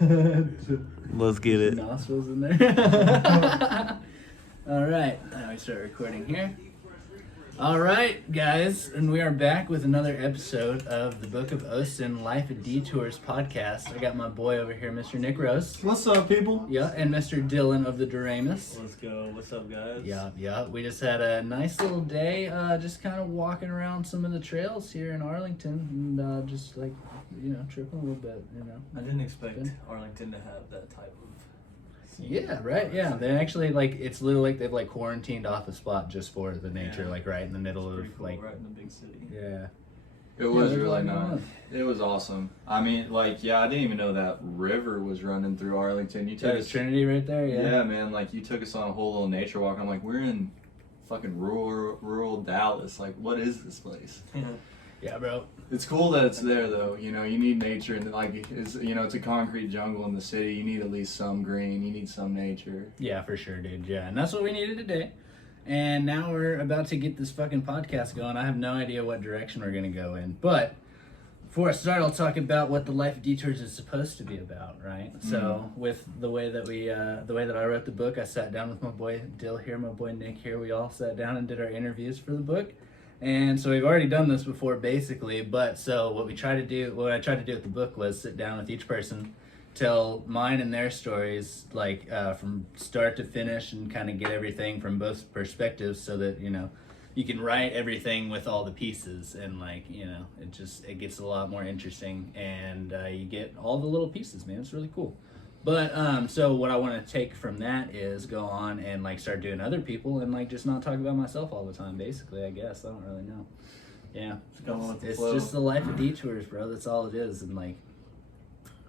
Let's get it. Nostrils in there. All right, now we start recording here. All right, guys, and we are back with another episode of the Book of Austin Life of Detours podcast. I got my boy over here, Mr. Nick Rose. What's up, people? Yeah, and Mr. Dylan of the Deramus. Let's go. What's up, guys? Yeah. We just had a nice little day, just kind of walking around some of the trails here in Arlington, and just like, tripping a little bit, I didn't expect Arlington to have that type of scene. Yeah, right. Yeah, they actually it's literally like they've like quarantined off a spot just for the nature, like right in the middle of cool, like right in the big city. Yeah. It was really really nice. fun. It was awesome. I mean, I didn't even know that river was running through Arlington. You took There's us, Trinity right there. yeah, man. Like you took us on a whole little nature walk. I'm like, we're in fucking rural Dallas. Like, what is this place? Yeah, bro. It's cool that it's there, though. You need nature, and it's a concrete jungle in the city. You need at least some green. You need some nature. Yeah, for sure, dude. Yeah, and that's what we needed today. And now we're about to get this fucking podcast going. I have no idea what direction we're gonna go in, but before I start, I'll talk about what the Life of Detours is supposed to be about, right? So, with the way that I wrote the book, I sat down with my boy Dyl here, my boy Nick here. We all sat down and did our interviews for the book. And so we've already done this before, basically. But so what I tried to do with the book was sit down with each person, tell mine and their stories, from start to finish, and kind of get everything from both perspectives, so that you can write everything with all the pieces, and it gets a lot more interesting, and you get all the little pieces, man. It's really cool. But so what I want to take from that is go on and start doing other people, and just not talk about myself all the time, basically. I guess I don't really know. Yeah, it's just the Life of Detours, bro. That's all it is. And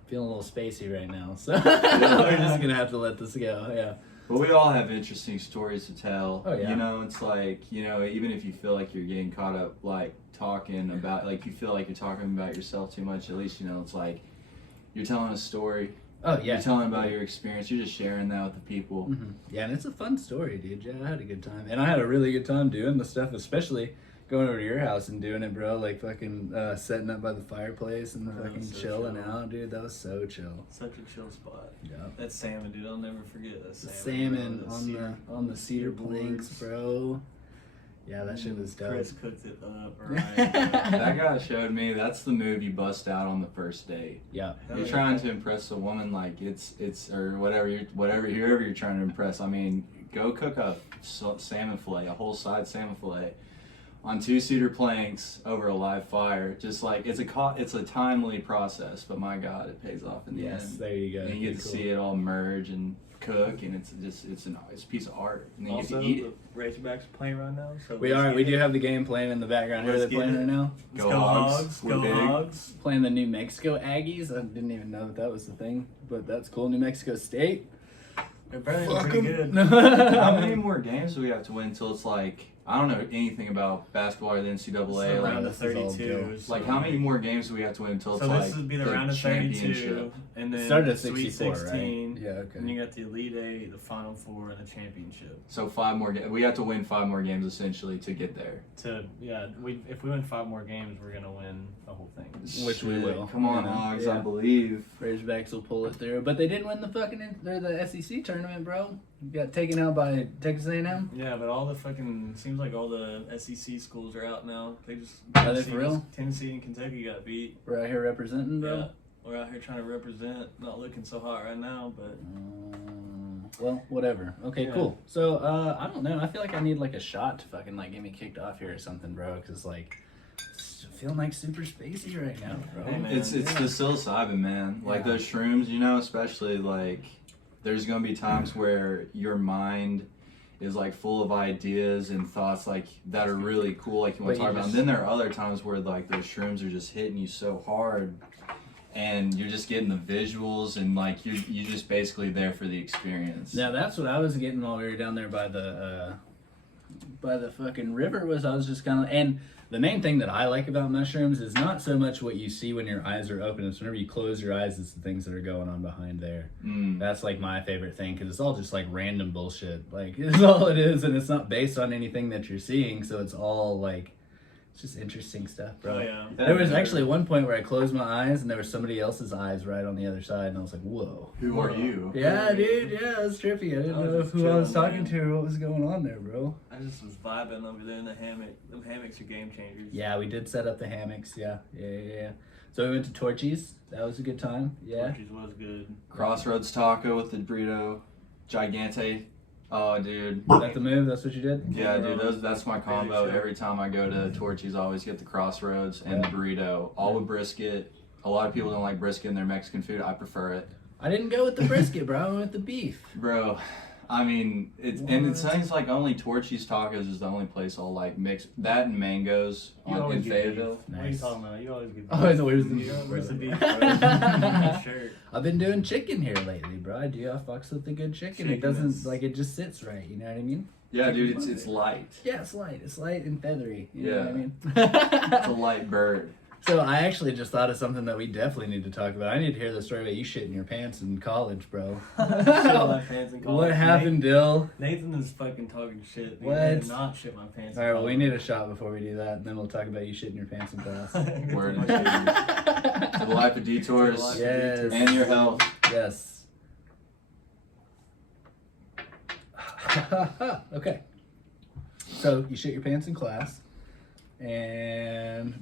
feeling a little spacey right now, so we're just gonna have to let this go. Yeah. But we all have interesting stories to tell. Oh, yeah. It's even if you feel like you're getting caught up talking about you feel like you're talking about yourself too much, at least it's you're telling a story. Oh, yeah. You're telling about your experience. You're just sharing that with the people. Mm-hmm. Yeah, and it's a fun story, dude. Yeah, I had a good time. And I had a really good time doing the stuff, especially going over to your house and doing it, bro. Setting up by the fireplace and chilling out, dude. That was so chill. Such a chill spot. Yeah. That salmon, dude. I'll never forget that salmon on the cedar planks, bro. Yeah, that shit was dope. Chris cooked it up, right? That guy showed me. That's the move you bust out on the first date. Yeah. You're trying to impress a woman, or whoever you're trying to impress. I mean, go cook a salmon fillet, a whole side salmon fillet, on 2 cedar planks over a live fire. Just it's a timely process, but my God, it pays off in the end. Yes, there you go. And you get to see it all merge and cook, and it's a piece of art, and then Also, you get to eat it. The Razorbacks playing right now. So We do have the game playing in the background here. They're playing right now. Go Hogs! We're Go big. Hogs! Playing the New Mexico Aggies. I didn't even know that was the thing, but that's cool. New Mexico State. They're pretty good. How many more games do we have to win until it's I don't know anything about basketball or the NCAA. So round this of is all 32. Like, how many more games do we have to win until it's So this would be the round of 32, championship? and then Started at Sweet 64, 16. right? Yeah, okay. And you got the Elite Eight, the Final Four, and the championship. So 5 more games. We have to win 5 more games essentially to get there. If we win 5 more games, we're gonna win the whole thing. Which we will. Come on, Hogs, Yeah. I believe. Razorbacks will pull it through, but they didn't win the SEC tournament, bro. Got taken out by Texas A&M. Yeah, but seems like all the SEC schools are out now. Are they for real? Tennessee and Kentucky got beat. We're out here representing, bro. Yeah, we're out here trying to represent. Not looking so hot right now, but Well, whatever. Okay, Yeah. cool. So, I don't know. I feel like I need a shot to fucking get me kicked off here or something, bro. Because feeling super spacey right now, bro. Hey, man. It's the psilocybin, man. Those shrooms, especially there's gonna be times where your mind is full of ideas and thoughts that are really cool, you want But to talk about. And then there are other times where those shrooms are just hitting you so hard, and you're just getting the visuals, and you're just basically there for the experience. Now that's what I was getting while we were down there by the fucking river. Was I was just kind of, and the main thing that I like about mushrooms is not so much what you see when your eyes are open. It's whenever you close your eyes, it's the things that are going on behind there. That's my favorite thing, because it's all just random bullshit. It's all it is, and it's not based on anything that you're seeing. So it's all It's just interesting stuff, bro. Oh yeah. There was actually one point where I closed my eyes and there was somebody else's eyes right on the other side, and I was like, whoa. Who are you? Yeah, dude, yeah, it was trippy. I didn't I was know just who I was chilling, talking man. to or what was going on there, bro. I just was vibing over there in the hammock. Them hammocks are game changers. Yeah, we did set up the hammocks, yeah. So we went to Torchy's. That was a good time, yeah. Torchy's was good. Crossroads taco with the burrito, gigante. Oh, dude. Is that the move? That's what you did? Yeah, dude, that's my combo. Every time I go to Torchy's, I always get the Crossroads and the burrito, all with brisket. A lot of people don't like brisket in their Mexican food. I prefer it. I didn't go with the brisket, bro. I went with the beef. Bro, I mean, it seems like only Torchy's Tacos is the only place I'll like mix that and mangoes in Fayetteville. What are you talking about? You always get beef. Always, where's the beef? Where's the beef, bro? My shirt. I've been doing chicken here lately, bro. I fucks with the good chicken. It doesn't, Chickeness. like, it just sits right, you know what I mean? Yeah, dude, it's light. Yeah, it's light. It's light and feathery, you know what I mean? It's a light bird. So I actually just thought of something that we definitely need to talk about. I need to hear the story about you shitting your pants in college, bro. Shit my pants in college. What happened, Dyl? Nathan is fucking talking shit. Dude. What? I did not shit my pants. All right, well, we need a shot before we do that, and then we'll talk about you shitting your pants in class. Word and cheese. To the life of Detours. Yes. And your health. Yes. Okay. So you shit your pants in class, and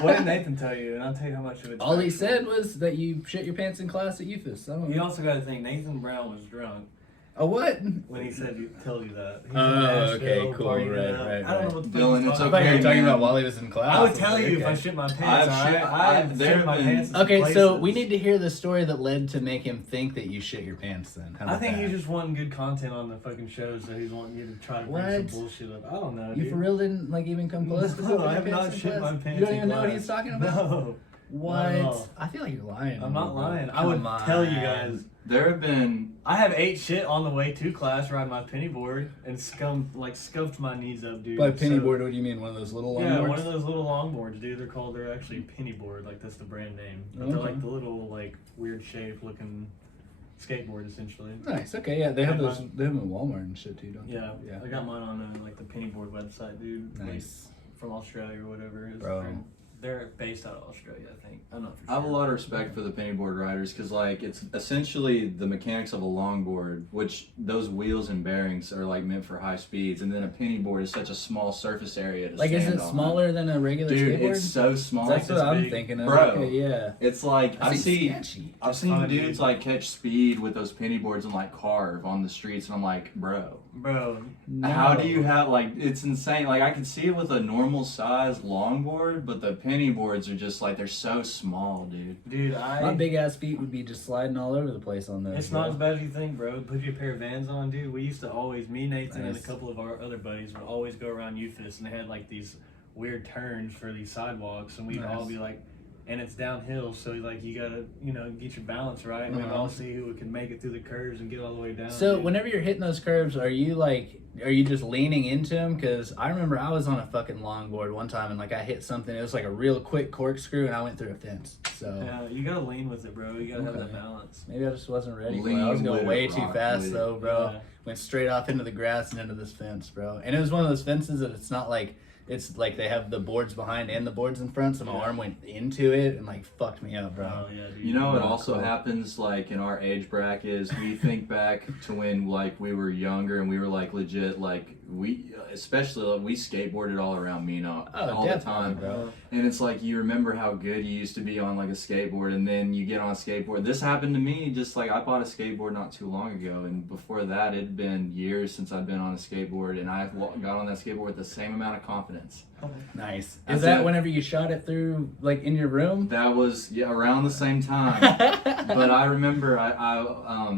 What did Nathan tell you? And I'll tell you how much of it. all he said was that you shit your pants in class at UFIS. I don't You know. also got to think Nathan Brown was drunk Oh, what? when he said he told you that. He's Oh, in Nashville, okay, cool, partying right, it up. right, I don't know right. what the fuck Dylan, he's it's I talking thought you were about. talking man. about while he was in class. I would tell you if I Okay. shit my pants. I've alright? shit- I've there shit my been- pants. in Okay, so places. we need to hear the story that led to make him think that you shit your pants then. How I about think that? he's just wanting good content on the fucking show, so he's wanting you to try to bring What? some bullshit up. I don't know, You dude. for real didn't like even come close to No, shitting I your have not pants in shit class? my pants You don't in even know what class. he's talking about? No, What? Not at all. I feel like you're lying. I'm not bro. lying. I would Come tell you on. guys. There have been I have ate shit on the way to class riding my penny board and scuffed my knees up, dude. By penny So- board, what do you mean? One of those little long Yeah, boards? one of those little longboards, dude. They're actually penny board, like that's the brand name. But they're Okay. like the little like weird shape looking skateboard essentially. Nice. Okay, yeah, they have Yeah, those. They have them in Walmart and shit too, don't Yeah, they? I got mine on like the penny board website, dude. Like, Nice. from Australia or whatever. It's Bro. they're based out of Australia, I think. I'm not for sure. I have a lot of respect for the pennyboard riders because, like, it's essentially the mechanics of a longboard, which those wheels and bearings are like meant for high speeds, and then a pennyboard is such a small surface area to Like, is stand it on. smaller than a regular Dude, skateboard? it's so small. That's what I'm big. thinking of. Bro. Okay, yeah. It's like That I seems see. sketchy. I've That's seen fine, dudes dude. like catch speed with those pennyboards and like carve on the streets, and I'm like, bro, Bro, how do No. you have like? It's insane. Like I can see it with a normal size longboard, but the pennyboards are just like they're so small, dude. dude, My big ass feet would be just sliding all over the place on those. It's bro. not as bad as you think, bro. Put you a pair of Vans on, dude. We used to always, me, Nathan, and a Nice. couple of our other buddies would always go around UFIS, and they had like these weird turns for these sidewalks, and we'd Nice. all be like, and it's downhill, so like you gotta, get your balance right, and we'd Uh-huh. all see who can make it through the curves and get all the way down. So dude. whenever you're hitting those curves, are you just leaning into them? Because I remember I was on a fucking longboard one time and like I hit something. It was like a real quick corkscrew and I went through a fence. So Yeah, you gotta lean with it, bro. You gotta have that Okay. balance. maybe I just wasn't ready for it. Lean I was going with way it, too rock fast with it. though, bro. Yeah. Went straight off into the grass and into this fence, bro. And it was one of those fences that it's not like it's like they have the boards behind and the boards in front, so my Yeah. arm went into it and like fucked me up, bro. Oh yeah, dude. You know what Not also cool. happens like in our age bracket is we think back to when like we were younger and we were like legit like we especially like, we skateboarded all around Mino Oh, all the definitely, time. bro. And it's like you remember how good you used to be on like a skateboard, and then you get on a skateboard. This happened to me. Just like I bought a skateboard not too long ago, and before that, it'd been years since I'd been on a skateboard, and I got on that skateboard with the same amount of confidence. Nice. That's Is that it. whenever you shot it through like in your room? That was around the same time. But I remember I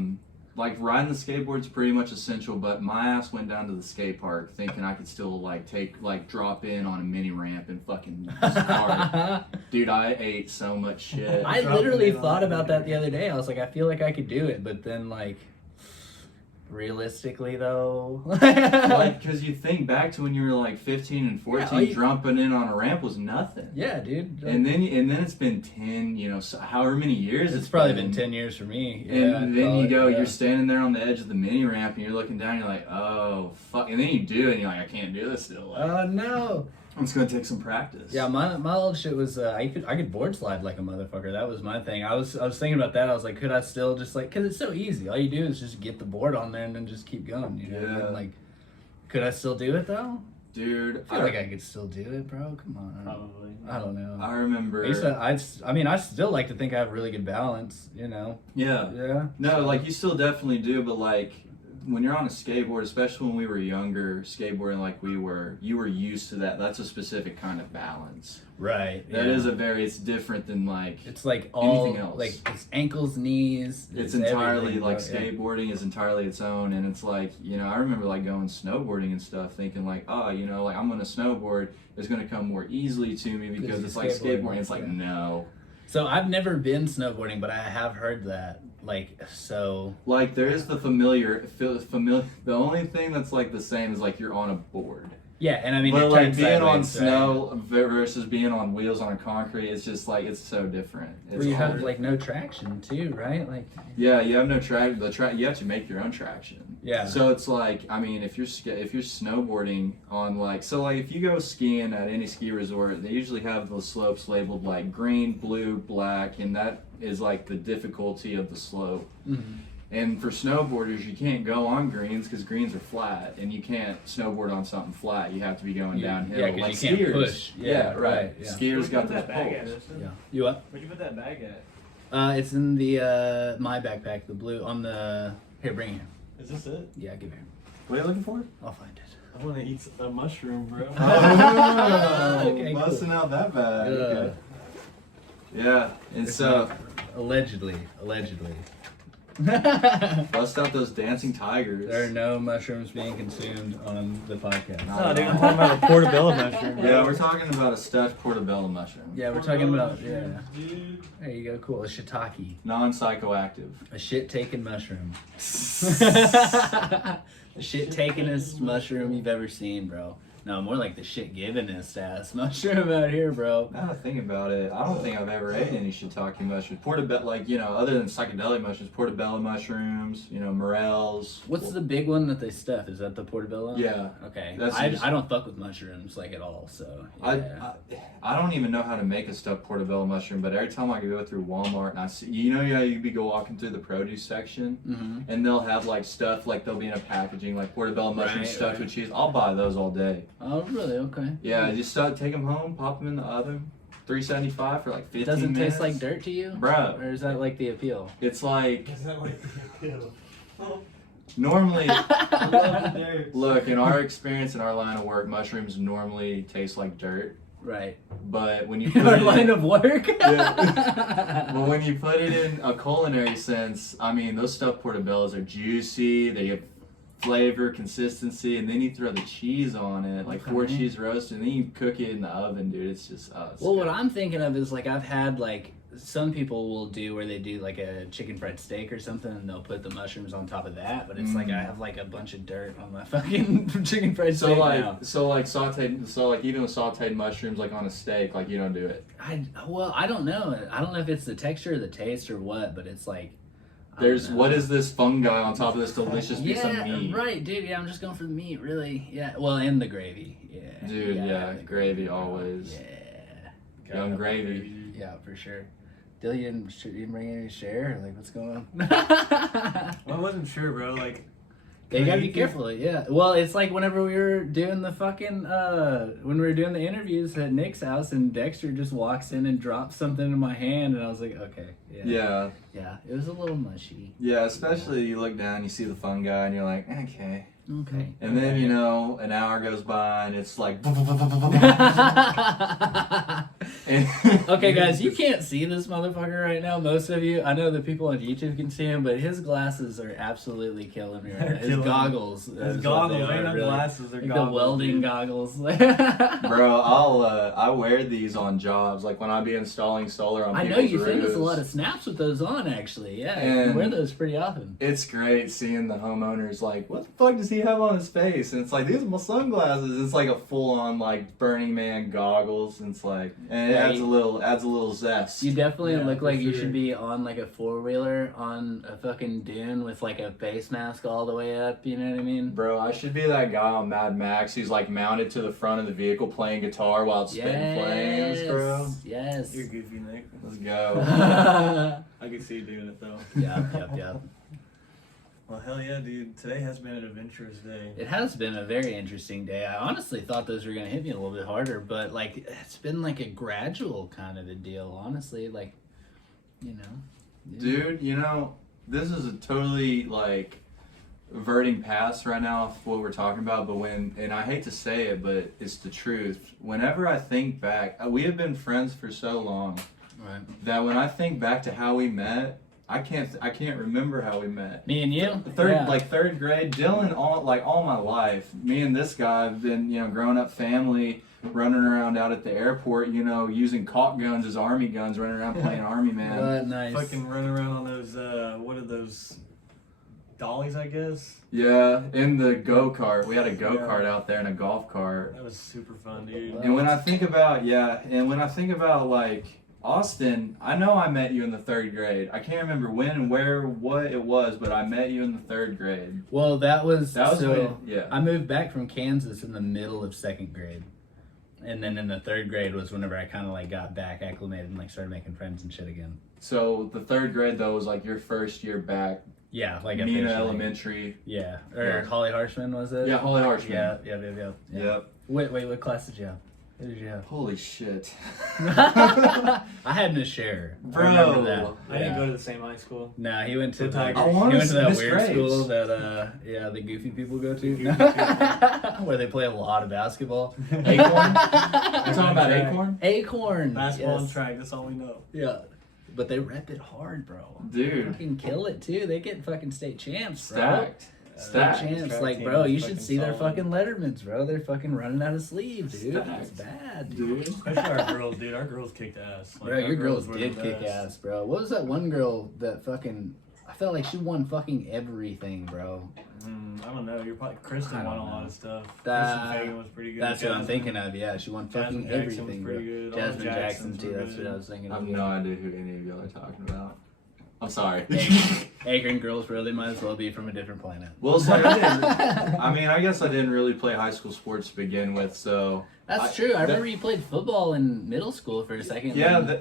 like riding the skateboard's pretty much essential, but my ass went down to the skate park thinking I could still like drop in on a mini ramp and fucking start. Dude, I ate so much shit. I Dropping literally it on thought the about video. that the other day. I was like, I feel like I could do it, but then like, realistically though, Like, because you think back to when you were like 15 and 14, Yeah, you- jumping in on a ramp was nothing. yeah, dude. And then it's been 10, so however many years it's probably been 10 years for me. And Yeah, then you probably, go, yeah. you're standing there on the edge of the mini ramp, and you're looking down, you're like, oh fuck, and then you do it, and you're like, I can't do this still. Like, Oh no! It's gonna take some practice. Yeah, my old shit was I could board slide like a motherfucker. That was my thing. I was thinking about that. I was like, could I still just like, cause it's so easy. All you do is just get the board on there and then just keep going. You know, what I mean? Like, could I still do it though? Dude, I feel like I could still do it, bro. Come on. Probably. I don't know. I remember. I still like to think I have really good balance. You know. Yeah. Yeah. No, like you still definitely do, but like when you're on a skateboard, especially when we were younger, skateboarding like we were, you were used to that. That's a specific kind of balance. Right. That is it's different than like it's like all anything else. like it's ankles, knees. It's entirely everything, like bro. Yeah. skateboarding is entirely its own, and it's like, you know, I remember like going snowboarding and stuff, thinking like, oh, you know, like I'm gonna snowboard, it's gonna come more easily to me because it's like skateboarding. It's like no. So I've never been snowboarding, but I have heard that. Like, so Like there is the familiar. The only thing that's like the same is like you're on a board. yeah, and I mean, But it like turns being on sideways, snow versus being on wheels on a concrete, it's just like it's so different. right? It's Where you hard. have like no traction too, right? Like, Yeah, you have no track. You have to make your own traction. yeah. So it's like, I mean, if you're snowboarding on like, so like if you go skiing at any ski resort, they usually have the slopes labeled like green, blue, black, and that is like the difficulty of the slope. Mhm. And for snowboarders, you can't go on greens because greens are flat, and you can't snowboard on something flat. You have to be going downhill. Yeah, 'cause like you can't skiers. push. Yeah, right, yeah. Skiers got those that bag at, poles. Justin? Yeah. You what? Where'd you put that bag at? It's in the my backpack, the blue on the. Here, bring it here. Is this it? Yeah, give it here. What are you looking for? I'll find it. I want to eat a mushroom, bro. Okay, cool. Busting out that bag. Yeah. Okay. Yeah, and so Allegedly. bust out those dancing tigers. There are no mushrooms being consumed on the podcast. No, dude, I'm talking about a portobello mushroom. Bro. Yeah, we're talking about a stuffed portobello mushroom. Yeah, we're talking about Portobello mushrooms, dude. There you go, cool. A shiitake, Non-psychoactive. a shit-taking mushroom. The shit-takingest mushroom you've ever seen, bro. No, more like the shit-givingest ass mushroom out here, bro. Now that I think about it, I don't think I've ever ate any shiitake mushrooms. Portobello, like, you know, other than psychedelic mushrooms, portobello mushrooms, you know, morels. What's the big one that they stuff? Is that the portobello? Yeah. Okay. That's I usually- don't fuck with mushrooms like at all, so. Yeah. I don't even know how to make a stuffed portobello mushroom, but every time I go through Walmart and I see, you know, how you be go walking through the produce section, Mm-hmm. and they'll have like stuff, like they'll be in a packaging, like portobello mushrooms Right, stuffed right. with cheese. I'll buy those all day. Oh, really? Okay. Yeah, just take them home, pop them in the oven, $3.75 for like 15 It doesn't minutes. taste like dirt to you? Bro. Or is that like the appeal? It's like Is that like the appeal? normally. I love the dirt. Look, in our experience in our line of work, mushrooms normally taste like dirt, Right. but when you In put our it line in, of work? well, when you put it in a culinary sense, I mean, those stuffed portobellos are juicy. They have flavor, consistency, and then you throw the cheese on it, like 4 Okay. cheese roast, and then you cook it in the oven, dude. It's just it's Well, what good. I'm thinking of is like I've had like some people will do where they do like a chicken fried steak or something and they'll put the mushrooms on top of that, but it's like I have like a bunch of dirt on my fucking chicken fried So steak like, now. even with sauteed mushrooms, like on a steak, like you don't do it. I don't know. I don't know if it's the texture or the taste or what, but it's like There's what is this fungi on top of this delicious piece of meat? right, dude. Yeah, I'm just going for the meat, really. Yeah, well, and the gravy. Yeah, Dude, yeah, the gravy always. Yeah, Young gravy. yeah, for sure. Dylan, you didn't bring any share? Like, what's going on? I wasn't sure, bro. Like, Yeah, you can I gotta be eat careful. Yeah. Well, it's like whenever we were doing the fucking when we were doing the interviews at Nick's house, and Dexter just walks in and drops something in my hand, and I was like, okay, Yeah, yeah. It was a little mushy. yeah. Especially you look down, you see the fungi, and you're like, okay. Okay. And then you know, an hour goes by, and it's like. And- Okay, guys, you can't see this motherfucker right now. Most of you, I know the people on YouTube can see him, but his glasses are absolutely killing me right now. His Killing me. goggles. His is what goggles, they ain't are, no really. glasses, they're Like goggles. the welding dude. goggles. Bro, I wear these on jobs, like when I be installing solar on I know people's you send us a roofs. lot of snaps with those on, actually. Yeah, you And- wear those pretty often. It's great seeing the homeowners like, what the fuck does he he have on his face? And it's like, these are my sunglasses. It's like a full on like Burning Man goggles. And it's like, and it adds a little zest. You definitely look like you sure. should be on like a 4-wheeler on a fucking dune with like a face mask all the way up. You know what I mean? Bro, I should be that guy on Mad Max who's like mounted to the front of the vehicle playing guitar while it's spitting flames, bro. Yes. You're goofy, Nick. Let's go. I can see you doing it though. Yep. Well, hell yeah, dude. Today has been an adventurous day. It has been a very interesting day. I honestly thought those were going to hit me a little bit harder, but like it's been like a gradual kind of a deal, honestly. Like, you know. Dude, you know, this is a totally like verting past right now of what we're talking about, but and I hate to say it, but it's the truth. Whenever I think back, we have been friends for so long that when I think back to how we met, I can't remember how we met. Me and you? Third grade. Dylan, all my life. Me and this guy have been, growing up family, running around out at the airport, using caulk guns as army guns, running around playing army man. Nice. Fucking running around on those, what are those, dollies, I guess? Yeah, in the go-kart. We had a go-kart out there and a golf cart. That was super fun, dude. And when I think about, like, Austin, I know I met you in the 3rd grade. I can't remember when and where, what it was, but I met you in the 3rd grade. Well, that was when, I moved back from Kansas in the middle of 2nd grade. And then in the 3rd grade was whenever I kind of like got back acclimated and like started making friends and shit again. So the 3rd grade though was like your first year back. Yeah, like Nina Elementary. Yeah, or Holly Harshman was it? Yeah, Holly Harshman. Yeah. Yep. Wait, what class did you have? What did you have? Holy shit. I had Miss Scherer. Bro. I remember that. I didn't go to the same high school. Nah, he went to Tigers. that Miss weird Graves. school that the goofy people go to, where they play a lot of basketball. Acorn? You're talking about Acorn? Acorn. Basketball yes. and track, that's all we know. Yeah, but they rep it hard, bro. Dude. They fucking kill it too. They get fucking state champs, bro. Stacked. State champs, Track like team bro, is you should fucking see their solid. fucking lettermans, bro. They're fucking running out of sleeves, dude. Stacked. It's bad, dude. Especially our girls, dude. Our girls kicked ass. Like, Bro, our your girls were did the kick best. ass, bro. What was that one girl that fucking? I felt like she won fucking everything, bro. I don't know. You're probably Kristen I won don't a lot know. of stuff. That- Kristen Fagan was pretty good. That's what I'm Jasmine- thinking of. Yeah, she won fucking Jasmine Jackson was everything, bro. pretty good. All the Jasmine Jackson Jacksons too. were That's what good. I was thinking I of. have no idea who any of y'all are talking about. I'm sorry. Acorn girls, bro. They might as well be from a different planet. Well, it's like I guess I didn't really play high school sports to begin with, so. That's true. I remember you played football in middle school for a second. Yeah,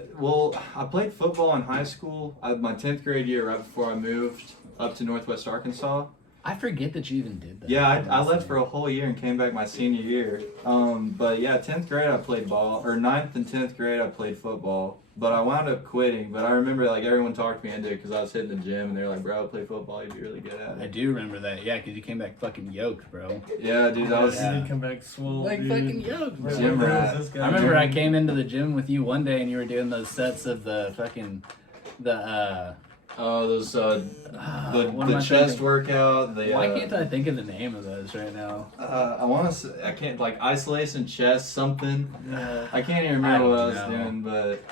I played football in high school. My 10th grade year, right before I moved up to Northwest Arkansas. I forget that you even did that. Yeah, I left for a whole year and came back my senior year. But yeah, 10th grade I played ball, or 9th and 10th grade I played football. But I wound up quitting. But I remember like everyone talked me into it because I was hitting the gym and they were like, "Bro, play football, you'd be really good at I it." do remember that. Yeah, because you came back fucking yoked, bro. Yeah, dude, I was. You did come back swole, Like dude. fucking yoked, bro. Gym Where rat. was this guy? I remember I came into the gym with you one day and you were doing those sets of the fucking Oh, those what am the I chest thinking? workout. Why can't I think of the name of those right now? I want to. I can't like isolation chest something. Yeah. I can't even I remember what I don't was know. doing, but.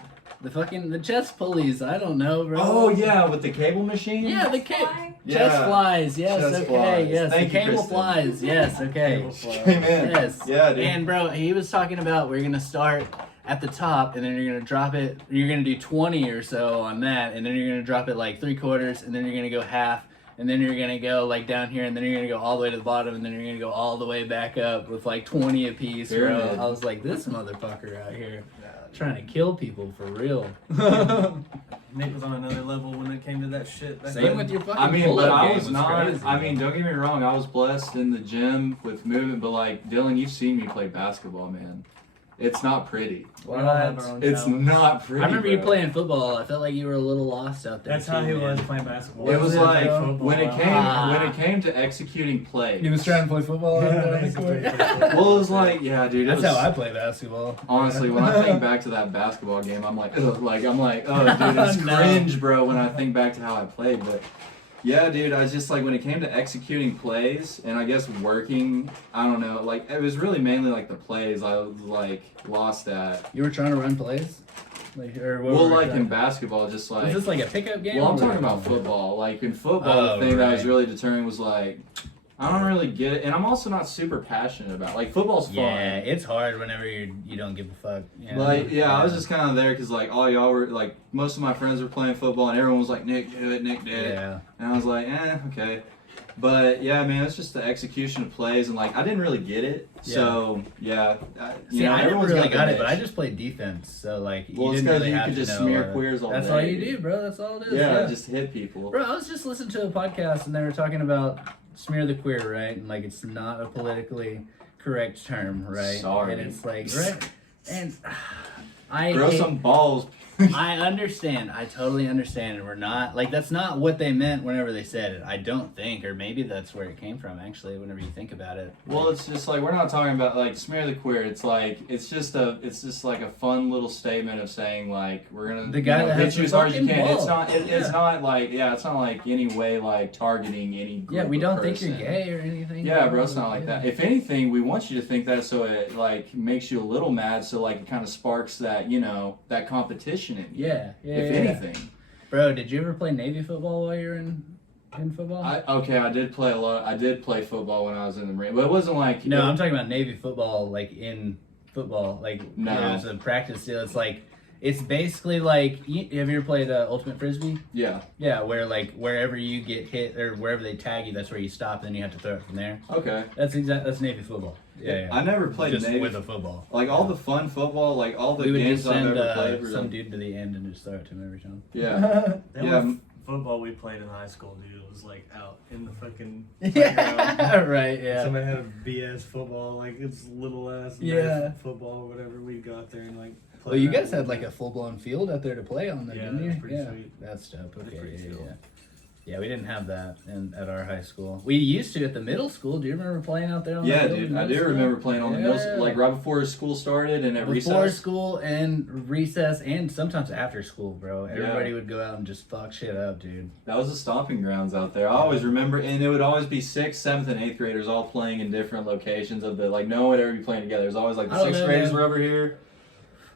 The chest pulleys. I don't know, bro. Oh yeah, with the cable machine. Yeah, the Fly? Yeah. chest flies. Yes, Chest okay. flies. Yes, Thank the you, cable Kristen. flies. Yes, okay. Cable fly. Amen. Yes. Yeah, dude. And bro, he was talking about we're gonna start at the top, and then you're gonna drop it. You're gonna do 20 or so on that, and then you're gonna drop it like 3/4, and then you're gonna go half, and then you're gonna go like down here, and then you're gonna go all the way to the bottom, and then you're gonna go all the way back up with like 20 apiece, bro. Pyramid. I was like, this motherfucker out here trying to kill people for real. Nick was on another level when it came to that shit. That Same with your fucking I mean, pull-up but I game was not. crazy, I mean, bro. don't get me wrong. I was blessed in the gym with movement, but like Dylan, you've seen me play basketball, man. It's not pretty. We all have our own It's talents. not pretty. I remember you bro. playing football. I felt like you were a little lost out there. That's too, how he man. was playing basketball. It was like football. when it came Ah. when it came to executing plays. He was trying to play football. Yeah, on the he's court. playing football. Well, it was like, yeah, dude. It That's was, how I play basketball. Honestly, when I think back to that basketball game, I'm like, ugh, oh, dude, it's No. cringe, bro. When I think back to how I played, but yeah, dude, I was just like when it came to executing plays and I guess working, I don't know, like it was really mainly like the plays I was like lost at. You were trying to run plays, like or what Well, were like you in trying- basketball, just Was like. this like a pickup game? Well, I'm or- talking about football. Like in football, Oh, the thing that was right. really deterring was like, I don't really get it, and I'm also not super passionate about like football's fun. Yeah, it's hard whenever you don't give a fuck. You know? Like, yeah, I was just kind of there because like all y'all were like, most of my friends were playing football, and everyone was like, Nick, do it, Nick, do it. Yeah. And I was like, okay. But yeah, man, it's just the execution of plays, and like I didn't really get it. Yeah. So yeah, See, I never everyone's really got their it, but I niche. just played defense, so like Well, you it's didn't because really you have could to just know, smear queers all That's day. all you do, bro. That's all it is. Yeah, just hit people. Bro, I was just listening to a podcast and they were talking about smear the queer, right? And like it's not a politically correct term, right? Sorry. And it's like, right? And I Grow hate- some balls. I understand. I totally understand. And we're not like that's not what they meant whenever they said it. I don't think, or maybe that's where it came from. Actually, whenever you think about it. Well, it's just like we're not talking about like smear the queer. It's like it's just like a fun little statement of saying like we're gonna The guy that hit has you the as hard as you fucking can. It's ball. not it's not like it's not like any way like targeting any group Yeah, we of don't person. think you're gay or anything. Yeah, bro, it's not like Yeah. that. If anything, we want you to think that so it like makes you a little mad, so like it kind of sparks that that competition in you. Yeah. If anything. Bro, did you ever play Navy football while you were in football? I did play a lot. I did play football when I was in the Marine, but it wasn't like No, I'm talking about Navy football, like in football, like No. there's a practice deal. It's like it's basically like have you ever played Ultimate Frisbee? Yeah. Yeah, where like wherever you get hit or wherever they tag you, that's where you stop, and then you have to throw it from there. Okay. That's Navy football. Yeah. I never played just Navy. with a football. Like all the fun football, like all the We would games just I've send ever played were some like, dude to the end and just throw it to him every time. yeah, That yeah. was football we played in high school, dude. It was like out in the fucking Yeah, playground. right. Yeah. Somebody had a BS football, like it's little ass Yeah. football or whatever. We got there and like. Well, you guys had like a full blown field out there to play on, though, Yeah, didn't you? that's pretty sweet. That's dope. Okay, pretty yeah, cool. yeah. Yeah, we didn't have that at our high school. We used to at the middle school. Do you remember playing out there on the Yeah, field dude, in I middle do school? remember playing on the middle Yeah. school, like right before school started and at Before recess. school and recess and sometimes after school, bro. Everybody would go out and just fuck shit up, dude. That was the stomping grounds out there. I always remember, and it would always be 6th, 7th, and 8th graders all playing in different locations of the like. No one would ever be playing together. It was always like the I don't 6th know, graders man. were over here.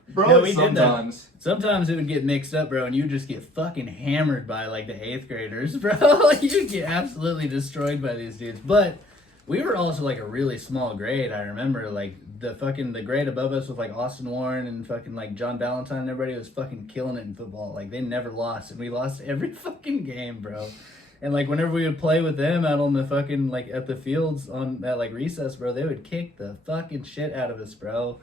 Bro, Yeah, we did that. sometimes. Sometimes it would get mixed up, bro, and you would just get fucking hammered by like the 8th graders, bro. Like you'd get absolutely destroyed by these dudes. But we were also like a really small grade. I remember like the grade above us with like Austin Warren and fucking like John Ballantyne and everybody was fucking killing it in football. Like they never lost, and we lost every fucking game, bro. And like whenever we would play with them out on the fucking like at the fields on that like recess, bro, they would kick the fucking shit out of us, bro.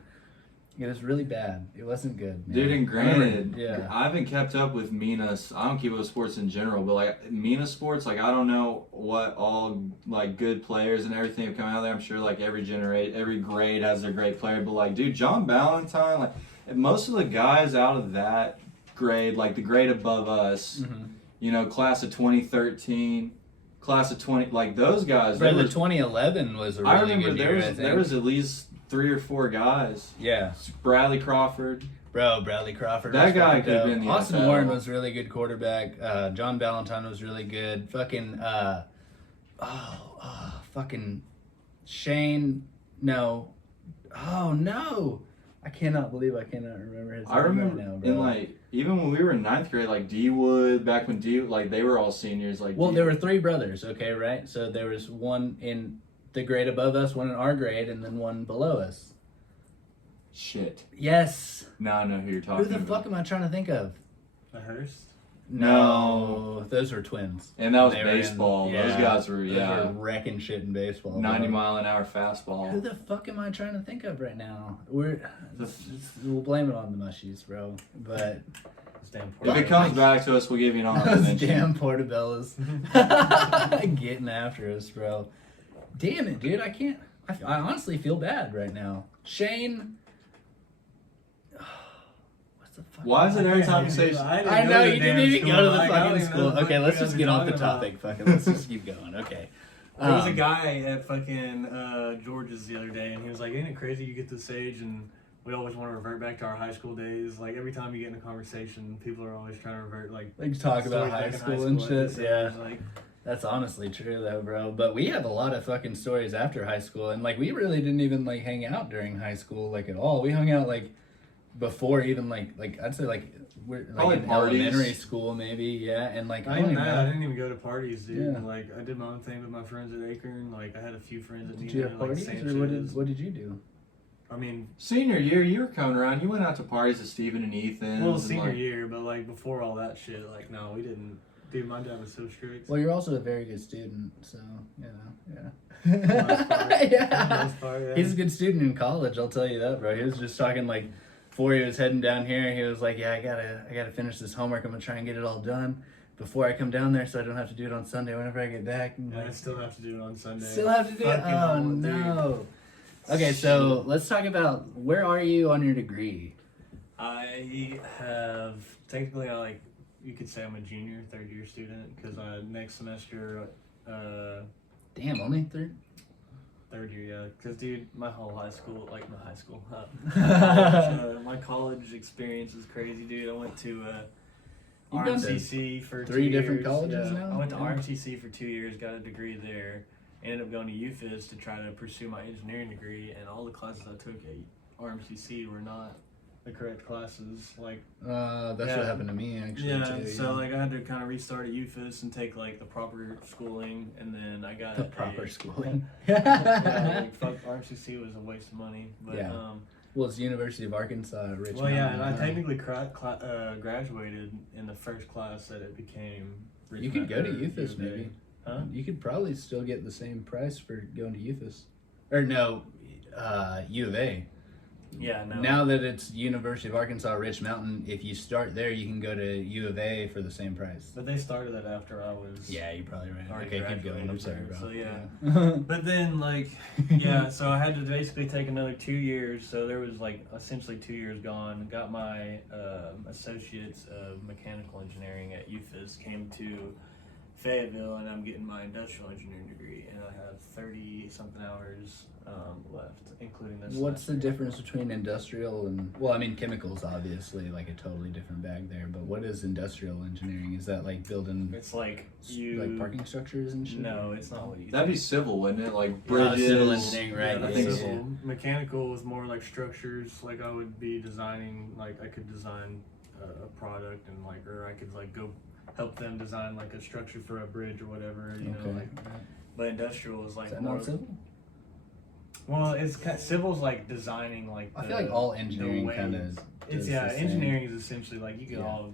It was really bad. It wasn't good, man. Dude, and granted, Yeah. I haven't kept up with MENA's. I don't keep up with sports in general, but like MENA sports, like I don't know what all like good players and everything have come out of there. I'm sure like every grade has their great player, but like, dude, John Ballantyne, like most of the guys out of that grade, like the grade above us, class of 2013, class of 20, like those guys. Bro, there the was- 2011 was a really I remember good year, there was at least 3 or 4 guys. Yeah. Bradley Crawford. Bro, Bradley Crawford. That was guy fucking could have dope. been the Austin NFL. Warren was really good quarterback. John Ballantyne was really good. Fucking Shane. No. Oh no. I cannot believe I cannot remember his name I remember right now, bro. in like even when we were in 9th grade, like D Wood, back when like they were all seniors. Like Well, there were 3 brothers, okay, right? So there was one in the grade above us, one in our grade, and then one below us. Shit. Yes. Now I know who you're Who talking the about. fuck am I trying to think of? The Hearst. No, those were twins. And that was They were in- baseball. Those yeah, guys were Those were wrecking shit in baseball. 90 bro. mile an hour Who fastball. the fuck am I trying to think of right now? We'll blame it on the mushies, bro. But Those damn If it comes back to us, we'll give you an honorable those mention. damn portobellos getting after us, bro. Damn it, dude. I can't. I honestly feel bad right now. Shane. What's the fuck? Why is it every time you say I know you didn't even go to the fucking school. Okay, let's just get off the topic. Fucking, let's just keep going. Okay. There was a guy at fucking George's the other day, and he was like, "Ain't it crazy you get to this age and we always want to revert back to our high school days? Like every time you get in a conversation, people are always trying to revert like talk about stories high back in school and at shit. this Yeah. age, like, That's honestly true though, bro. But we have a lot of fucking stories after high school, and like we really didn't even like hang out during high school like at all. We hung out like before even like I'd say like we're like Probably in parties. elementary school, maybe. Yeah, and like Not I don't even even that. I know. didn't even go to parties, dude. Yeah. Like I did my own thing with my friends at Akron. Like I had a few friends at Did Nina, you have like parties, Sanchez. or what did you do? I mean, Senior year, you were coming around. You went out to parties with Steven and Ethan. well, senior year, but like before all that shit, like no, we didn't. Dude, my dad was so strict. Well, you're also a very good student, so yeah. For the most part. For the Yeah. most part, yeah. He's a good student in college, I'll tell you that, bro. He was just talking like before he was heading down here, he was like, yeah, I gotta finish this homework. I'm gonna try and get it all done before I come down there so I don't have to do it on Sunday whenever I get back. And Yeah, I still have to do it on Sunday. still have to do it? Fucking Oh hell, dude. no. Okay, so let's talk about where are you on your degree? I have technically, you could say I'm a junior, third year student, because next semester, Damn, only third? third year, yeah. Because dude, my college, my college experience is crazy, dude. I went to You've been to RMCC for 3 2 different years. colleges Yeah. now? I went to Yeah. RMCC for 2 years, got a degree there. Ended up going to UFIS to try to pursue my engineering degree, and all the classes I took at RMCC were not the correct classes. Like, That's Yeah. what happened to me actually yeah, too. so like I had to kind of restart at UFIS and take like the proper schooling, and then I got the proper schooling. yeah, like fuck, RMCC was a waste of money, but Yeah. Well, it's University of Arkansas, Richmond. well, yeah, and I technically graduated in the first class that it became. You could go to Richmond, or UFIS U of A. maybe. Huh? You could probably still get the same price for going to UFIS. Or no, U of A. Yeah, no. Now that it's University of Arkansas Rich Mountain, if you start there, you can go to U of A for the same price. But they started that after I was. Yeah, you're probably right. Already Okay, keep going. I'm sorry, graduated, bro. so yeah. But then, like, yeah, so I had to basically take another 2 years. So there was like essentially 2 years gone. Got my associates of mechanical engineering at UFIS. Came to Fayetteville, and I'm getting my industrial engineering degree, and I have 30 something hours left, including this. What's the difference between industrial and, well, I mean, chemicals obviously, like a totally different bag there, but what is industrial engineering? Is that like building It's like like parking structures and shit? No, it's not what you. That'd be think. civil, wouldn't it? Like Oh, bridges. civil engineering, right? Yeah, I that's think civil. so. Mechanical was more like structures. Like I would be designing, like I could design a product, and like, or I could like go help them design like a structure for a bridge or whatever. You know, like. But industrial is like Is that more. not civil? Well, it's civil's like designing like. I feel like all the engineering ways. kind of. It's engineering is essentially like you can Yeah. all,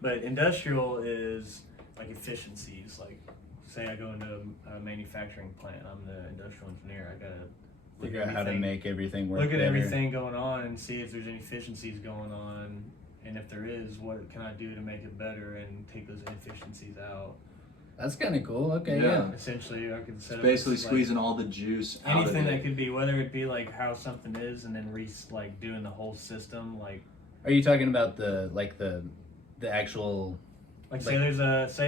but industrial is like efficiencies. Like, say I go into a manufacturing plant, I'm the industrial engineer. I gotta Figure out how to make everything work. look at better. everything going on and see if there's any efficiencies going on, and if there is, what can I do to make it better and take those inefficiencies out. That's kind of cool. Okay, Yeah. yeah. Essentially, I could set It's up basically this, like, squeezing all the juice out anything of that it. could be, whether it be like how something is, and then like doing the whole system, like. Are you talking about the actual? Like say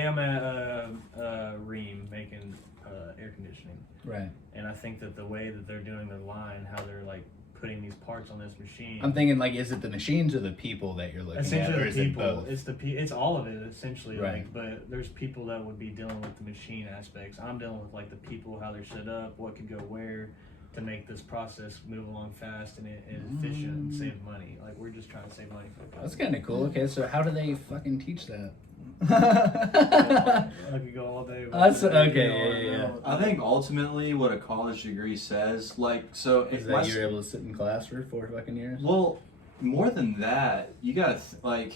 I'm at a Ream making air conditioning, Right. and I think that the way that they're doing their line, how they're like putting these parts on this machine. I'm thinking like, is it the machines or the people that you're looking at, or Essentially, is the it people. both? It's all of it essentially. Right. Like, but there's people that would be dealing with the machine aspects. I'm dealing with like the people, how they're set up, what could go where, to make this process move along fast and efficient and save money. Like we're just trying to save money for the company. That's kind of cool. Okay, so how do they fucking teach that? I could go all day. That's- about it, okay, you know, yeah. I think ultimately what a college degree says, like, so Is if that my you're able to sit in class for 4 fucking years? well, more than that, you got like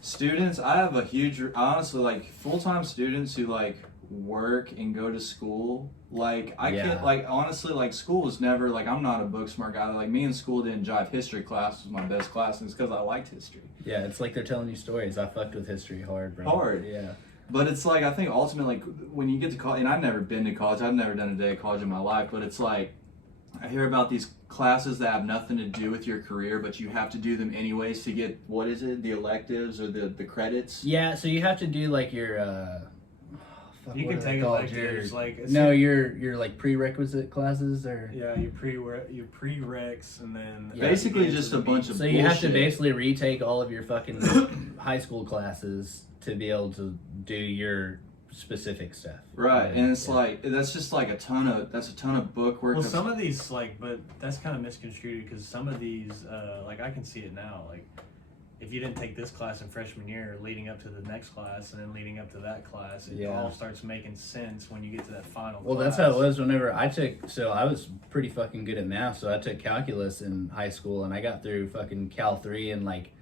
students. I have a huge, honestly, like full-time students who like work and go to school. Like I Yeah. can't, like honestly, like school was never like, I'm not a book smart guy. Like me in school didn't jive. History class was my best class, and it's because I liked history. Yeah, it's like they're telling you stories. I fucked with history hard, bro. Hard. Yeah. But it's like, I think ultimately, like when you get to college, and I've never been to college, I've never done a day of college in my life, but it's like I hear about these classes that have nothing to do with your career, but you have to do them anyways to get, what is it, the electives or the credits? Yeah, so you have to do like your fuck, You what can are they take called? electives, like, it's no, your like prerequisite classes or Yeah, your prereqs, and then Yeah. Basically you get just to a the bunch meat. of so you have to bullshit. basically retake all of your fucking high school classes to be able to do your specific stuff. Right, and it's Yeah. like, that's just like a ton of book work. Well, That's- some of these, like, but that's kind of misconstrued because some of these, like, I can see it now. Like, if you didn't take this class in freshman year, leading up to the next class, and then leading up to that class, it all starts making sense when you get to that final class. That's how it was whenever I took, so I was pretty fucking good at math, so I took calculus in high school, and I got through fucking Cal 3, and like,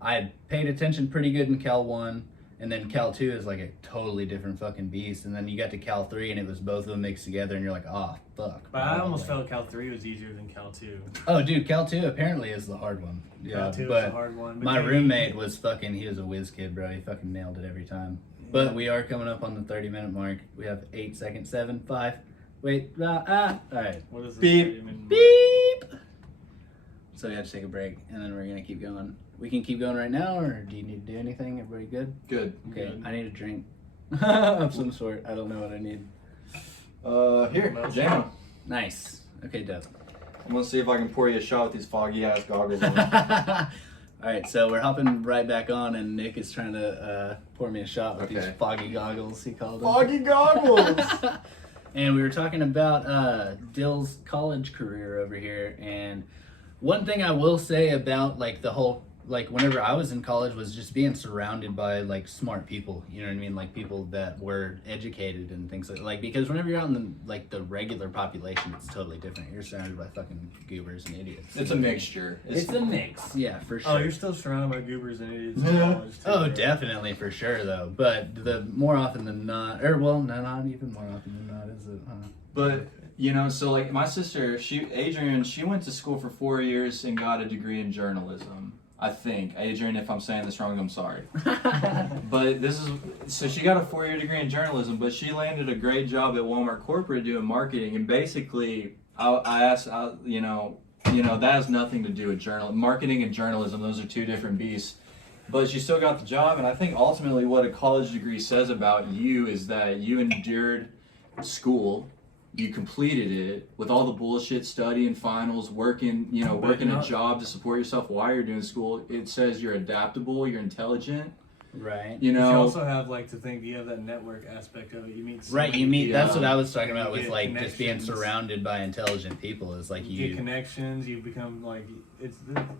I had paid attention pretty good in Cal 1, and then Cal 2 is like a totally different fucking beast, and then you got to Cal 3, and it was both of them mixed together, and you're like, oh, fuck. But I almost felt Cal 3 was easier than Cal 2. Oh, dude, Cal 2 apparently is the hard one. Yeah, Cal 2 is the hard one. But my roommate was fucking, he was a whiz kid, bro. He fucking nailed it every time. But we are coming up on the 30-minute mark. We have 8 seconds, 7, 5. Wait, all right. What is this? Beep. Beep. So we have to take a break, and then we're going to keep going. We can keep going right now, or do you need to do anything? Everybody good? Good. Okay, Good. I need a drink of some sort. I don't know what I need. Here, jam. Nice. Okay, dope. I'm gonna see if I can pour you a shot with these foggy ass goggles on. All right, so we're hopping right back on, and Nick is trying to pour me a shot with these foggy goggles, he called them. Foggy goggles! And we were talking about Dyl's college career over here, and one thing I will say about like the whole, like whenever I was in college, was just being surrounded by like smart people, you know what I mean, like people that were educated and things like because whenever you're out in the regular population, it's totally different. You're surrounded by fucking goobers and idiots. It's a mixture. It's a mix, yeah, for sure. Oh, you're still surrounded by goobers and idiots in college too. Oh, right? definitely, for sure though. But the more often than not, or well, no, not even more often than not, is it? But you know, so like my sister, Adrian, she went to school for 4 years and got a degree in journalism. I think. Adrian, if I'm saying this wrong, I'm sorry. But so she got a 4-year degree in journalism, but she landed a great job at Walmart corporate doing marketing. And basically, I asked, you know, that has nothing to do with marketing and journalism. Those are two different beasts. But she still got the job. And I think ultimately what a college degree says about you is that you endured school. You completed it with all the bullshit, studying finals, working a job to support yourself while you're doing school. It says you're adaptable, you're intelligent. Right. You also have you have that network aspect of it. You meet that's what I was talking about with like just being surrounded by intelligent people is like you get connections, you become like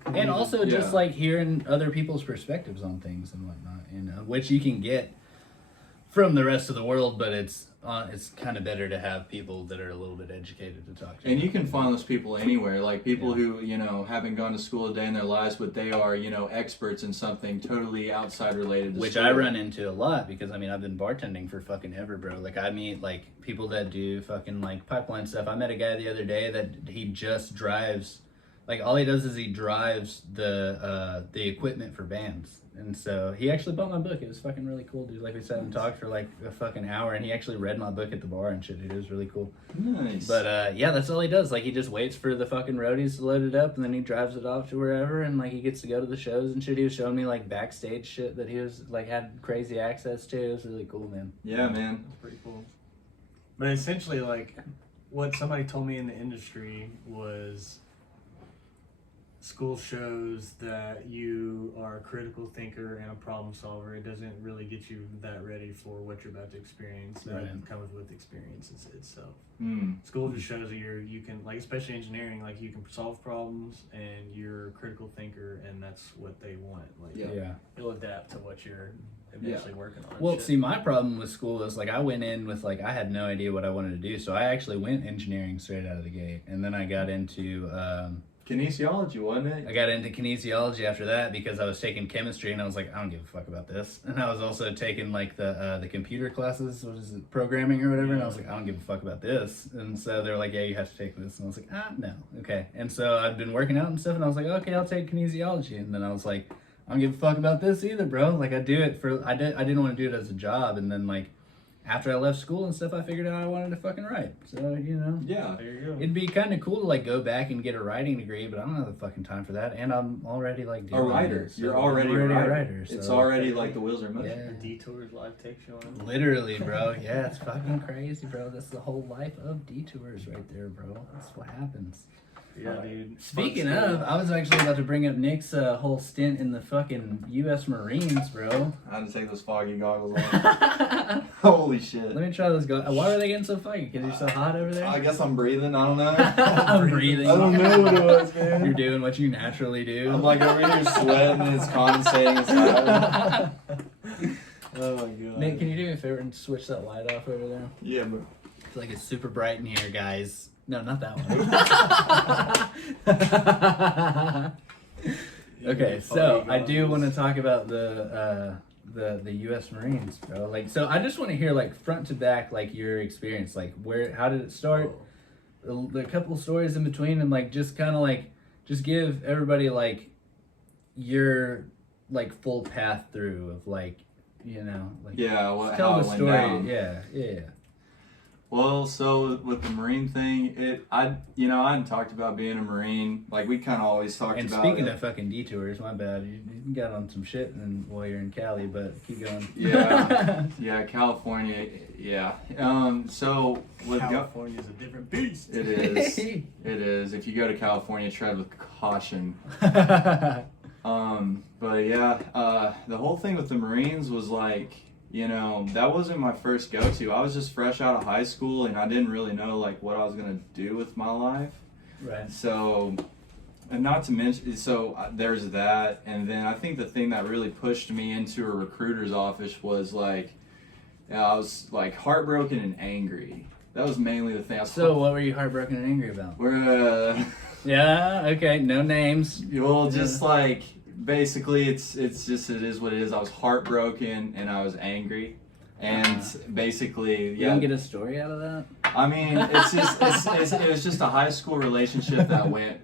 and also just like hearing other people's perspectives on things and whatnot, you know, which you can get from the rest of the world, but it's kind of better to have people that are a little bit educated to talk to. And you can find those people anywhere, like people who, you know, haven't gone to school a day in their lives, but they are, you know, experts in something totally outside related to which school. I run into a lot because, I mean, I've been bartending for fucking ever, bro. Like, I meet, like, people that do fucking, like, pipeline stuff. I met a guy the other day that he just drives, like, all he does is he drives the equipment for bands. And so he actually bought my book. It was fucking really cool, dude. Like, we sat and talked for like a fucking hour, and he actually read my book at the bar and shit, dude. It was really cool. Nice. But yeah, that's all he does. Like, he just waits for the fucking roadies to load it up, and then he drives it off to wherever, and like he gets to go to the shows and shit. He was showing me like backstage shit that he was like had crazy access to. It was really cool, man. Yeah, man. That's pretty cool. But essentially, like, what somebody told me in the industry was school shows that you are a critical thinker and a problem solver. It doesn't really get you that ready for what you're about to experience. That comes with experience itself. School just shows that you can, like, especially engineering, like, you can solve problems and you're a critical thinker, and that's what they want. Like, you'll adapt to what you're eventually working on. Well, see, my problem with school is like I went in with like I had no idea what I wanted to do, so I actually went engineering straight out of the gate, and then I got into kinesiology, wasn't it? I got into kinesiology after that because I was taking chemistry and I was like, I don't give a fuck about this. And I was also taking like the computer classes, what is it, programming or whatever, and I was like, I don't give a fuck about this. And so they were like, yeah, you have to take this. And I was like, no, okay. And so I've been working out and stuff, and I was like, okay, I'll take kinesiology. And then I was like, I don't give a fuck about this either, bro. Like, I didn't want to do it as a job, and then like after I left school and stuff, I figured out I wanted to fucking write. So, you know. Yeah. There you go. It'd be kind of cool to, like, go back and get a writing degree, but I don't have the fucking time for that. And I'm already, like, a writer. So You're already a writer. So. It's already, like, the wheels are moving. Yeah. The Detours life takes you on. Literally, bro. Yeah, it's fucking crazy, bro. That's the whole life of Detours right there, bro. That's what happens. Yeah, dude. Speaking of, I was actually about to bring up Nick's whole stint in the fucking U.S. Marines, bro. I had to take those foggy goggles off. Holy shit. Let me try those goggles. Why are they getting so foggy? Because you're so hot over there? I guess I'm breathing. I don't know. I'm breathing. I don't know what it was, man. You're doing what you naturally do. I'm like over here sweating and it's condensating inside. Oh my god. Nick, can you do me a favor and switch that light off over there? Yeah, bro. It's like it's super bright in here, guys. No, not that one. Okay, so I do want to talk about the U.S. Marines, bro. Like, so I just want to hear like front to back, like your experience, like how did it start, the couple stories in between, and like just kind of like just give everybody like your like full path through of like, you know, like Yeah, tell how the it went story. down. Yeah. Well, so with the Marine thing, I hadn't talked about being a Marine. Like we kind of always talked And about. speaking of fucking detours, my bad. You got on some shit while you're in Cali, but keep going. Yeah, California. Yeah. So with California's a different beast. it is. It is. If you go to California, tread with caution. But yeah, the whole thing with the Marines was like, you know, that wasn't my first go-to. I was just fresh out of high school and I didn't really know like what I was gonna do with my life. Right. So, and not to mention, there's that, and then I think the thing that really pushed me into a recruiter's office was like, I was like heartbroken and angry. That was mainly the thing. So what were you heartbroken and angry about? We're Yeah. Okay. No names. well, just like. Basically, it is what it is. I was heartbroken and I was angry, and basically, You didn't get a story out of that? I mean, it was just a high school relationship that went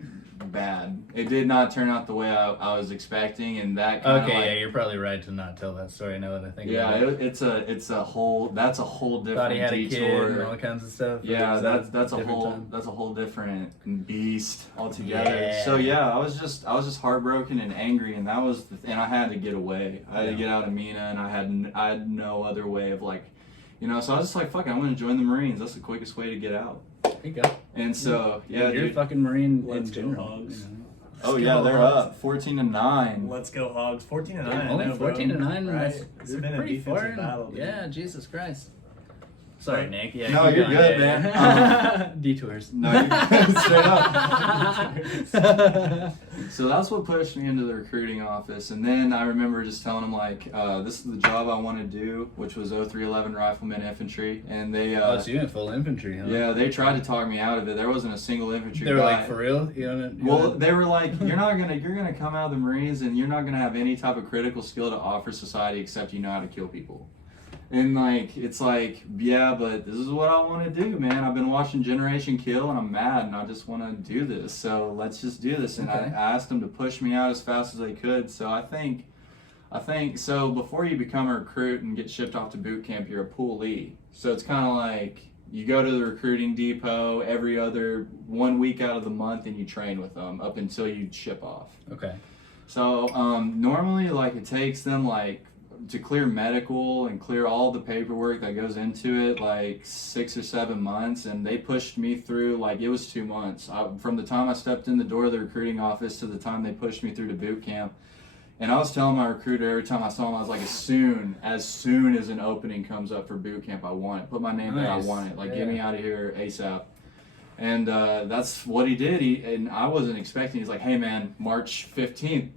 bad. It did not turn out the way I was expecting, and that kind of Okay. like, Yeah, you're probably right to not tell that story. Now that I think yeah, about it. it's a whole different Thought he had a detour. kid and all kinds of stuff. Yeah, that's a different whole time? that's a whole different beast altogether. Yeah. So yeah, I was just heartbroken and angry, and that was and I had to get away. I had to get out of Mina, and I had no other way of like, you know. So I was just like, fuck it, I'm gonna join the Marines. That's the quickest way to get out. There you go. And so yeah, you're a dude. fucking Marine Let's in go, general. Hogs. You know? Oh Let's yeah, go, they're Hogs. up 14-9. Let's go, Hogs. 14-9. Yeah, only I know, bro. 14-9. Right? That's It's been a pretty defensive far. battle, dude. Yeah, Jesus Christ. Sorry, Nick. Yeah, No, keep you're going. good, Yeah, man. yeah. Detours. No, you're straight up. So that's what pushed me into the recruiting office, and then I remember just telling them like, this is the job I want to do, which was 0311 Rifleman Infantry, and they Oh, so you went full infantry, huh? yeah, they tried to talk me out of it. There wasn't a single infantry They were guy. like, for real? Well, they were like, you're gonna come out of the Marines and you're not gonna have any type of critical skill to offer society except you know how to kill people. And like, it's like, yeah, but this is what I want to do, man. I've been watching Generation Kill and I'm mad and I just want to do this. So let's just do this. And Okay. I asked them to push me out as fast as they could. So I think so before you become a recruit and get shipped off to boot camp, you're a poolee. So it's kind of like you go to the recruiting depot every other 1 week out of the month and you train with them up until you ship off. Okay. So normally, like, it takes them like to clear medical and clear all the paperwork that goes into it, like 6 or 7 months, and they pushed me through like it was 2 months. From the time I stepped in the door of the recruiting office to the time they pushed me through to boot camp. And I was telling my recruiter every time I saw him, I was like, as soon as an opening comes up for boot camp, I want it. Put my name there, I Nice. want it. Like, Yeah. get me out of here ASAP. And that's what he did. And I wasn't expecting. He's like, hey man, March 15th,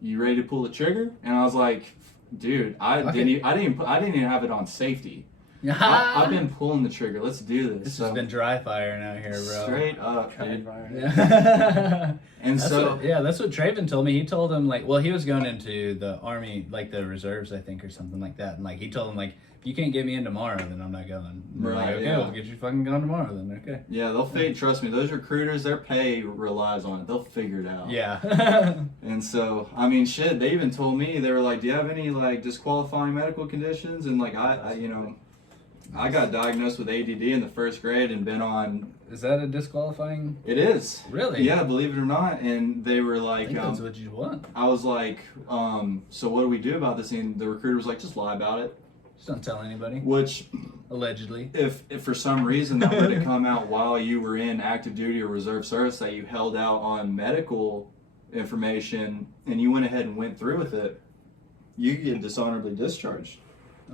you ready to pull the trigger? And I was like, dude, I didn't even have it on safety. I've been pulling the trigger. Let's do this. This has been dry firing out here, bro. Straight up, Cut dude. fire. Yeah. And That's so that's what Traven told me. He told him like, well, he was going into the army, like the reserves, I think, or something like that. And like, he told him like, if you can't get me in tomorrow, then I'm not going. And they're like, Right, okay, yeah. we'll get you fucking going tomorrow then. Okay. yeah, they'll fade. Trust me, those recruiters, their pay relies on it. They'll figure it out. Yeah. And so, I mean, shit, they even told me, they were like, do you have any like disqualifying medical conditions? And like, I got diagnosed with ADD in the first grade and been on. Is that a disqualifying? It is. Really? Yeah, believe it or not. And they were I like, think that's what you want. I was like, so what do we do about this? And the recruiter was like, just lie about it. Just don't tell anybody. Which, Allegedly. If for some reason that were to come out while you were in active duty or reserve service, that you held out on medical information and you went ahead and went through with it, you get dishonorably discharged.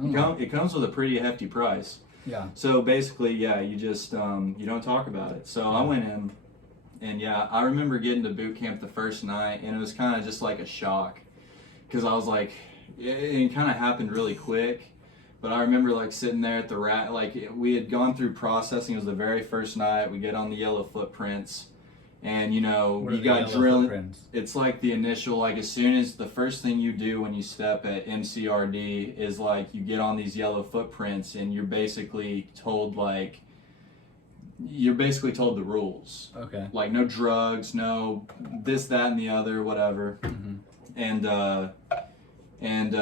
It comes with a pretty hefty price. Yeah. So basically, yeah, you just you don't talk about it. So I went in, and yeah, I remember getting to boot camp the first night, and it was kind of just like a shock, because I was like, it kind of happened really quick. But I remember like sitting there at the we had gone through processing. It was the very first night. We get on the yellow footprints, and you got drilling. It's like the initial, like as soon as the first thing you do when you step at MCRD is like you get on these yellow footprints, and you're basically told the rules. Okay. Like no drugs, no this, that, and the other, whatever. Mm-hmm. And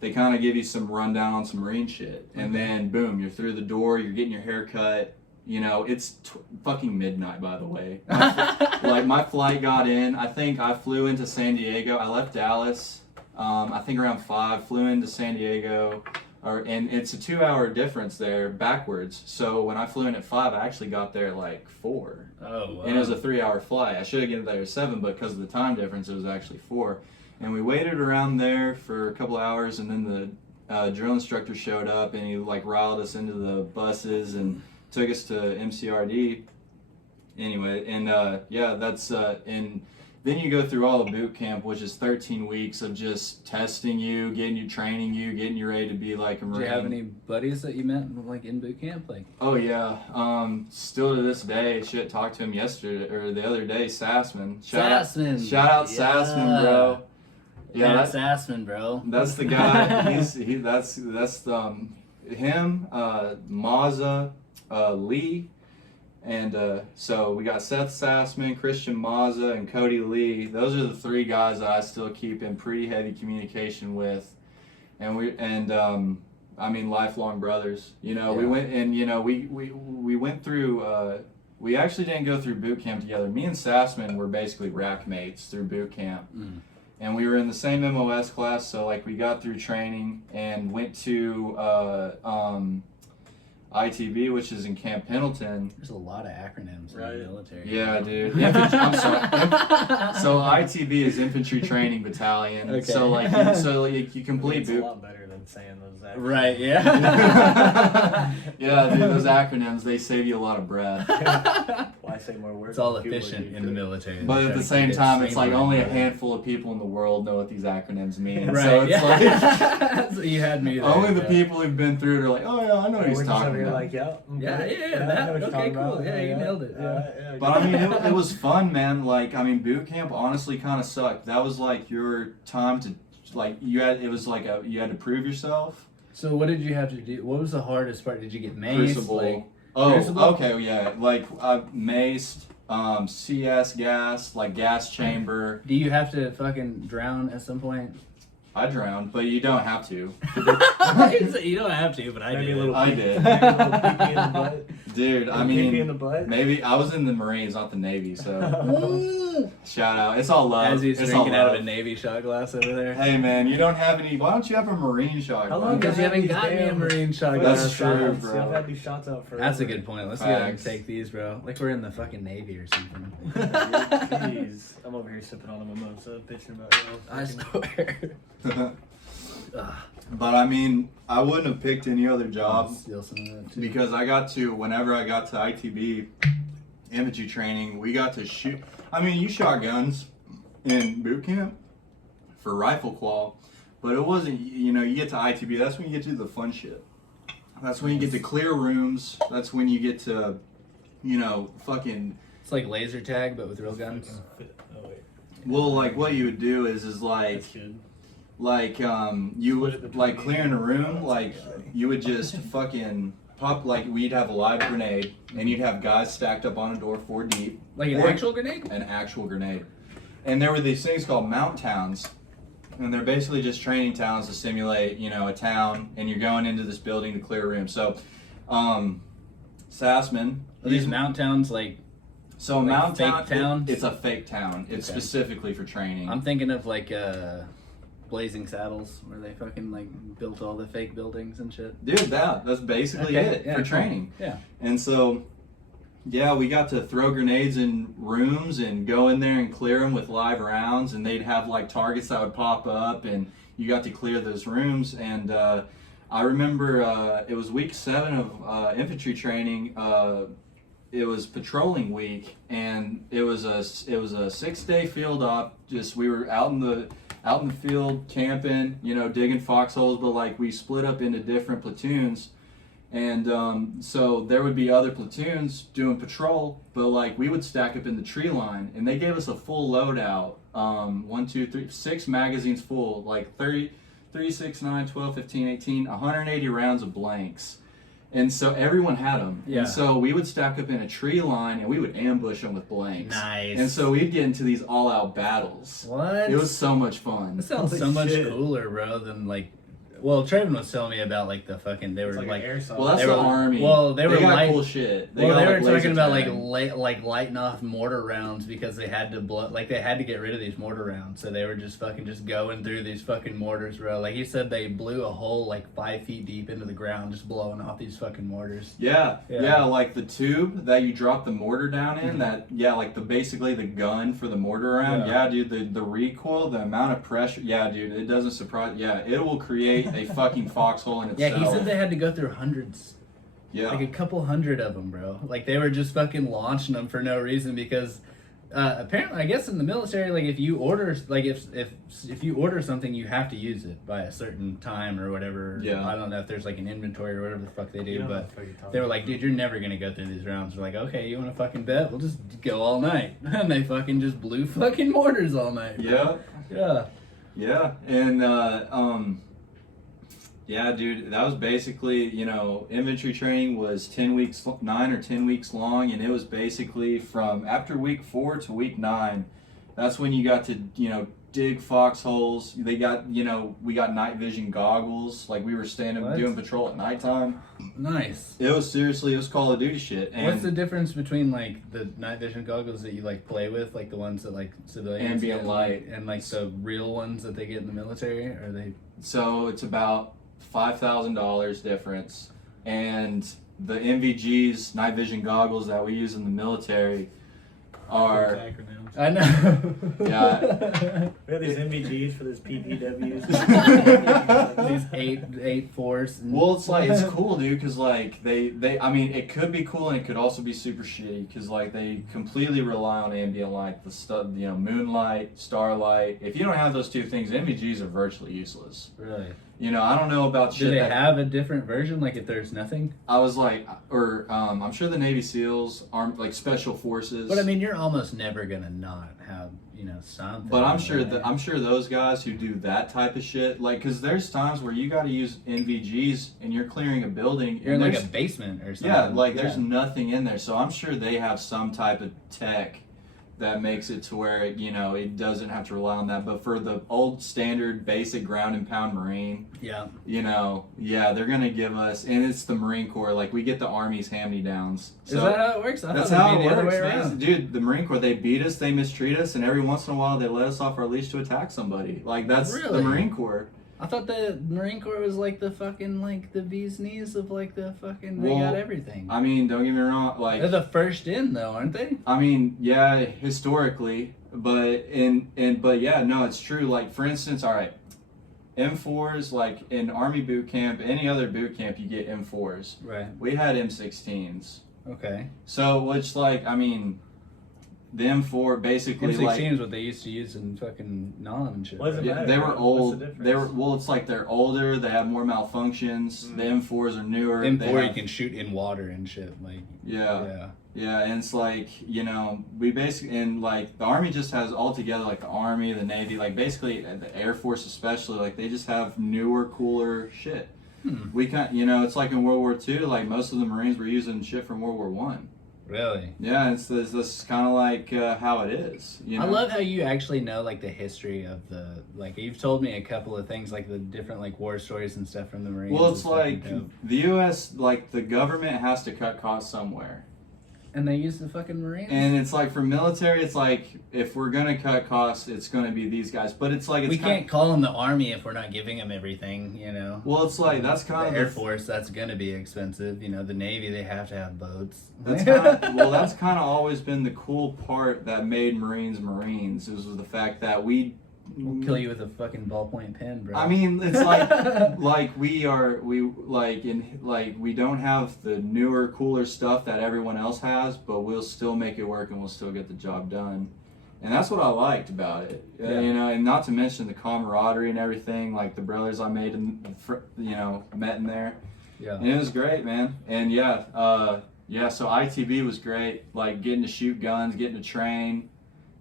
they kind of give you some rundown on some Marine shit, and then boom, you're through the door. You're getting your hair cut. It's fucking midnight, by the way. Like my flight got in. I think I flew into San Diego. I left Dallas. I think around 5. Flew into San Diego, and it's a 2-hour difference there backwards. So when I flew in at 5, I actually got there at like 4. Oh wow. And it was a 3-hour flight. I should have gotten there at 7, but because of the time difference, it was actually 4. And we waited around there for a couple hours, and then the drill instructor showed up, and he like riled us into the buses and took us to MCRD. Anyway, and that's and then you go through all the boot camp, which is 13 weeks of just testing you, training you, getting you ready to be like a Marine. Do you have any buddies that you met like in boot camp? Like, oh yeah, still to this day, shit. Talked to him yesterday or the other day. Sassman. Shout out Sassman, bro. Yeah, that's Assman, bro. That's the guy. That's him, Mazza, Lee, and so we got Seth Sassman, Christian Mazza, and Cody Lee. Those are the 3 guys that I still keep in pretty heavy communication with, and lifelong brothers. We went and we went through. We actually didn't go through boot camp together. Me and Sassman were basically rack mates through boot camp. And we were in the same MOS class, so like we got through training and went to ITB, which is in Camp Pendleton. There's a lot of acronyms in the military. Yeah, dude. I'm sorry. So ITB is Infantry Training Battalion. Okay. So you complete boot. It's a lot better than saying those acronyms. Right? Yeah. Yeah, dude. Those acronyms, they save you a lot of breath. Why say more words? It's all efficient in the military. But at the same time, it's like only a handful of people in the world know what these acronyms mean. Right. So it's like so you had me there. Only the people who've been through it are like, oh yeah, I know what he's talking about. Like, yeah. Okay, cool. Yeah, you nailed it. Yeah. But I mean, it was fun, man. Like, I mean, boot camp honestly kind of sucked. That was like your time to, like, you had to prove yourself. So what did you have to do? What was the hardest part? Did you get maced? Crucible. Crucible? Okay, yeah. Like, maced, CS gas, like gas chamber. Do you have to fucking drown at some point? I drowned, but you don't have to. You don't have to, but I did. I did. Maybe a little pee-pee in the butt. Dude, I mean, in the butt? Maybe I was in the Marines, not the Navy, so shout out. It's all love. As he's drinking out of a Navy shot glass over there. Hey man, you don't have any. Why don't you have a Marine shot glass? How long? Because you haven't got me a Marine shot glass. That's true, bro. I've had these shots out forever. That's a good point. Let's go and take these, bro. Like we're in the fucking Navy or something. Jeez, I'm over here sipping on a mimosa, bitching about I swear. But I mean, I wouldn't have picked any other job Steal some of that too. because whenever I got to ITB infantry training, we got to shoot. I mean, you shot guns in boot camp for rifle qual, but it wasn't, you get to ITB, that's when you get to do the fun shit. That's when you get to clear rooms. That's when you get to, fucking. It's like laser tag, but with real guns. Oh, wait. Well, like what you would do is like. That's good. Like, you would, like, clearing a room, like, you would just fucking pop, like, we'd have a live grenade, and you'd have guys stacked up on a door 4 deep. Like an actual grenade? An actual grenade. And there were these things called mount towns, and they're basically just training towns to simulate, a town, and you're going into this building to clear a room. So, Sassman. Are these mount towns, like... So, like mount fake town? It's a fake town. It's specifically for training. I'm thinking of, like, Blazing Saddles, where they fucking like built all the fake buildings and shit? Dude, that's basically it for training. Yeah. And so, yeah, we got to throw grenades in rooms and go in there and clear them with live rounds, and they'd have like targets that would pop up, and you got to clear those rooms. And I remember it was week 7 of infantry training. It was patrolling week, and it was a 6-day field op. Just we were out in the field camping, you know, digging foxholes, but like we split up into different platoons, and so there would be other platoons doing patrol, but like we would stack up in the tree line, and they gave us a full loadout, 6 magazines full, like 30, 3, 6, 9, 12, 15, 18, 180 rounds of blanks. And so everyone had them. Yeah. And so we would stack up in a tree line and we would ambush them with blanks. Nice. And so we'd get into these all-out battles. What? It was so much fun. That sounds so much cooler, bro, than like. Well, Trayvon was telling me about like the fucking. They were It's like an airsoft. Well, that's they the were- army. well, they were got cool shit. They got, were laser talking about tag. like lighting off mortar rounds because they had to they had to get rid of these mortar rounds, so they were just going through these fucking mortars, bro. Like he said, they blew a hole like 5 feet deep into the ground, just blowing off these fucking mortars. Yeah, like the tube that you drop the mortar down in. Mm-hmm. Like basically the gun for the mortar round. Yeah, dude, the recoil, the amount of pressure. Yeah, dude, it doesn't surprise. Yeah, it will create a fucking foxhole in itself. Yeah, he said they had to go through hundreds. Yeah. Like a couple hundred of them, bro. Like they were just fucking launching them for no reason because apparently, I guess in the military, like if you order, like if you order something, you have to use it by a certain time or whatever. Yeah. I don't know if there's like an inventory or whatever the fuck they do, You know but what the fuck you're talking they were about. like, dude, you're never gonna go through these rounds. We're like, okay, you want to fucking bet? We'll just go all night, and they fucking just blew fucking mortars all night. Bro. Yeah. Yeah. And yeah, dude, that was basically, you know, infantry training was 9 or 10 weeks long, and it was basically from after week 4 to week 9. That's when you got to, you know, dig foxholes. They got, you know, we got night vision goggles. Like we were standing doing patrol at nighttime. Nice. It was Call of Duty shit. And What's the difference between like the night vision goggles that you like play with, like the ones that like civilians Ambient get, light. and like the real ones that they get in the military? Are they? So it's about $5,000 difference, and the NVG's night vision goggles that we use in the military are Acronyms. I know. Yeah. We have these MVGs for this PPWs. These eight force. And Well, it's cool, dude, because like they I mean, it could be cool and it could also be super shitty because like they completely rely on ambient light, the stuff, you know, moonlight, starlight. If you don't have those two things, NVGs are virtually useless. Really? You know, I don't know about shit. Do they have a different version? Like if there's nothing? I was like, I'm sure the Navy SEALs aren't like special forces. But I mean, you're almost never gonna not have, you know, something. But I'm sure right? that those guys who do that type of shit, like, because there's times where you got to use NVGs and you're clearing a building. You're in and like a basement or something. yeah, like there's nothing in there. So I'm sure they have some type of tech that makes it to where you know it doesn't have to rely on that. But for the old standard basic ground and pound Marine, Yeah. you know, yeah, they're gonna give us, and it's the Marine Corps. Like we get the Army's hand-me-downs. Is that how it works? I That's thought how it'd it be the other works, way man. around. Dude, the Marine Corps, they beat us, they mistreat us, and every once in a while they let us off our leash to attack somebody. Like, that's Really? the Marine Corps. I thought the Marine Corps was like the fucking, like, the bee's knees of, like, the fucking, they Well, got everything. I mean, don't get me wrong, like, They're the first in, though, aren't they? I mean, yeah, historically, but yeah, no, it's true. Like, for instance, all right, M4s, like, in Army boot camp, any other boot camp, you get M4s. Right. We had M16s. Okay. So, which, like, I mean, the M4 basically, M16 like, is what they used to use in fucking Nam and shit. What does it right? yeah, matter? they were What's the old. difference? They were well. It's like they're older. They have more malfunctions. The M4s are newer. M4 they have- you can shoot in water and shit. Like, Yeah, and it's like, you know, we basically, and like the Army just has all together, like the Army, the Navy, like basically the Air Force especially, like they just have newer, cooler shit. We can't, you know, it's like in World War II, like most of the Marines were using shit from World War One. Really? Yeah, it's this kind of like how it is. You know? I love how you actually know like the history of the, like, you've told me a couple of things, like the different like war stories and stuff from the Marines. Well, it's fucking like dope. the U.S., like the government has to cut costs somewhere. And they use the fucking Marines. And it's like for military, it's like if we're gonna cut costs, it's gonna be these guys. But it's like we can't call them the Army if we're not giving them everything, you know. Well, it's like that's kind of the Air Force. That's gonna be expensive, you know. The Navy, they have to have boats. That's kind of always been the cool part that made Marines Marines. Was the fact that we'll kill you with a fucking ballpoint pen, bro. I mean, it's like we don't have the newer, cooler stuff that everyone else has, but we'll still make it work and we'll still get the job done. And that's what I liked about it, you know. And not to mention the camaraderie and everything, like the brothers I made, met in there. Yeah. And it was great, man. And so ITB was great. Like getting to shoot guns, getting to train.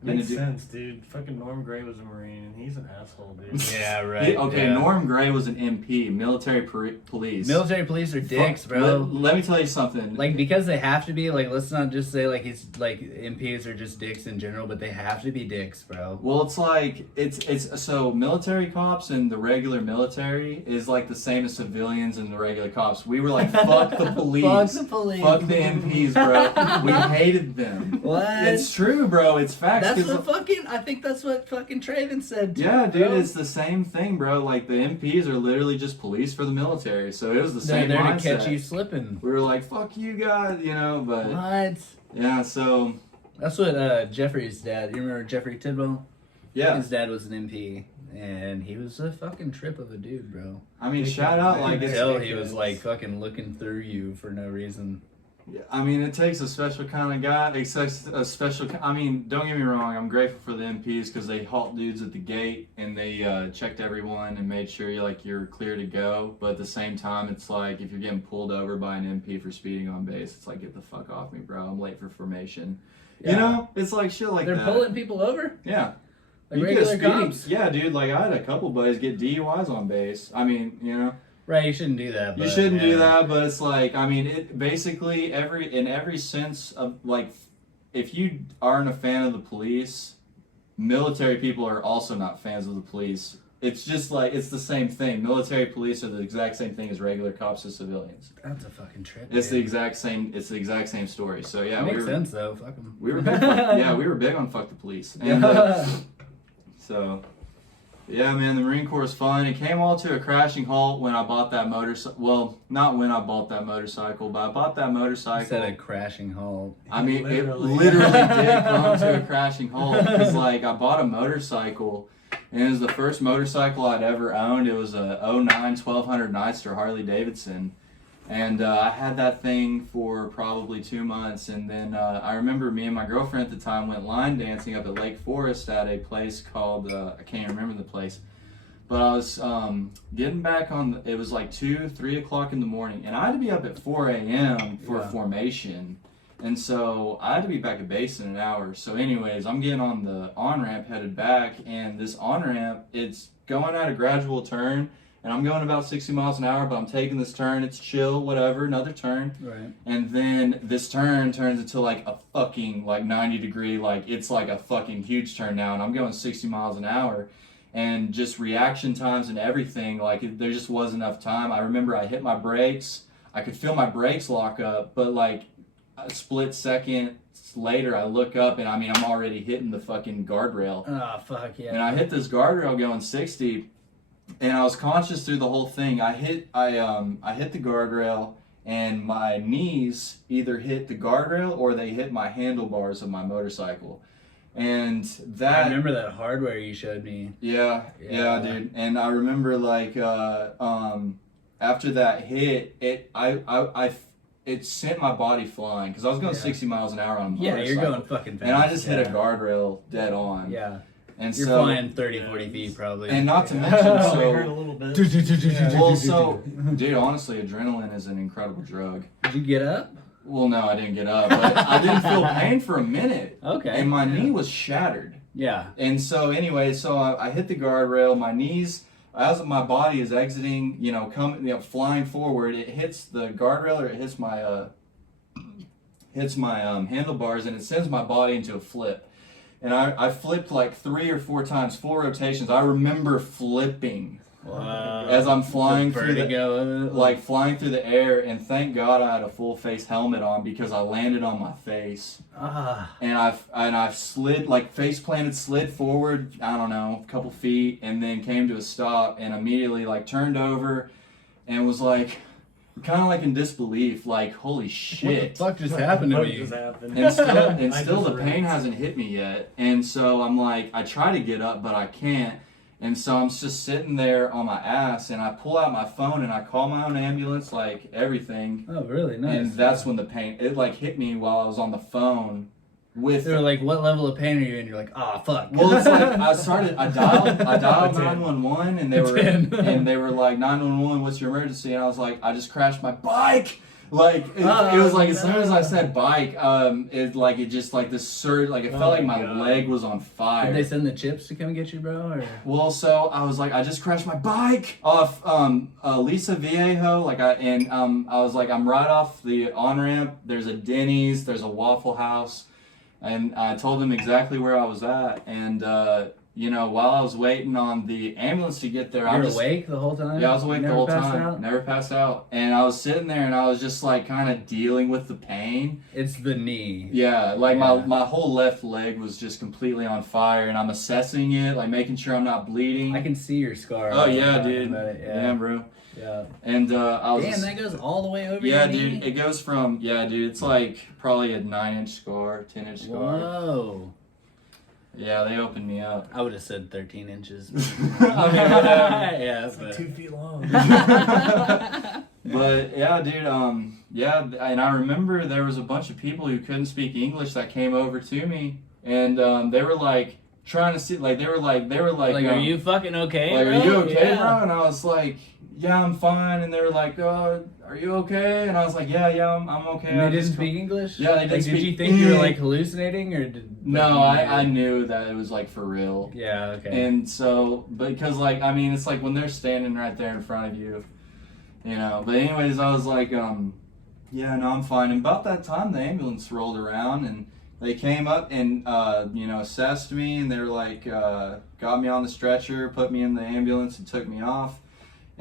Makes sense, dude. Fucking Norm Gray was a Marine, and he's an asshole, dude. Yeah, right. Okay, Norm Gray was an MP, military police. Military police are dicks, bro. Let me tell you something. Like, because they have to be, like, let's not just say, like, it's, like, MPs are just dicks in general, but they have to be dicks, bro. Well, it's like, so military cops and the regular military is like the same as civilians and the regular cops. We were like, fuck the police. Fuck the police. Fuck the MPs, bro. We hated them. What? It's true, bro. It's facts. I think that's what fucking Traven said too, yeah, dude, bro. It's the same thing, bro. Like, the MPs are literally just police for the military. So it was the same They're there mindset. to catch you slipping. We were like, fuck you guys, you know, but... What? Yeah, so... That's what Jeffrey's dad, you remember Jeffrey Tidwell? Yeah. His dad was an MP, and he was a fucking trip of a dude, bro. I mean, shout out, like... He was, like, fucking looking through you for no reason. I mean, it takes a special kind of guy. I mean, don't get me wrong. I'm grateful for the MPs because they halt dudes at the gate and they checked everyone and made sure you're clear to go. But at the same time, it's like if you're getting pulled over by an MP for speeding on base, it's like, get the fuck off me, bro. I'm late for formation. Yeah. You know, it's like shit like that. They're pulling people over. Yeah. Like regular cops. Yeah, dude. Like I had a couple buddies get DUIs on base. I mean, you know. Right, you shouldn't do that. You shouldn't do that, but it's like, I mean, it basically in every sense of like, if you aren't a fan of the police, military people are also not fans of the police. It's just like, it's the same thing. Military police are the exact same thing as regular cops to civilians. That's a fucking trip. It's the exact same. It's the exact same story. So yeah, makes sense though. Fuck them. We were big. We were big on fuck the police. And, so. Yeah, man, the Marine Corps is fun. It came all to a crashing halt when I bought that motorcycle. Well, not when I bought that motorcycle, but I bought that motorcycle. You said a crashing halt. I mean, it literally did come to a crashing halt because, like, I bought a motorcycle, and it was the first motorcycle I'd ever owned. It was a 09 1200 Nightster Harley Davidson. And I had that thing for probably 2 months, and then I remember me and my girlfriend at the time went line dancing up at Lake Forest at a place called, I can't remember the place, but I was getting back on, it was like 2, 3 o'clock in the morning, and I had to be up at 4 a.m. for formation, and so I had to be back at base in an hour. So anyways, I'm getting on the on-ramp headed back, and this on-ramp, it's going at a gradual turn, and I'm going about 60 miles an hour, but I'm taking this turn, it's chill, whatever, another turn. Right. And then this turn turns into like a fucking like 90 degree, like it's like a fucking huge turn now, and I'm going 60 miles an hour. And just reaction times and everything, like there just wasn't enough time. I remember I hit my brakes, I could feel my brakes lock up, but like a split second later I look up and I mean I'm already hitting the fucking guardrail. Oh, fuck yeah. And I hit this guardrail going 60. And I was conscious through the whole thing. I hit the guardrail, and my knees either hit the guardrail or they hit my handlebars of my motorcycle. And that, I remember that hardware you showed me. Yeah, dude. And I remember like after that hit, it sent my body flying because I was going 60 miles an hour on a motorcycle. Yeah, you're going fucking fast. And I just hit a guardrail dead on. Yeah. And you're flying 30, 40 feet probably. And not to mention, so hurt a little bit. Well, so, dude, honestly, adrenaline is an incredible drug. Did you get up? Well, no, I didn't get up, but I didn't feel pain for a minute. Okay. And my knee was shattered. Yeah. And so, anyway, I hit the guardrail. My knees, as my body is exiting, flying forward, it hits the guardrail or it hits my handlebars, and it sends my body into a flip. And I flipped like 3 or 4 times, 4 rotations. I remember flipping Wow. As I'm flying through vertigo, flying through the air, and thank God I had a full face helmet on because I landed on my face. And I've slid, like face planted, slid forward, I don't know, a couple feet, and then came to a stop and immediately like turned over and was like kind of like in disbelief, like holy shit. What the fuck just happened to me? Just happened? And still the pain hasn't hit me yet. And so I'm like, I try to get up, but I can't. And so I'm just sitting there on my ass, and I pull out my phone and I call my own ambulance, like everything. Oh, really? Nice. And that's when the pain, it like hit me while I was on the phone with. They were like, "What level of pain are you in?" You're like, "Ah, fuck." Well, it's like I dialed 911, and they were like, 911, what's your emergency? And I was like, I just crashed my bike. Like it was like as soon as I said bike, it just like this surge, like it felt like my leg was on fire. Did they send the chips to come get you, bro? Or? Well, so I was like, I just crashed my bike off Lisa Viejo, I was like, I'm right off the on ramp. There's a Denny's, there's a Waffle House, and I told them exactly where I was at, and while I was waiting on the ambulance to get there, You were awake the whole time? Yeah, I was awake the whole time. Out? Never passed out. And I was sitting there and I was just like kind of dealing with the pain. It's the knee. Yeah, my whole left leg was just completely on fire, and I'm assessing it, like making sure I'm not bleeding. I can see your scar. Oh yeah, dude. Yeah, bro. Yeah. And I was. Damn, that goes all the way over. Yeah, your dude. knee? It goes from it's like probably a 9-inch scar, 10-inch scar. Whoa. Yeah, they opened me up. I would have said 13 inches. I mean, whatever. Yeah, It's like 2 feet long. But yeah, dude, and I remember there was a bunch of people who couldn't speak English that came over to me, and they were like trying to see, like they were like, are you fucking okay? Like, bro? are you okay, Yeah. bro? And I was like, yeah, I'm fine. And they were like, are you okay? And I was like, yeah, I'm okay. And I they didn't just speak English? Yeah, they didn't Did speak- you think you were like hallucinating or did? No, I knew that it was like for real. Yeah, okay. And so, because like, I mean, it's like when they're standing right there in front of you, But anyways, I was like, yeah, no, I'm fine. And about that time, the ambulance rolled around and they came up and, assessed me, and they were like, got me on the stretcher, put me in the ambulance and took me off.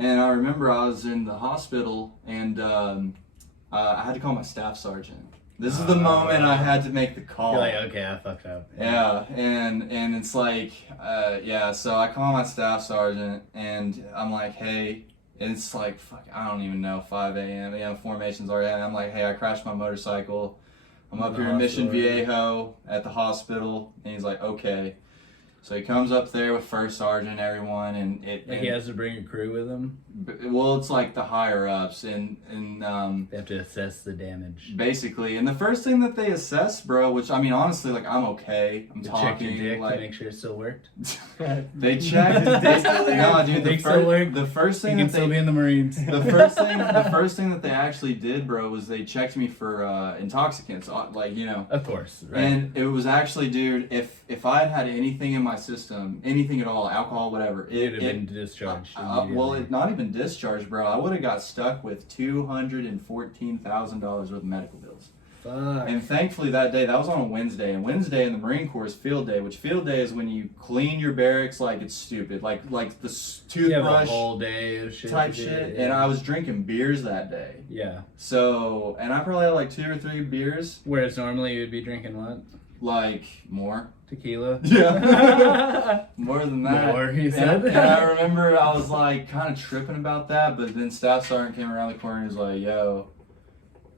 And I remember I was in the hospital and I had to call my staff sergeant. This is the moment I had to make the call. You're like, okay, I fucked up. Yeah, and it's like, so I call my staff sergeant and I'm like, hey, and it's like, fuck, I don't even know, 5 a.m. Formation's already, I'm like, hey, I crashed my motorcycle. I'm up here in Mission Viejo at the hospital. And he's like, okay. So he comes up there with first sergeant, everyone, and Like he has to bring a crew with him? Well, it's like the higher ups, and they have to assess the damage. basically. And the first thing that they assess, bro, which I mean, honestly, like I'm okay. I'm They talking, check your dick like to make sure it still worked. they check. No, dude, Dick still work? the first You thing can that still be they in the Marines. the first thing that they actually did, bro, was they checked me for intoxicants, Of course, right? And it was actually, dude, if I had had anything in my system, anything at all, alcohol, whatever, You'd have been discharged. not even discharged, bro. I would have got stuck with $214,000 worth of medical bills. Fuck. And thankfully that day, that was on a Wednesday, and Wednesday in the Marine Corps is field day, which field day is when you clean your barracks like it's stupid, like the You have a toothbrush whole day of shit type to do, shit. yeah. And I was drinking beers that day. Yeah. So, and I probably had like 2 or 3 beers, Whereas normally you would be drinking what? like more. Tequila? Yeah. More than that. More, he said. And I remember I was like kind of tripping about that, but then Staff Sergeant came around the corner and was like, yo,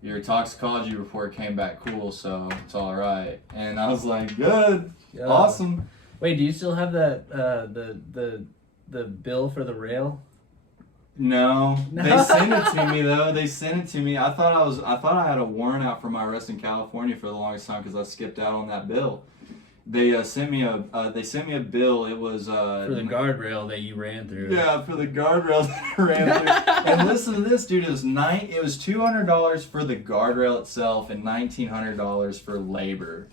your toxicology report came back cool, so it's all right. And I was like, good, Yeah. awesome. Wait, do you still have that the bill for the rail? No, No. they sent it to me though. They sent it to me. I thought I had a warrant out for my arrest in California for the longest time because I skipped out on that bill. They sent me a bill. It was For the guardrail that you ran through. yeah, for the guardrail that I ran through. And listen to this, dude. It was $200 for the guardrail itself and $1,900 for labor.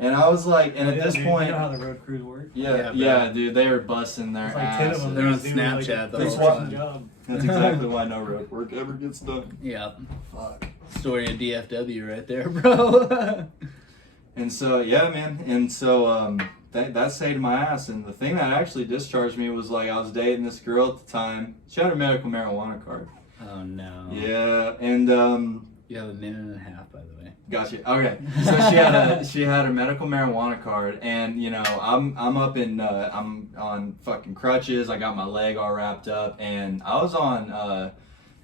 And I was like, and at this point, you know how the road crews work? yeah, dude, they were busting their There's like 10 of asses. them. They're on that just do, Snapchat the a whole fucking time. job. That's exactly why no road work ever gets done. Yeah. Fuck. Story of DFW right there, bro. And so, yeah, man. And so, that saved my ass. And the thing that actually discharged me was like I was dating this girl at the time. She had a medical marijuana card. Oh no. Yeah, and You have a minute and a half, by the way. Gotcha. Okay. So she had a medical marijuana card, and you know I'm on fucking crutches. I got my leg all wrapped up, and I was on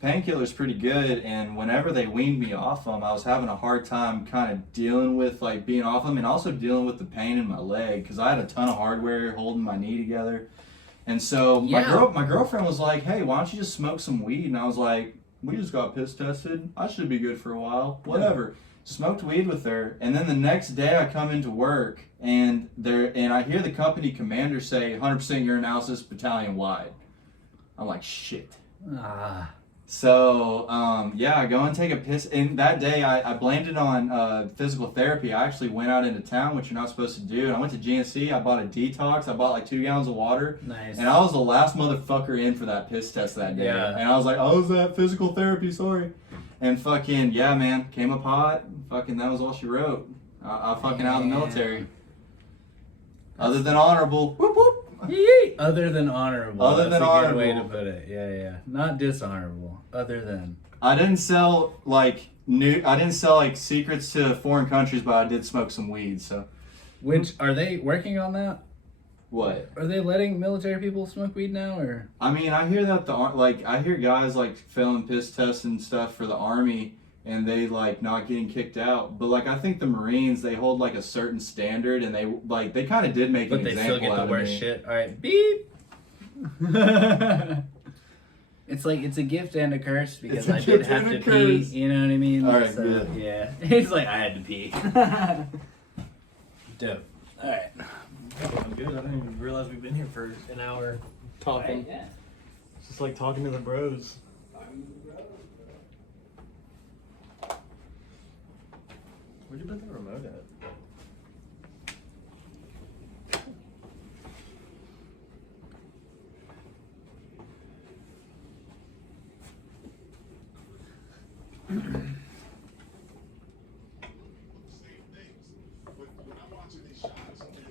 painkillers pretty good. And whenever they weaned me off them, I was having a hard time kind of dealing with like being off them, and also dealing with the pain in my leg because I had a ton of hardware holding my knee together. And so my girlfriend was like, "Hey, why don't you just smoke some weed?" And I was like, "We just got piss tested. I should be good for a while. Whatever." Smoked weed with her, and then the next day I come into work and I hear the company commander say 100% urinalysis battalion wide. I'm like, shit. So I go and take a piss, and that day I blamed it on physical therapy. I actually went out into town, which you're not supposed to do, and I went to GNC. I bought a detox. I bought like 2 gallons of water. Nice. And I was the last motherfucker in for that piss test that day. Yeah. And I was like, oh, is that physical therapy? Sorry. And fucking, yeah, man, came up hot. Fucking, that was all she wrote. I fucking out of the military. Other than honorable. Whoop, whoop. Other than honorable. Other than That's a honorable. good way to put it. Yeah. Not dishonorable. Other than. I didn't sell like secrets to foreign countries, but I did smoke some weed. So, Which, are they working on that? what? Are they letting military people smoke weed now, or? I mean, I hear that I hear guys like failing piss tests and stuff for the Army, and they like not getting kicked out. But like I think the Marines, they hold like a certain standard, and they kind of did make an But they example still get out the of worst me. shit. All right, beep. It's like it's a gift and a curse because It's a I did gift have and to a pee. curse. You know what I mean? All right, So, good. yeah. It's like I had to pee. Dope. All right. I'm good. I didn't even realize we've been here for an hour talking. Yeah. It's just like talking to the bros. Where'd you put the remote at?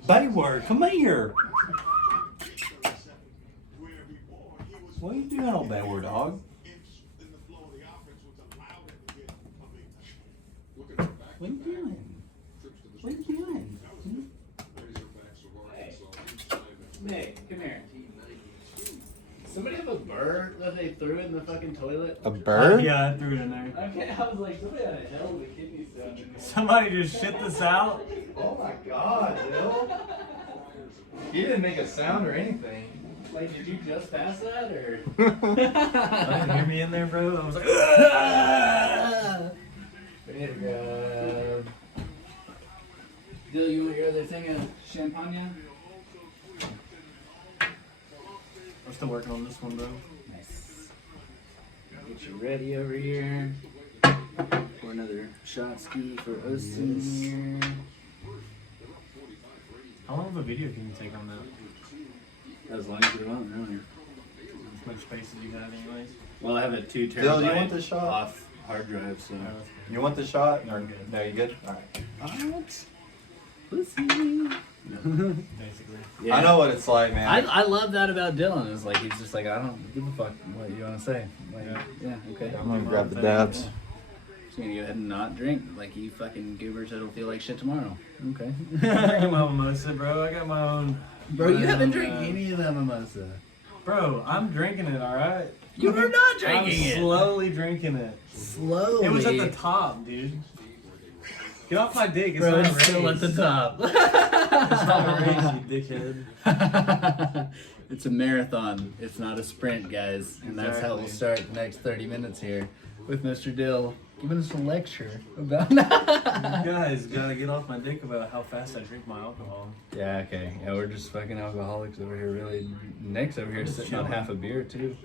Bayward, come here. What are you doing, old Bayward dog? What are you doing? What are you doing? Hey. Nick, come here. Somebody have a bird that they threw in the fucking toilet? A bird? Yeah, I threw it in there. Okay, I was like, somebody had a hell of a kidney stone in there. Somebody just shit this out. Oh my God, Dyl. He didn't make a sound or anything. Like, did you just pass that, or? You didn't hear me in there, bro? I was like, Ready to go. Dyl, you want your other thing of champagne? I'm still working on this one, bro. Nice. Get you ready over here. Pour another shot ski for us in here. How long of a video can you take on that? As long as you want, really. As much space as you have, anyways. Well, I have a 2 Dyl, you want terabyte the shot? off hard drive, so. You want the shot? No, I'm good. No, you good? All right. What? Pussy. Basically. Yeah. I know what it's like, man. I love that about Dylan. Is like he's just like, I don't give a fuck what you want to say. Like, yeah, okay. I'm gonna grab the dabs. Just gonna go ahead and not drink like you fucking goobers that'll feel like shit tomorrow. Okay. I'm drinking my mimosa, bro. I got my own. Bro, you haven't drank drank any of that mimosa. Bro, I'm drinking it, alright? You were not I'm drinking it. slowly drinking it. Slowly. It was at the top, dude. Get off my dick. It's Bro, not it's a race. still at the top. It's not a race, you dickhead. It's a marathon. It's not a sprint, guys. And that's how we'll Exactly. start the next 30 minutes here with Mr. Dill giving us a lecture about. You guys gotta get off my dick about how fast I drink my alcohol. Yeah, okay. Yeah, we're just fucking alcoholics over here, really. Nick's over here Just sitting on chilling. half a beer, too.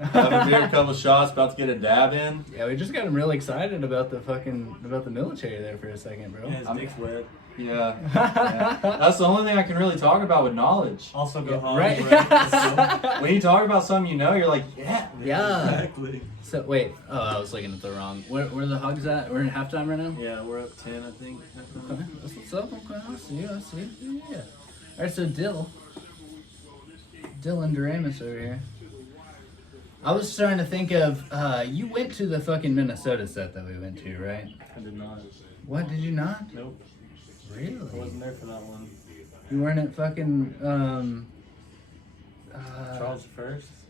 Have a beer, a couple shots, about to get a dab in. Yeah, we just got him real excited about the military there for a second, bro. Yeah, his dick's wet. Yeah. Yeah. That's the only thing I can really talk about with knowledge. Also go Yeah, home. right. Right. When you talk about something you know, you're like, yeah. Yeah. Exactly. So wait, I was looking at the wrong. Where are the Hogs at? We're in halftime right now. Yeah, we're up 10, I think. Okay, that's what's up. Okay, I see. Yeah. Alright, so Dylan Deramus over here. I was starting to think of, you went to the fucking Minnesota set that we went to, right? I did not. What, did you not? Nope. Really? I wasn't there for that one. You weren't at fucking, Charles I?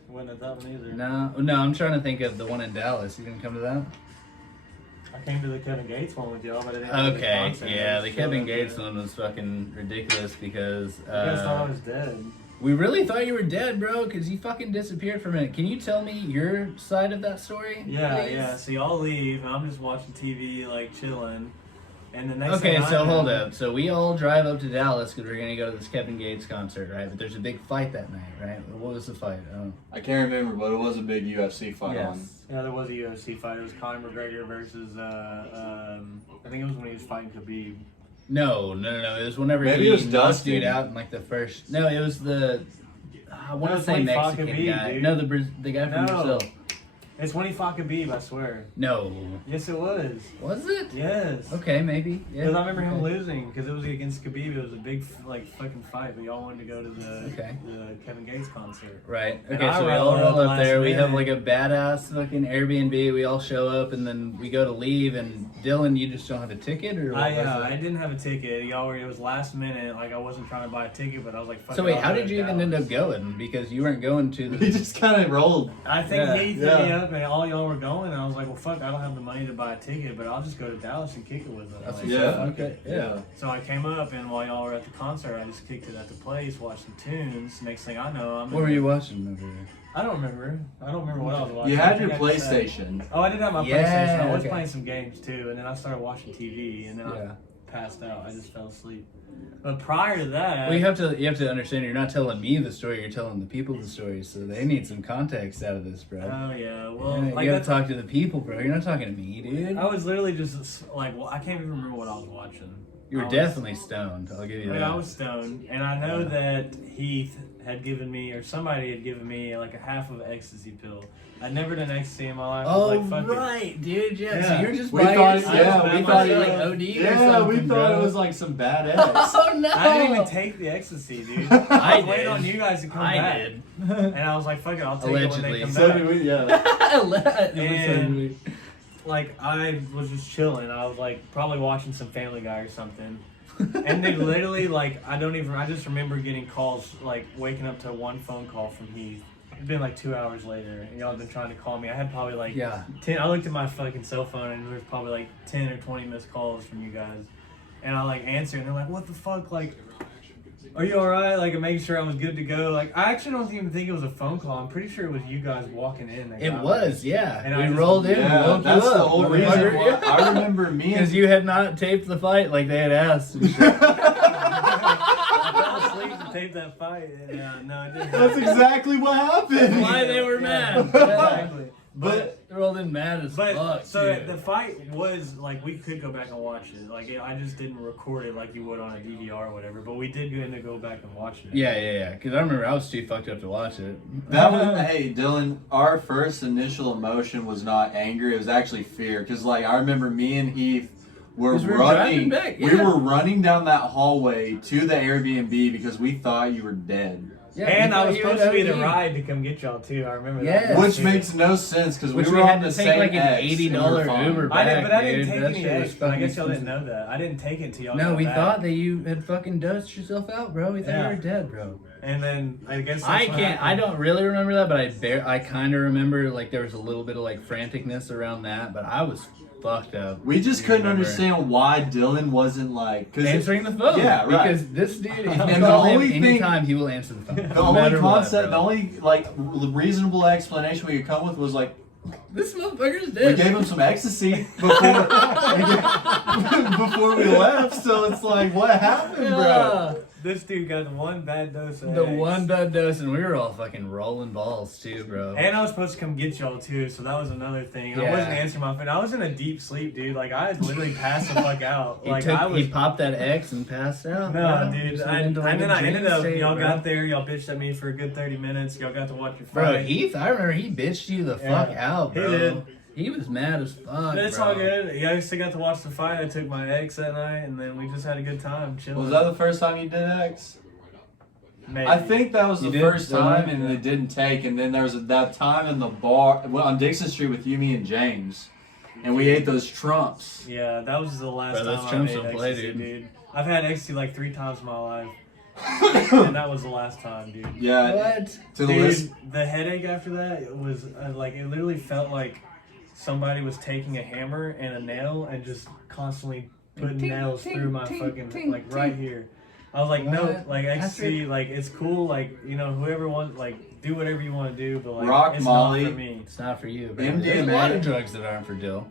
Wasn't at that one either. No, I'm trying to think of the one in Dallas. You didn't come to that? I came to the Kevin Gates one with y'all, but I didn't go to the Okay, concert. yeah, I the just Kevin showed up Gates there. one was fucking ridiculous because, You guys thought I was dead. we really thought you were dead, bro, because you fucking disappeared for a minute. Can you tell me your side of that story? Yeah, please? yeah. So y'all leave, and I'm just watching TV, like chilling. And the next Okay, thing I so know- hold up. So we all drive up to Dallas because we're gonna go to this Kevin Gates concert, right? But there's a big fight that night, right? What was the fight? Oh. I can't remember, but it was a big UFC fight on. Yes. Yeah, there was a UFC fight. It was Conor McGregor versus, I think it was when he was fighting Khabib. No. It was whenever Maybe he it was knocked Dustin. dude out in like the first. No, it was the. I want No, to it's say when he fought Mexican Khabib, guy. dude. No, the guy from No. Brazil. It's when he fought Khabib, I swear. No. Yes, it was. Was it? Yes. Okay, maybe. Yeah. Because I remember him okay. losing, because it was against Khabib. It was a big, like, fucking fight, but y'all wanted to go to the Kevin Gates concert. Right. And Okay, I so we rolled all roll up up there. last We have minute. like a badass fucking Airbnb. We all show up, and then we go to leave. And Dylan, you just don't have a ticket, or what was I it? didn't have a ticket. Y'all were, it was last minute. Like, I wasn't trying to buy a ticket, but I was like, fuck So it, wait, I'll how go did to you even end Dallas. up going? Because you weren't going to We the. just kind of rolled. I think Yeah. he threw Yeah. me up, and all y'all were going, and I was like, well, fuck, I don't have the money to buy a ticket, but I'll just go to Dallas and kick it with them. That's Like, what's Yeah. up. fuck Okay. it. Yeah. So I came up, and while y'all were at the concert, I just kicked it at the place, watched some tunes. Next thing I know, What were you watching over there? I don't remember. I don't remember what I was watching. You I had your think I just said- PlayStation. Oh, I did have my Yeah, PlayStation. I was okay. playing some games too, and then I started watching TV, and then Yeah. I passed out. I just fell asleep. But prior to that, Well, you have to understand. You're not telling me the story. You're telling the people the story. So they need some context out of this, bro. oh yeah, well, Yeah, like you gotta that's, talk to the people, bro. You're not talking to me, dude. I was literally just like, well, I can't even remember what I was watching. You were I was- definitely stoned. I'll give you Like, that. I was stoned, and I know that Heath had given me, or somebody had given me, like a half of an ecstasy pill. I'd never done ecstasy in my life. I Oh was like, fuck it. right, dude. Yeah. So Yeah. you're just We by thought, yourself. yeah, I we was thought like, like oh, OD or yeah, something, we thought bro. it was like some bad eggs. Oh no! I didn't even take the ecstasy, dude. I I was did. waiting on you guys to come I back. did. And I was like, fuck it, I'll take it when Allegedly. they come So back. did we, yeah. And like I was just chilling. I was like probably watching some Family Guy or something. And they literally like I just remember getting calls, like waking up to one phone call from Heath. It'd been like 2 hours later, and y'all had been trying to call me. I had probably like Yeah. 10. I looked at my fucking cell phone, and there was probably like 10 or 20 missed calls from you guys. And I like answered, and they're like, "What the fuck? Like, are you alright?" Like, I'm making sure I was good to go. Like, I actually don't even think it was a phone call. I'm pretty sure it was you guys walking in. that It got was, me. yeah. And I we just- rolled in and Yeah, woke that's you the up. whole reason why. I remember me Because and you had not taped the fight like they had asked. I fell asleep to tape that fight. Yeah, no, I didn't. That's exactly what happened. Why they were mad. Exactly. But They rolled in mad as But fuck. so too. the fight was like we could go back and watch it. Like I just didn't record it like you would on a DVR or whatever. But we did end up go back and watch it. Yeah. Because I remember I was too fucked up to watch it. that was, hey, Dylan, our first initial emotion was not anger, it was actually fear. Because, like, I remember me and Heath were 'Cause we were driving running. back, We yeah. were running down that hallway to the Airbnb because we thought you were dead. Yeah, And you I thought was you had supposed to be the OD. ride to come get y'all too. I remember Yes. that. Which makes no sense because we Which were we on had the to same take like an X, and we were $80 fine. Uber I back, didn't, but I didn't dude. take That any shit was X. But I fucking guess y'all didn't expensive. know that. I didn't take it until y'all No, got we back. thought that you had fucking dosed yourself out, bro. We thought Yeah. you were dead, bro. And then I guess that's I what can't. I happened. don't really remember that, but I kind of remember like there was a little bit of like franticness around that, but I was fucked up. We just You couldn't remember understand why Dylan wasn't like. Cause answering the phone. Yeah, right. Because this dude, if you And the call him only thing- anytime, he will answer the phone. the no only matter what, concept, bro. the only like reasonable explanation we could come with was like This motherfucker's we dead. gave him some ecstasy before before we left. So it's like, what happened, bro? Yeah. This dude got the one bad dose of The X. one bad dose, and we were all fucking rolling balls too, bro. And I was supposed to come get y'all too, so that was another thing. And Yeah. I wasn't answering my phone. I was in a deep sleep, dude. Like I had literally passed the fuck out. Like I was. He popped that X and passed out. No, bro. dude. Just And went into, like, then a I ended dream up. state, Y'all bro. got there. Y'all bitched at me for a good 30 minutes. Y'all got to watch your Bro, fight. Heath, I remember he bitched you the Yeah, fuck out, he bro. did. He was mad as fuck. But it's bro. all good. Yeah, I still got to watch the fight. I took my ex that night, and then we just had a good time chilling. Was that the first time you did X? Maybe. I think that was You the did? first time, Yeah. and it didn't take. And then there was that time in the bar on Dixon Street with you, me, and James, and we ate those Trumps. Yeah, that was the last Bro, those time I chumps made don't play, ecstasy, dude. dude. I've had ecstasy like 3 times in my life, and that was the last time, dude. Yeah. What? To the Dude, list. the headache after that it was like it literally felt like somebody was taking a hammer and a nail and just constantly putting Ting, nails ting, through my ting, fucking ting, like right ting. here. I was like, no, What? like That's ecstasy, it. like it's cool, like you know, whoever wants, like do whatever you want to do, but like Rock, it's Molly. not for me. It's not for you, bro. MDMA. There's a lot of drugs that aren't for Dill.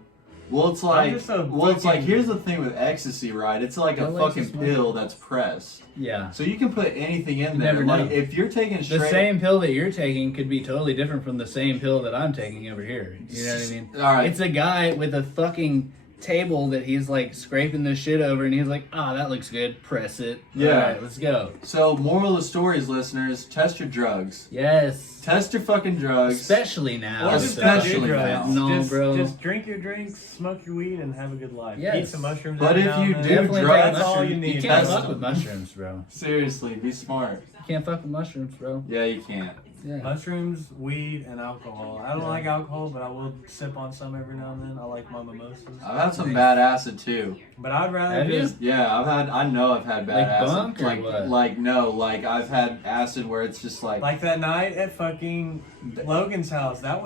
Well, it's like, just a it's like fucking- here's the thing with ecstasy, right? It's like a That likes fucking to smoke. pill that's pressed, Yeah. so you can put anything in You there. never Like know. if you're taking straight, The same pill that you're taking could be totally different from the same pill that I'm taking over here. You know what I mean? All right. It's a guy with a fucking table that he's like scraping this shit over, and he's like, "Ah, that looks good. Press it. Yeah. All right, let's go." So moral of the story is, listeners, test your drugs. Yes. Test your fucking drugs. Especially now. Or just so- don't do Especially drugs. now. No, just, bro. Just drink your drinks, smoke your weed, and have a good life. Yes. Eat some mushrooms. But every if now you and then. do Definitely drugs, take that's all you mushrooms. need. You can't That's- fuck with mushrooms, bro. Seriously, be smart. You can't fuck with mushrooms, bro. Yeah, you can't. Yeah. Mushrooms, weed, and alcohol. I don't Yeah. like alcohol, but I will sip on some every now and then. I like my mimosas. I've had some bad acid too. But I'd rather Have you? just Yeah, I know I've had bad Like acid. bunk or what? Like I've had acid where it's just like that night at fucking Logan's house. That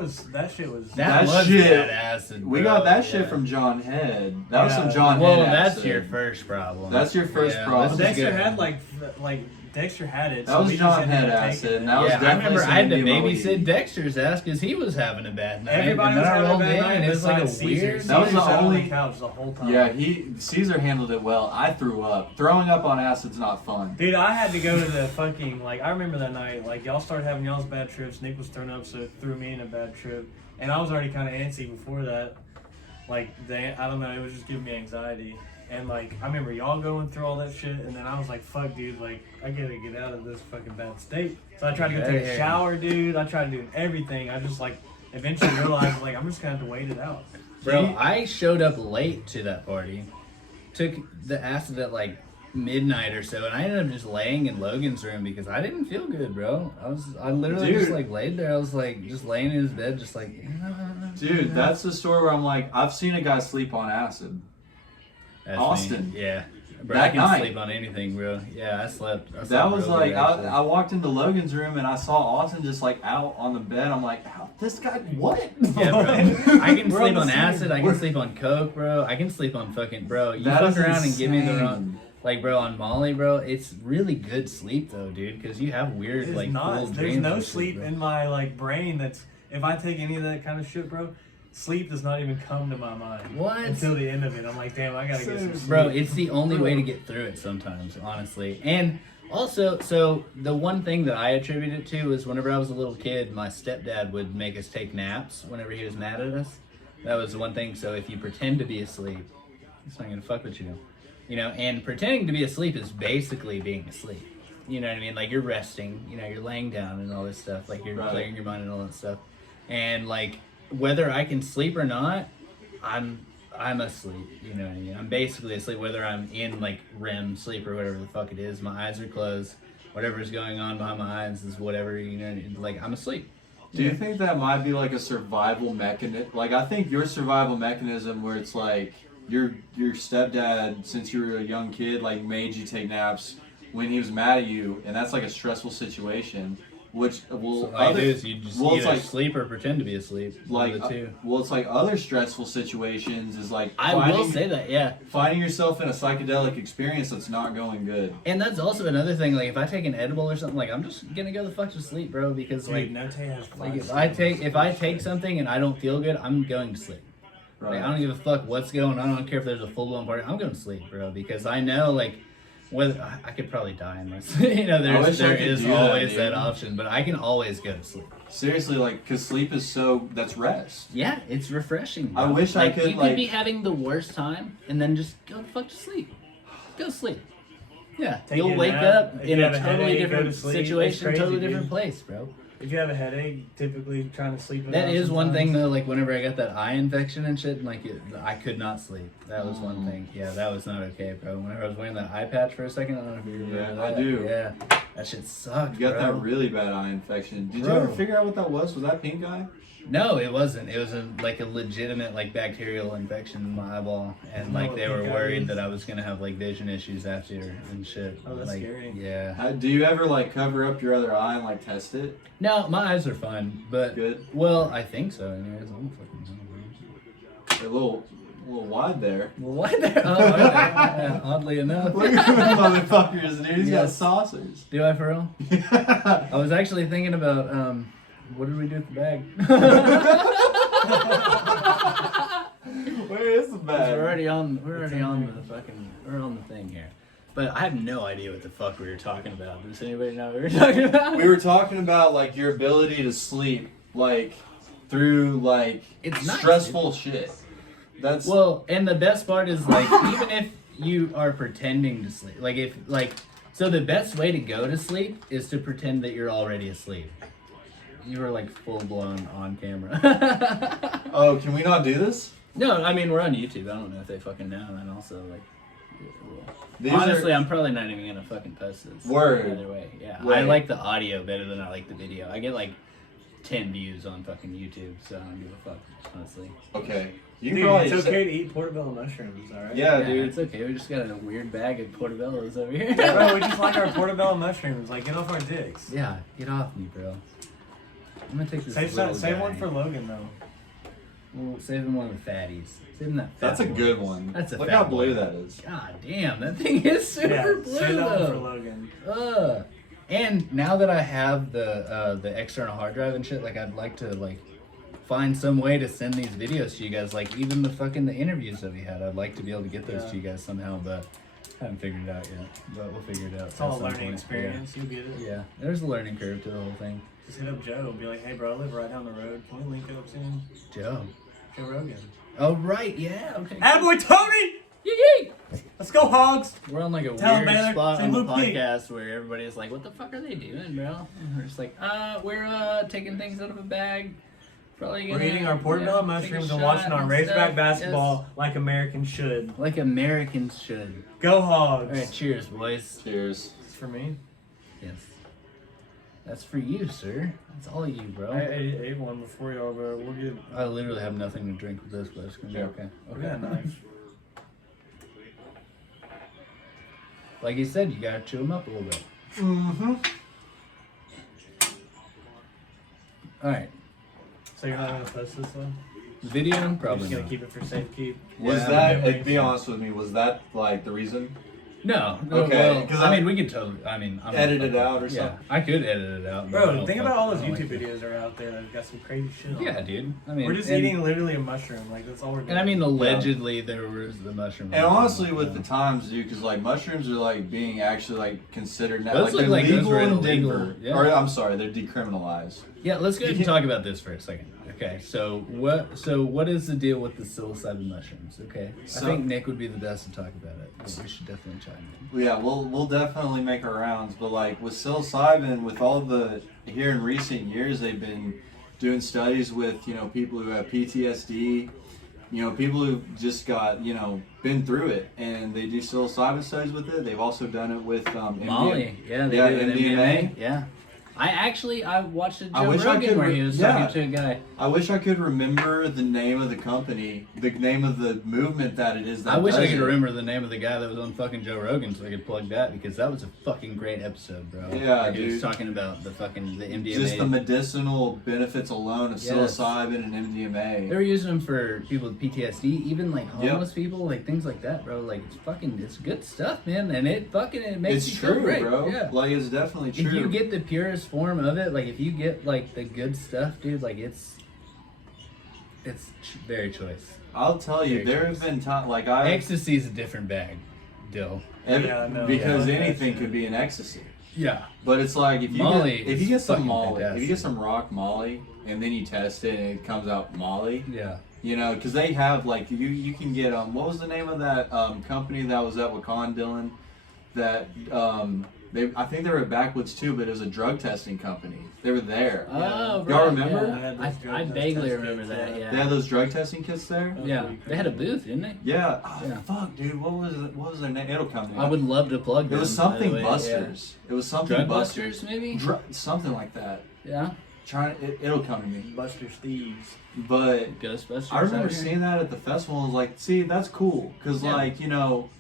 shit was. That was shit- bad acid. we bro. got that shit Yeah. from John Head. That was Yeah. some John Well, Head that's acid. your first problem. That's your first Yeah, problem. this is Dexter good. had like Dexter had it. That so was we just John ended Head up taking acid, it. and that was Yeah, I definitely remember some I had to MDMA. babysit Dexter's ass because he was having a bad night. Everybody and was then I having a rolled bad in, night. and it was like a besides weird. Caesar. That was Caesar the sat on only- the couch the whole time. Yeah, Caesar handled it well. I threw up. Throwing up on acid's not fun. Dude, I had to go to the fucking, like, I remember that night, like, y'all started having y'all's bad trips. Nick was throwing up, so it threw me in a bad trip. And I was already kind of antsy before that. Like, I don't know, it was just giving me anxiety. And, like, I remember y'all going through all that shit, and then I was like, fuck, dude, like, I gotta get out of this fucking bad state. So I tried to go take a shower, dude. I tried to do everything. I just, like, eventually realized, like, I'm just gonna have to wait it out. Bro, I showed up late to that party, took the acid at like midnight or so, and I ended up just laying in Logan's room because I didn't feel good, bro. I literally Dude. just like laid there. I was like just laying in his bed, just like. Dude, that's the story where I'm like, I've seen a guy sleep on acid. That's Austin. Me. Yeah. Bro, That I can night. sleep on anything, bro. Yeah, I slept. That was real like, good, actually. I walked into Logan's room and I saw Austin just like out on the bed. I'm like, how, this guy, what? Yeah, bro. I can We're sleep on on the same- acid. I can sleep on coke, bro. I can sleep on fucking, bro. You That fuck is around and give me the insane. wrong, like, bro, on Molly, bro. It's really good sleep though, dude, because you have weird, It's like, not. cool There's dreams no and shit, sleep bro. in my, like, brain that's, if I take any of that kind of shit, bro, sleep does not even come to my mind. What? Until the end of it. I'm like, damn, I gotta get some sleep. Bro, it's the only way to get through it sometimes, honestly. And also, so the one thing that I attribute it to is whenever I was a little kid, my stepdad would make us take naps whenever he was mad at us. That was the one thing. So if you pretend to be asleep, he's not gonna fuck with you. You know, and pretending to be asleep is basically being asleep. You know what I mean? Like you're resting, you know, you're laying down and all this stuff. Like you're Right. clearing your mind and all that stuff. And like whether I can sleep or not, I'm asleep, you know what I mean? I'm basically asleep, whether I'm in like REM sleep or whatever the fuck it is. My eyes are closed. Whatever's going on behind my eyes is whatever, you know, like I'm asleep. Do you think that might be like a survival mechanism? Like, I think your survival mechanism where it's like your stepdad, since you were a young kid, like made you take naps when he was mad at you, and that's like a stressful situation. Which will So all you do is you just well, it's either like- sleep or pretend to be asleep. One like of the two. well, it's like other stressful situations is like I will say that, yeah. finding yourself in a psychedelic experience that's not going good. And that's also another thing. Like if I take an edible or something, like I'm just gonna go the fuck to sleep, bro. Because Dude, like, Note has like if I take something and I don't feel good, I'm going to sleep. Right. Like, I don't give a fuck what's going on. I don't care if there's a full blown party. I'm going to sleep, bro, because I know like whether I could probably die in my sleep. You know, wish I there could is do that, always dude. that option, but I can always go to sleep. Seriously, like, cause sleep is that's rest. Yeah, it's refreshing. I bro. wish I like, could, You like- could be having the worst time and then just go the fuck to sleep. Go to sleep. Yeah, Take you'll a wake nap. up If in you a have a totally headache, go different to sleep. It's situation, crazy, totally dude. different place, bro. If you have a headache, typically trying to sleep. That is one thing though. Like whenever I got that eye infection and shit, like I could not sleep. That was one thing. Yeah, that was not okay, bro. Whenever I was wearing that eye patch for a second, I don't know if you remember that. I do. Yeah, that shit sucked. You got bro. that really bad eye infection. Did you Bro. ever figure out what that was? Was that pink eye? No, it wasn't. It was like a legitimate like bacterial infection in my eyeball, and know like what they were pink eye worried is? that I was gonna have like vision issues after and shit. Oh, that's like, scary. Yeah. Do you ever like cover up your other eye and like test it? No, my eyes are fine, but Good. well, I think so. Anyways, I don't fucking know, bro. They're a little wide there. Well, why there? Oh, yeah, oddly enough. Look at them motherfuckers, dude. He's got Yes. saucers. Do I for real? I was actually thinking about what did we do with the bag? Where is the bag? We're already on the thing here. But I have no idea what the fuck we were talking about. Does anybody know what we were talking about? We were talking about like your ability to sleep, like through like It's nice, stressful shit. That's Well, and the best part is like even if you are pretending to sleep, like if like so the best way to go to sleep is to pretend that you're already asleep. You were like full blown on camera. Oh, can we not do this? No, I mean we're on YouTube. I don't know if they fucking know, and also like. These Honestly, are- I'm probably not even gonna fucking post this. Word. Either way, yeah. I Wait. like the audio better than I like the video. I get like 10 views on fucking YouTube, so I don't give a fuck, honestly. Okay. You can Dude, probably it's just- okay to eat portobello mushrooms, alright? Yeah, dude. it's okay. We just got a weird bag of portobellos over here. Bro, we just like our portobello mushrooms. Like, get off our dicks. Yeah, get off me, bro. I'm gonna take this. Save little save guy. one for Logan, though. We'll save him one of the fatties. Save him that. That's a fat good boy. one. That's a Look fat how blue boy. that is. God damn, that thing is super Yeah, blue save that one for though. Logan. And now that I have the external hard drive and shit, like I'd like to like find some way to send these videos to you guys. Like even the interviews that we had, I'd like to be able to get those to you guys somehow, but haven't figured it out yet. But we'll figure it out. It's all at a some learning point. experience. You'll get it. Yeah, there's a learning curve to the whole thing. Just hit up Joe and be like, hey, bro, I live right down the road. Can we link up soon? Joe. Joe Rogan. Oh right, yeah, okay. Attaboy, Tony! Yee! Let's go, Hogs! We're on like a Tell 'em, weird Baylor. spot Say on the Luke P. podcast where everybody's like, "What the fuck are they doing, bro?" And we're just like, we're taking things out of a bag. Probably We're gonna, eating our portobello take a mushrooms and shot watching our and Razorback stuff. basketball like Americans should. Yes. Like Americans should. Go, Hogs! All right, cheers, boys. Cheers. It's for me. Yes, that's for you, sir. That's all you, bro. I ate one before y'all, but we'll get. I literally have nothing to drink with this, but it's gonna be Yeah. okay. We got a knife. Like you said, you gotta chew them up a little bit. Mm-hmm. All right, So you're not gonna post this one? video, You're probably just gonna not. keep it for safekeep. Was Yeah, that? that Be makes honest with me. Was that like the reason? No. Okay, Well, 'cause I I- mean, we could totally. I mean, I'm not Edit it fucking- out or yeah, something. I could edit it out. but I Bro, don't think fuck- about all those I don't YouTube like it. videos that are out there that have got some crazy shit on. Yeah, dude. I mean, We're just eating literally a mushroom. Like, that's all we're doing. And I mean, allegedly there was the mushroom. And honestly, with the times, dude, because like mushrooms are like being actually like considered now, Those like look they're like those legal were in illegal, Denver. yeah. Or I'm sorry, they're decriminalized. Yeah, let's go ahead You and talk about this for a second. Okay, so what is the deal with the psilocybin mushrooms? Okay, I So- think Nick would be the best to talk about it. But we should definitely chime in. Yeah, we'll definitely make our rounds, but like with psilocybin, with all the here in recent years, they've been doing studies with people who have PTSD, people who've just got been through it, and they do psilocybin studies with it. They've also done it with Molly, yeah, they Yeah, do it in MDMA. MDMA. Yeah, I watched a I Joe wish I Rogan could where re- he was yeah. talking to a guy. I wish I could remember the name of the company, the name of the movement that it is. That I wish I does could it. remember the name of the guy that was on fucking Joe Rogan so I could plug that because that was a fucking great episode, bro. Yeah, like, he was dude. talking about the MDMA. Just the medicinal benefits alone of Yes. psilocybin and MDMA. They were using them for people with PTSD, even like homeless people, like things like that, bro. Like it's good stuff, man, and it makes It's you feel true, great. bro. Yeah. Like it's definitely true. If you get the purest form of it, like if you get like the good stuff, dude, like it's very choice. I'll tell you, Very there choice. have been times like I Ecstasy's a different bag, Dill. Yeah, no, because yeah, anything that's- could be an ecstasy. Yeah. But it's like if you Molly get, if you is get some fucking Molly, if you fantastic. get some rock Molly, and then you test it and it comes out Molly, Yeah. because they have like you can get what was the name of that company that was at Wakan Dylan that I think they were at Backwoods too, but it was a drug testing company. They were there. Oh, Y'all right, remember? yeah. I vaguely remember that. Yeah. They had those drug testing kits there. Yeah, they had a booth, didn't they? Yeah. Oh, Yeah. fuck, dude. What was their name? It'll come to me. I would love to plug them. It was by the something way, Busters. It was Yeah. something Drug Busters. Busters, maybe? Something like that. Yeah. It'll come to me. Buster Steve's. But Ghostbusters. I remember out here? seeing that at the festival. I was like, see, that's cool. Because, Yeah. like, you know,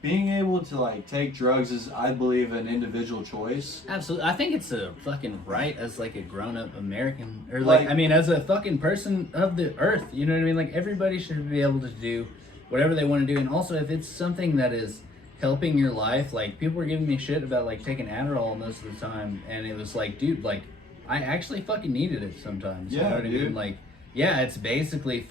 being able to, like, take drugs is, I believe, an individual choice. Absolutely. I think it's a fucking right as like a grown-up American, or like, I mean, as a fucking person of the earth. You know what I mean? Like, everybody should be able to do whatever they want to do. And also, if it's something that is helping your life, like, people were giving me shit about like taking Adderall most of the time, and it was like, dude, like, I actually fucking needed it sometimes. You Yeah, know what I dude. mean? Like, yeah, it's basically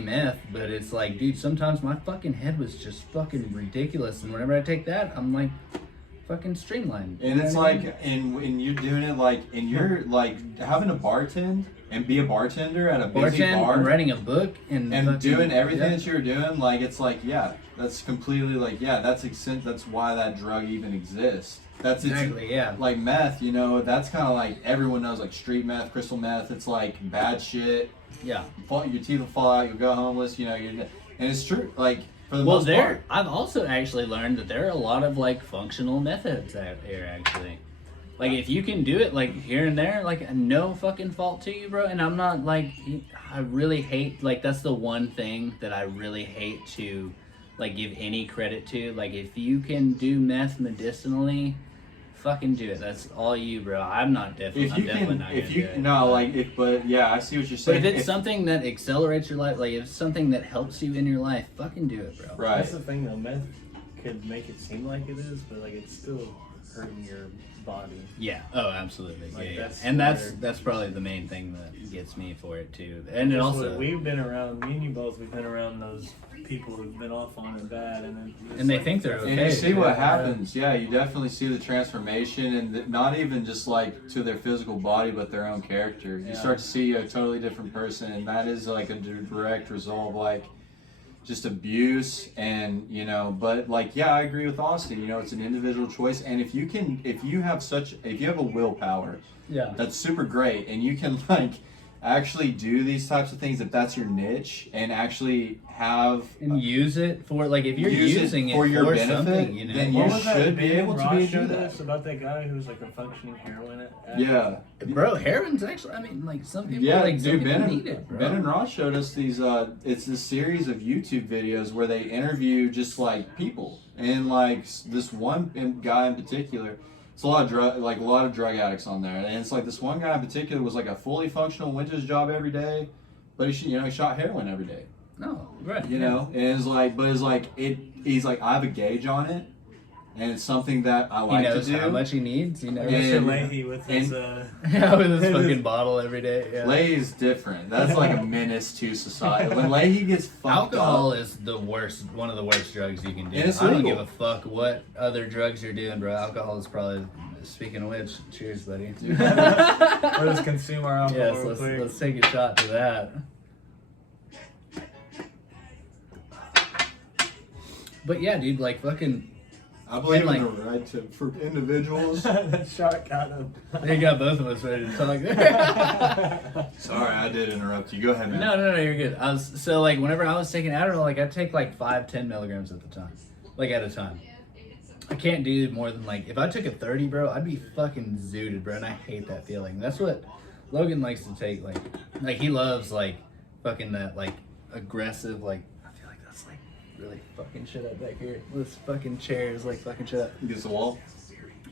meth, but it's like, dude, sometimes my fucking head was just fucking ridiculous, and whenever I take that, I'm like fucking streamlined. You And know it's what I mean? like, and you're doing it, like, and you're, like, having to bartend and be a bartender at a busy bartend, bar. and writing a book, and fucking- doing everything yeah. that you're doing, like, it's like, yeah, that's completely, like, yeah, that's why that drug even exists. That's Exactly, yeah. Like meth, you know, that's kind of like, everyone knows, like, street meth, crystal meth, it's like bad shit. Yeah. Your teeth will fall out, you'll go homeless, you know, and it's true, like, for the Well, most part. I've also actually learned that there are a lot of like functional methods out there actually. Like, if you can do it like here and there, like, no fucking fault to you, bro. And I'm not like, I really hate, like, that's the one thing that I really hate to like give any credit to. Like, if you can do meth medicinally, fucking do it. That's all you, bro. I'm definitely not gonna do it. But yeah, I see what you're But saying. if it's something that accelerates your life, like if it's something that helps you in your life, fucking do it, bro. Right. That's the thing though, meth could make it seem like it is, but like it's still hurting your body. Yeah. Oh, absolutely. Like, Yeah. that's And where- that's probably the main thing that gets me for it too. And it That's also, what we've been around, me and you both, we've been around those people who've been off on it bad, and they think they're okay. And you see what Yeah. happens. Yeah, you definitely see the transformation, and not even just like to their physical body, but their own character. You Yeah. start to see a totally different person, and that is like a direct result of like just abuse, and you know. But like, yeah, I agree with Austin. You know, it's an individual choice, and if you have a willpower, Yeah. that's super great, and you can like actually do these types of things if that's your niche, and actually have And use it for, like, if you're use it using it for your benefit, something, you know. then what you was that should be video able to Ross do showed that. us about that guy who was like a functioning heroin addict? Yeah. Bro, heroin's actually, I mean, like, some people, Yeah, like, some dude, people Ben need it, bro. and Ross showed us these, it's this series of YouTube videos where they interview just, like, people. And, like, this one guy in particular, it's a lot of drug addicts on there. And it's like this one guy in particular was, like, a fully functional, went to his job every day, but he shot heroin every day. No, right. You know? And it's like, he's like, I have a gauge on it, and it's something that I He like to knows do. how much he needs. He knows. Or Yeah, Mr. yeah. Leahy with his, Yeah, with his fucking bottle every day. Yeah. Leahy's different. That's like a menace to society. When Leahy gets fucked Alcohol up, is the worst, one of the worst drugs you can do. And it's I don't legal. give a fuck what other drugs you're doing, bro. Alcohol is probably, speaking of which, cheers, buddy. let us consume our alcohol Yes, real quick. let's take a shot to that. But yeah, dude, like, fucking, I believe and, in the right for individuals. That shot got him. they got both of us ready to talk. Sorry, I did interrupt you. Go ahead, man. No, you're good. So like, whenever I was taking Adderall, like, I'd take like 5-10 milligrams at the time, like, at a time. I can't do more than, like, if I took a 30, bro, I'd be fucking zooted, bro, and I hate that feeling. That's what Logan likes to take, like he loves, like, fucking that, like, aggressive, like, I feel like that's, like, really fucking shit up back here. This fucking chair is, like, fucking shit up. Against the wall.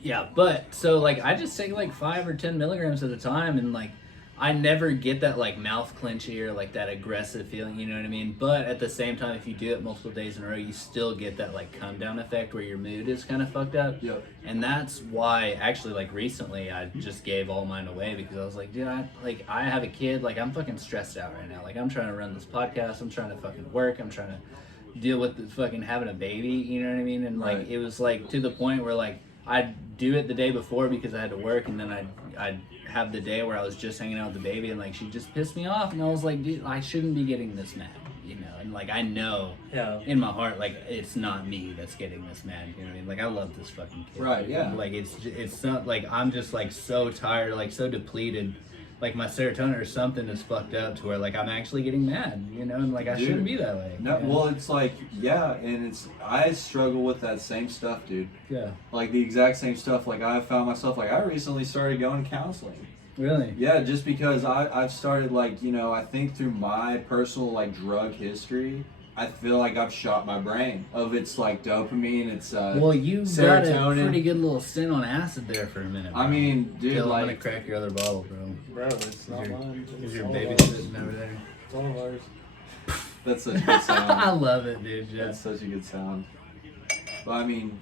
Yeah, but, so, like, I just take, like, 5 or 10 milligrams at a time, and, like, I never get that, like, mouth clenchy or, like, that aggressive feeling, you know what I mean? But at the same time, if you do it multiple days in a row, you still get that, like, come down effect where your mood is kind of fucked up. Yep. And that's why, actually, like, recently, I just gave all mine away because I was like, dude, I have a kid, like, I'm fucking stressed out right now. Like, I'm trying to run this podcast, I'm trying to fucking work, I'm trying to deal with the fucking having a baby, you know what I mean? And, like, Right. it was, like, to the point where, like, I'd do it the day before because I had to work, and then I'd have the day where I was just hanging out with the baby, and, like, she just pissed me off, and I was like, dude, I shouldn't be getting this mad. you know, and like I know Yeah. in my heart, like it's not me that's getting this mad. You know what I mean? Like I love this fucking kid. Right, yeah. Like it's not like I'm just like so tired, like so depleted. Like my serotonin or something is fucked up to where like I'm actually getting mad, you know, and like I Dude. shouldn't be that way. No, you know? well, it's like, yeah, and I struggle with that same stuff, dude. Yeah. Like the exact same stuff. Like I found myself, like I recently started going to counseling. Really? Yeah, just because I've started, like, you know, I think through my personal, like, drug history, I feel like I've shot my brain of its, like, dopamine, it's Well, you got a serotonin. pretty good little stint on acid there for a minute. Bro. I mean, dude, Jill, I'm gonna like, crack your other bottle, bro. Bro, it's not mine. Is It's your all baby ours. sitting over there? It's all of ours. that's such a good I sound. love it, dude. Yeah. That's such a good sound. But I mean,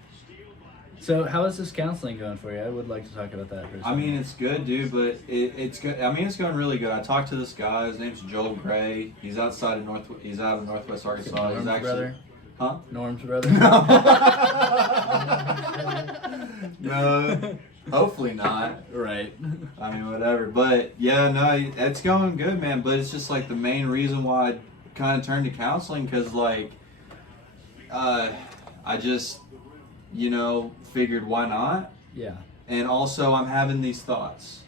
So, how is this counseling going for you? I would like to talk about that for a second. I mean, it's good, dude, but it's good. I mean, it's going really good. I talked to this guy. His name's Joel Gray. He's outside of He's out of Northwest Arkansas. Norm's He's actually, brother? huh? Norm's brother? No, hopefully not. Right. I mean, whatever. But yeah, no, it's going good, man. But it's just like the main reason why I kind of turned to counseling, because like, I just, you know, figured why not. Yeah. And also, I'm having these thoughts,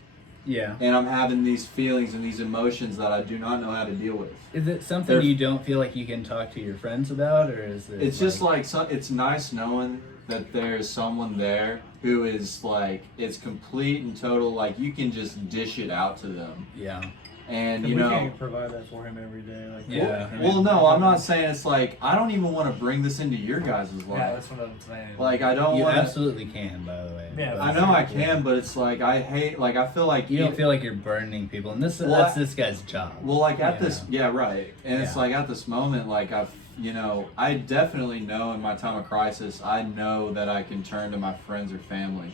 Yeah. and I'm having these feelings and these emotions that I do not know how to deal with. Is it something you don't feel like you can talk to your friends about, or is it? It's just like it's nice knowing that there's someone there who is like, it's complete and total, like you can just dish it out to them. Yeah. And We you know, can't provide that for him every day. Like, Yeah. well, no, I'm not saying it's like, I don't even want to bring this into your guys' life. Yeah, that's what I'm saying. Like, I don't You want to. absolutely can, by the way. Yeah, But- I know I can, but it's like, I hate, like, I feel like. You don't feel like you're burdening people, and Well, that's this guy's job. Well, like, at Yeah. this. Yeah, right. And it's Yeah. like, at this moment, like, you know, I definitely know in my time of crisis, I know that I can turn to my friends or family.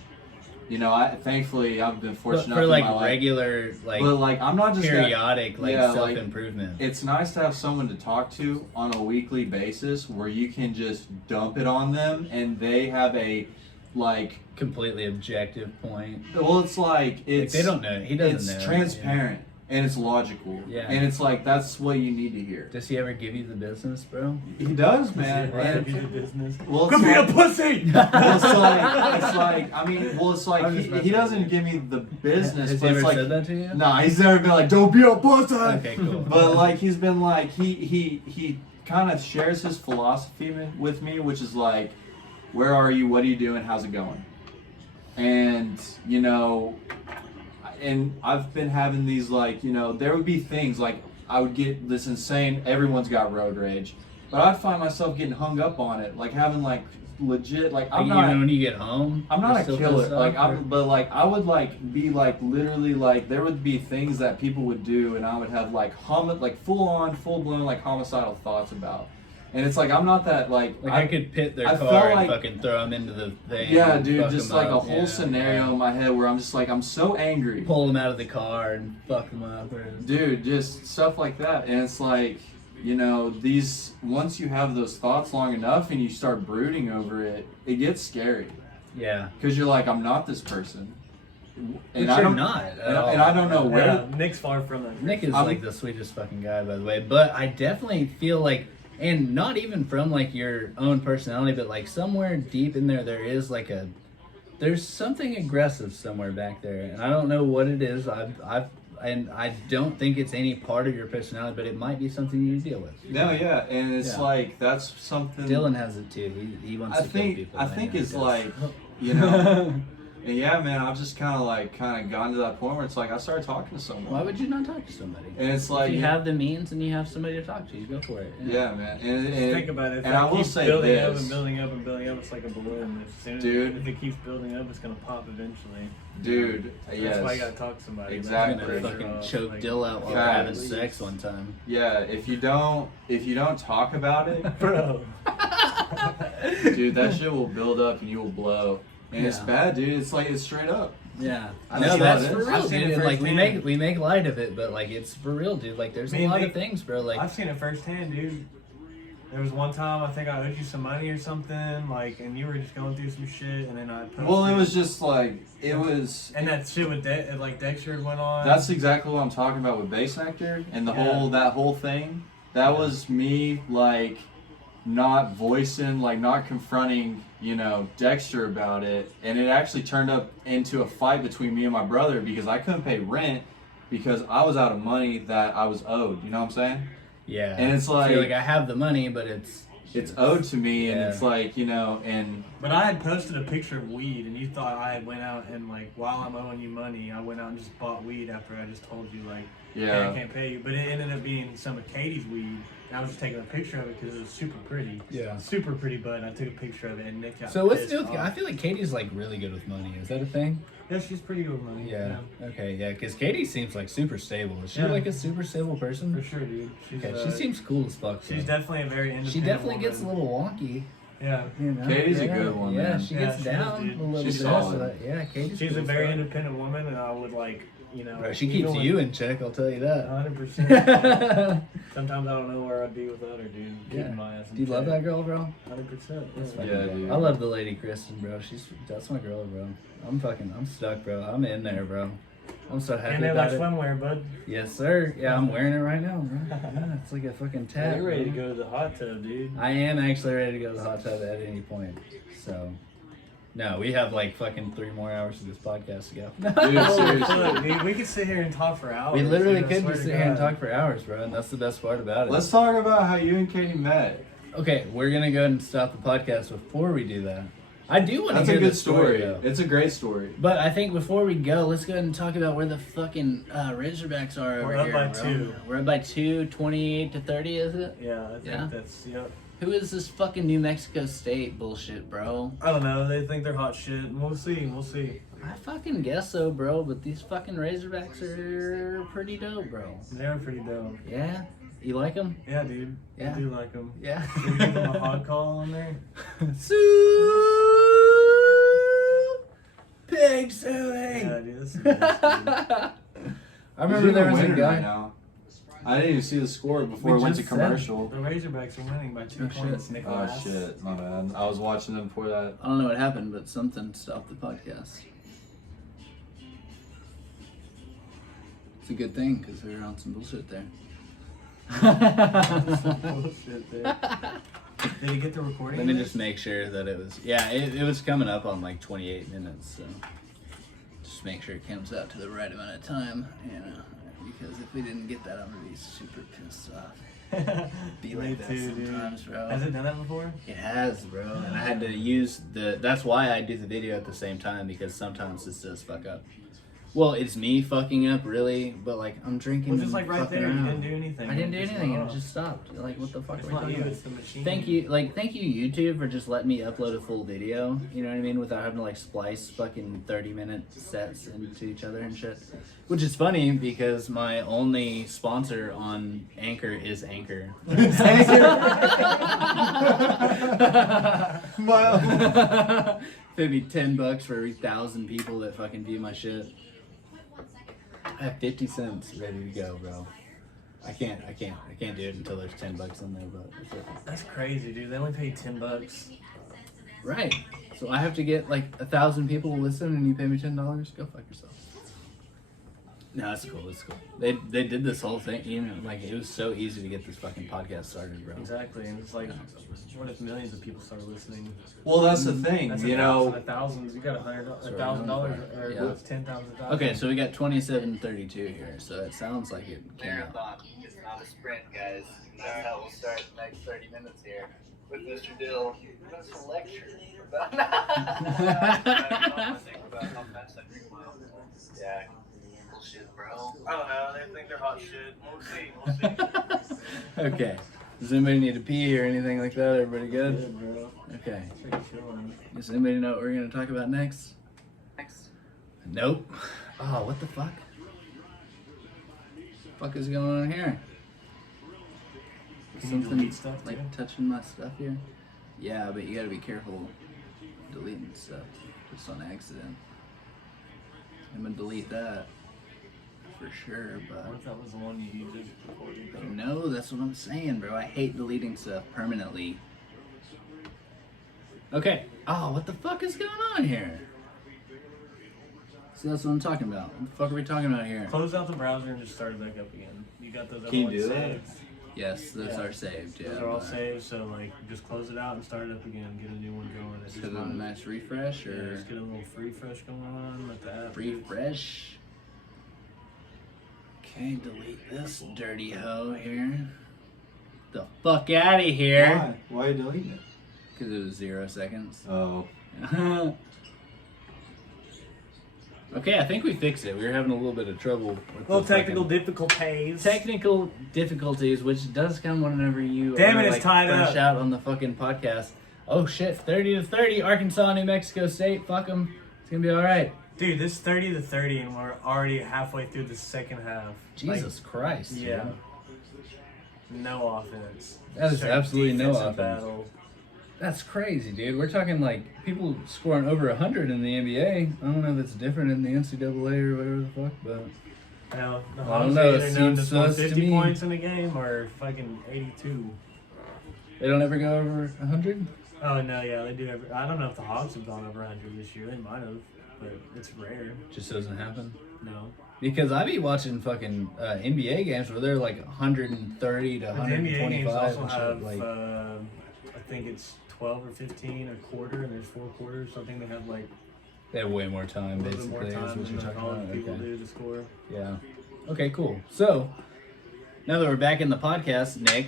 You know, thankfully, I've been But fortunate for enough like in my life. regular, like But, like, I'm not just that. periodic, like Yeah, like, self-improvement. It's nice to have someone to talk to on a weekly basis where you can just dump it on them and they have a, like, Completely objective point. well, it's like, it's. Like, they don't know. He doesn't It's know. transparent and it's logical. Yeah. And it's like, that's what you need to hear. Does he ever give you the business, bro? He does, man. Right, And- be the business. well, Could it's be a like, pussy. well, it's like, I mean, well, it's like, I'm just he messing doesn't with you. give me the business, Has he but ever it's like, said that to you? nah, he's never been like, don't be a pussy. Okay, cool. But like, he's been like, he kind of shares his philosophy with me, which is like, where are you? What are you doing? How's it going? And you know, and I've been having these, like, you know, there would be things like I would get this insane. Everyone's got road rage, but I'd find myself getting hung up on it, like having like legit, like I'm Like, not. even when you get home, I'm you're not a still killer, pissed like off, or- but like I would like be like literally like there would be things that people would do, and I would have like full blown like homicidal thoughts about, and it's like I'm not that like I could pit their I car felt and like- fucking throw them into the thing. yeah, and dude, fuck just 'em like a up. whole Yeah, scenario yeah. in my head where I'm just like I'm so angry, Pull them out of the car and fuck them up. Or... dude, just stuff like that, and it's like, you know, these once you have those thoughts long enough and you start brooding over it, it gets scary. Yeah. Because you're like, I'm not this person. Which I you're don't, not at and, all. and I don't know where. Yeah, Nick's far from that. Nick is I'm- like the sweetest fucking guy, by the way. But I definitely feel like, and not even from like your own personality, but like somewhere deep in there, there is like there's something aggressive somewhere back there, and I don't know what it is. And I don't think it's any part of your personality, but it might be something you deal with. No, yeah, and it's Yeah. like that's something. Dylan has it too. He wants I to kill think people. I man, think he it's does. like, you know, and yeah, man. I've just kind of gotten to that point where it's like I started talking to someone. Why would you not talk to somebody? And it's like, if you have the means and you have somebody to talk to, you go for it. yeah, man. And Think about it. If and it I will keeps say building up this, and building up and building up, it's like a balloon. Dude. If it keeps building up, it's gonna pop eventually. dude. That's yes. why you gotta talk to somebody. Exactly. I'm gonna Pressure fucking off, choke like- Dill out while Yeah, we're having please. sex one time. Yeah, if you don't talk about it, Bro. dude, that shit will build up and you will blow. And it's Yeah. bad, dude. It's like it's straight up. Yeah, I've no, seen that's it. for real, I've seen dude. it And, like firsthand. we make light of it, but like it's for real, dude. Like there's Me a and lot of Nick- things, bro. Like I've seen it firsthand, dude. There was one time I think I owed you some money or something, like, and you were just going through some shit, and then I posted. Well, it was just like it was. And that shit with like Dexter went on. That's exactly what I'm talking about with Bass Nectar and the Yeah. that whole thing. That was me, like, not voicing, like, not confronting, you know, Dexter about it. And it actually turned up into a fight between me and my brother because I couldn't pay rent because I was out of money that I was owed. You know what I'm saying? Yeah. And it's like, so you're like, I have the money, but it's owed to me, and Yeah. it's like, you know, and But I had posted a picture of weed, and you thought I had went out and, like, while I'm owing you money, I went out and just bought weed after I just told you, like, hey, I yeah. can't pay you. But it ended up being some of Katie's weed. And I was just taking a picture of it because it was super pretty. Yeah. Super pretty bud. I took a picture of it, and Nick got So what's pissed the deal with, off. I feel like Katie's like really good with money. Is that a thing? Yeah, she's pretty good with money. Yeah. Okay. Yeah. Because Katie seems like super stable. Is she Yeah. like a super stable person? For sure, dude. She's, Okay. She seems cool as fuck. she's though. definitely a very independent She definitely woman. gets a little wonky. Yeah. You know? Katie's a yeah. good one, Yeah, man. she Yeah, gets she is, down dude. a little She's bit. solid. So yeah, Katie's She's cool a as very fuck. independent woman, and I would, like, you know. Bro, she even keeps when- you in check. I'll tell you that. 100%. Sometimes I don't know where I'd be without her, dude. Yeah. Keeping my ass in Do you love check. that girl, bro? 100%. That's fucking Yeah, dope. dude. I love the lady Kristen, bro. That's my girl, bro. I'm stuck, bro. I'm in there, bro. I'm so happy And they like about it. swimwear, bud. Yes, sir. Yeah, I'm wearing it right now, bro. Yeah, it's like a fucking Yeah, tat. you're ready to bro. go to the hot tub, dude. I am actually ready to go to the hot tub at any point. So, no, we have like fucking 3 more hours of this podcast to go. Dude, seriously. Look, dude, we could sit here and talk for hours. We literally dude, I could swear just to sit here and God. talk for hours, bro, and that's the best part about it. Let's talk about how you and Katie met. Okay, we're gonna go ahead and stop the podcast before we do that. I do want to That's hear a good the story, story. though. It's a great story. But I think before we go, let's go ahead and talk about where the fucking Razorbacks are over We're up here, by bro. 2. We're up by 2, 28 to 30, is it? Yeah, I think Yeah. that's, yep. Who is this fucking New Mexico State bullshit, bro? I don't know. They think they're hot shit. We'll see. We'll see. I fucking guess so, bro, but these fucking Razorbacks are pretty dope, bro. They're pretty dope. Yeah? You like them? Yeah, dude. Yeah. I do like them. Yeah. Did we give them a hog call on there? Pig suey! Yeah, dude. That's the best, dude. I remember there was a winning guy. right now. I didn't even see the score before We it went to just said- commercial. The Razorbacks are winning by 2 Oh, shit. points. Oh Nicholas. shit, my bad. I was watching them before that. I don't know what happened, but something stopped the podcast. It's a good thing because we were on some bullshit there. Bullshit, dude. Did he get the recording? Let me of this? just make sure that it was. Yeah, it was coming up on like 28 minutes, so just make sure it comes out to the right amount of time, you know. Because if we didn't get that, I'm gonna be super pissed off. Be Me like that too, dude. sometimes, bro. Has it done that before? It has, bro. And I had to use the. That's why I do the video at the same time because sometimes this does fuck up. Well, it's me fucking up, really, but like I'm drinking. Well, just and like right fucking there, you around. didn't do anything. I didn't do It just anything, went and it off. just stopped. Like, what the fuck It's are we not talking you, about? it's the machine. Thank you, YouTube for just letting me upload a full video. You know what I mean, without having to like splice fucking 30-minute sets into each other and shit. Which is funny because my only sponsor on Anchor is Anchor. Paid me $10 for every 1,000 people that fucking view my shit. I have 50 cents ready to go, bro. I can't do it until there's $10 in there, but that's it. That's crazy, dude. They only paid $10. Right. So I have to get like 1,000 people to listen, and you pay me $10. Go fuck yourself. No, that's cool. That's cool. They did this whole thing. You know, like it was so easy to get this fucking podcast started, bro. Exactly, and it's like, what if millions of people start listening? Well, that's the thing, That's you know. thousands. You got Sorry, $1,000, or yeah. what's 10,000? Okay, so we got 27:32 here. So it sounds like it came out. Marathon. It's not a sprint, guys. That's how we'll start the next 30 minutes here with Mr. Dyl. That's a lecture about yeah. Bullshit, bro. I don't know. They think they're hot shit. We'll see. We'll see. Okay. Does anybody need to pee or anything like that? Everybody good? Good, bro. Okay. Pretty chilling. Does anybody know what we're gonna talk about next? Next. Nope. Oh, what the fuck? Fuck is going on here? Can you Something delete stuff, like too? touching my stuff here? Yeah, but you gotta be careful deleting stuff just on accident. I'm gonna delete that for sure, What but if that was the one you did before you go? no, that's what I'm saying, bro. I hate deleting stuff permanently. Okay. Oh, what the fuck is going on here? So that's what I'm talking about. What the fuck are we talking about here? Close out the browser and just start it back up again. You got those other Can you ones do that? saved. Yes, those Yeah. are saved. Yeah, Those are all saved, so like just close it out and start it up again. Get a new one going. It's So just the not nice refresh yeah, or just get a little refresh going on. Let the app refresh. Okay, delete this dirty hoe here. The fuck out of here. Why are you deleting it? Because it was 0 seconds. Oh. Okay, I think we fixed it. We were having a little bit of trouble with little the technical fucking- difficulties. technical difficulties, which does come whenever you Damn are it, it's like tied fresh up. out on the fucking podcast. Oh shit, 30-30, Arkansas, New Mexico State. Fuck them. It's gonna be all right. Dude, this 30-30, and we're already halfway through the second half. Jesus Christ. Like, yeah. dude. No offense. That is Straight absolutely no defensive offense. battle. That's crazy, dude. We're talking like people scoring over 100 in the NBA. I don't know if it's different in the NCAA or whatever the fuck, but Hell, the I Hawks don't know, are it either known to seems score sus to 50 me. points in a game or fucking 82. they don't ever go over 100. Oh, no, yeah, they do. I don't know if the Hawks have gone over 100 this year. They might have, but it's rare. Just doesn't happen. No. Because I be watching fucking NBA games where they're like 130 to But the NBA games 125 also and shit. have, Like, I think it's 12 or 15 a quarter, and there's 4 quarters. So I think they have like they have way more time, a little bit more basically, is time what than you're the talking college about. people Okay. do to score. Yeah. Okay, cool. So, now that we're back in the podcast, Nick.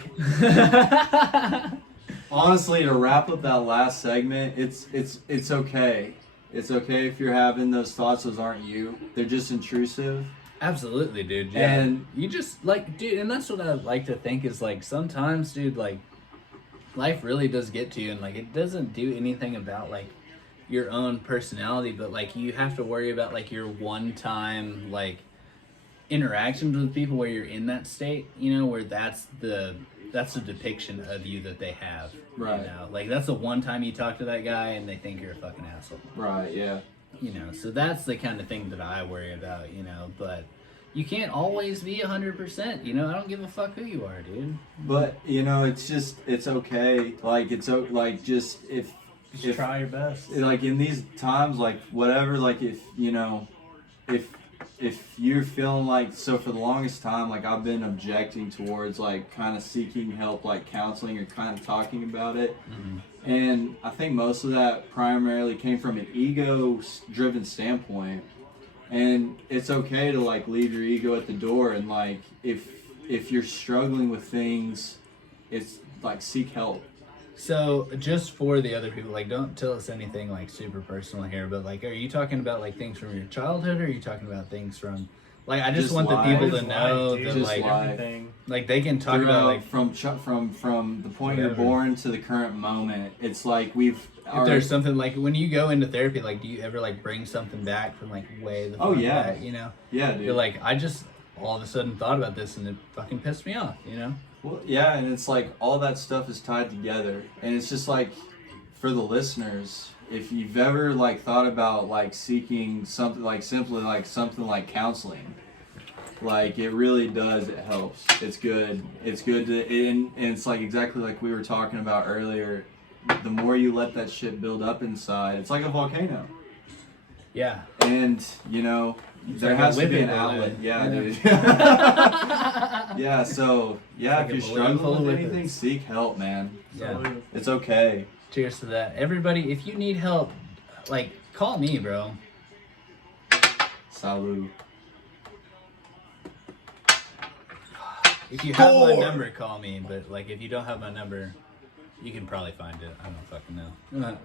Honestly, to wrap up that last segment, it's okay. It's okay if you're having those thoughts. Those aren't you. They're just intrusive. Absolutely, dude. Yeah. And- you just, like, dude, and that's what I like to think is, like, sometimes, dude, like, life really does get to you, and, like, it doesn't do anything about, like, your own personality, but, like, you have to worry about, like, your one-time, like, interactions with people where you're in that state, you know, where that's the depiction of you that they have. Right. You know? Like, that's the one time you talk to that guy and they think you're a fucking asshole. Right. Yeah. You know, so that's the kind of thing that I worry about, you know, but you can't always be 100%, you know, I don't give a fuck who you are, dude. But you know, it's okay. Like just if Try your best. like in these times, like whatever, like if you know, if you're feeling like, so for the longest time, like I've been objecting towards like kind of seeking help, like counseling or kind of talking about it. Mm-hmm. And I think most of that primarily came from an ego-driven standpoint. And it's okay to like leave your ego at the door, and like if you're struggling with things, it's like seek help. So, just for the other people, like, don't tell us anything, like, super personal here, but, like, are you talking about, like, things from your childhood, or are you talking about things from, like, I just want the life. people to Just know life, dude. that, Just like, life. Everything. like, they can talk about, like, from the point you're Whatever. born to the current moment, it's like if there's something, like, when you go into therapy, like, do you ever, like, bring something back from, like, way the Oh, fuck yeah. back, you know? yeah, dude. You're like, I just all of a sudden thought about this, and it fucking pissed me off, you know? Well, yeah, and it's like all that stuff is tied together, and it's just like for the listeners, if you've ever like thought about like seeking something like simply like something like counseling, like it really does, it helps. It's good to, and it's like exactly like we were talking about earlier. The more you let that shit build up inside, it's like a volcano, Yeah. and you know. There like a has to be whipping an outlet. balloon. Yeah, Yeah. dude. Yeah, so, yeah, Like a if you're balloon full struggling of with whippets. anything, seek help, man. Yeah. Salute. It's okay. Cheers to that. Everybody, if you need help, like, call me, bro. Salud. If you have my number, call me. But, like, if you don't have my number, you can probably find it. I don't fucking know.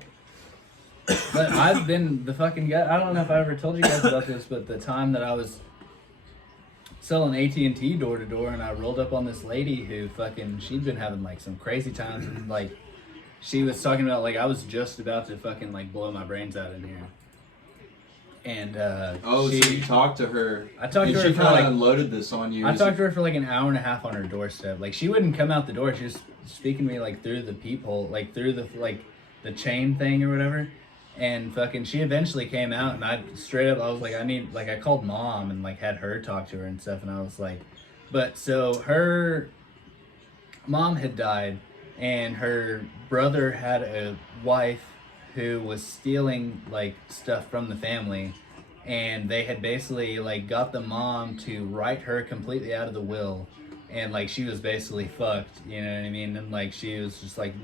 But I've been the fucking guy. I don't know if I ever told you guys about this, but the time that I was selling AT&T door to door, and I rolled up on this lady who fucking, she'd been having like some crazy times, and like she was talking about like I was just about to fucking like blow my brains out in here. And Oh, so you talked to her. I talked and to her she for kind like of unloaded this on you. I talked to her for like an hour and a half on her doorstep. Like she wouldn't come out the door. She was speaking to me like through the peephole, like through the like the chain thing or whatever. And fucking, she eventually came out, and I straight up, I was like, I called mom and like had her talk to her and stuff, and I was like, but so her mom had died, and her brother had a wife who was stealing like stuff from the family, and they had basically like got the mom to write her completely out of the will, and like she was basically fucked, you know what I mean? And like she was just like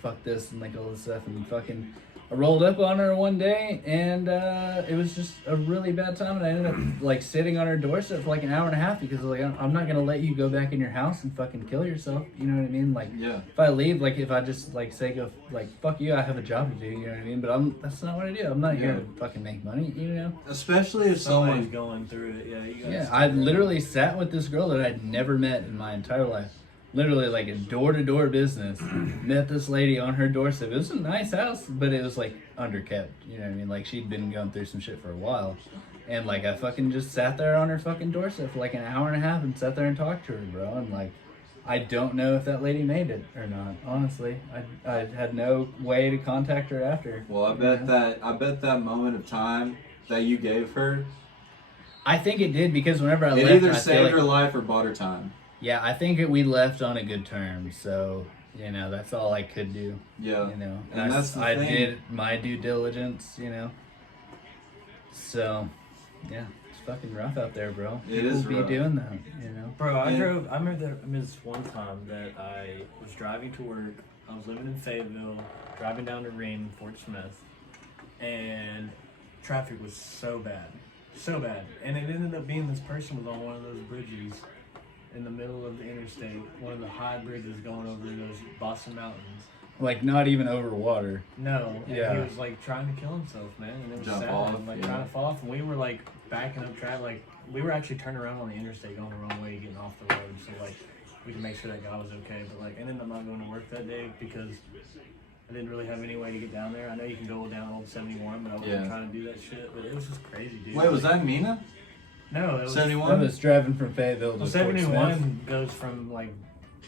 fuck this and like all this stuff, and fucking I rolled up on her one day, and it was just a really bad time, and I ended up like sitting on her doorstep for like an hour and a half because like I'm not gonna let you go back in your house and fucking kill yourself, you know what I mean? Like if I leave, like if I just like say go like fuck you, I have a job to do, you know what I mean? But that's not what I do. I'm not here to fucking make money, you know? Especially if Somebody's someone going through it. Yeah, I literally sat with this girl that I'd never met in my entire life. Literally like a door-to-door business. Met this lady on her doorstep. It was a nice house, but it was like underkept. You know what I mean? Like she'd been going through some shit for a while. And like I fucking just sat there on her fucking doorstep for like an hour and a half and sat there and talked to her, bro. And like I don't know if that lady made it or not, honestly. I had no way to contact her after. Well, I bet that moment of time that you gave her, I think it did, because whenever I left, it either I feel saved like, her life or bought her time. yeah, I think we left on a good term, so, you know, that's all I could do. Yeah. You know, And that's the I thing. did my due diligence, you know. So, yeah, it's fucking rough out there, bro. It People is be rough. doing that, you know. Bro, I remember this one time that I was driving to work. I was living in Fayetteville, driving down to Ream, Fort Smith, and traffic was so bad. So bad. And it ended up being this person was on one of those bridges in the middle of the interstate, one of the high bridges going over those Boston Mountains. Like, not even over water. No, and Yeah. he was like trying to kill himself, man, and it was Jump sad, off, like yeah. trying to fall off, and we were like backing up traffic, like we were actually turning around on the interstate, going the wrong way, getting off the road, so like we could make sure that guy was okay. But like I ended up not going to work that day because I didn't really have any way to get down there. I know you can go down Old 71, but I wasn't trying to do that shit. But it was just crazy, dude. Wait, was that Mina? No, it was 71? I was driving from Fayetteville to Well, Fort Smith. 71 goes from like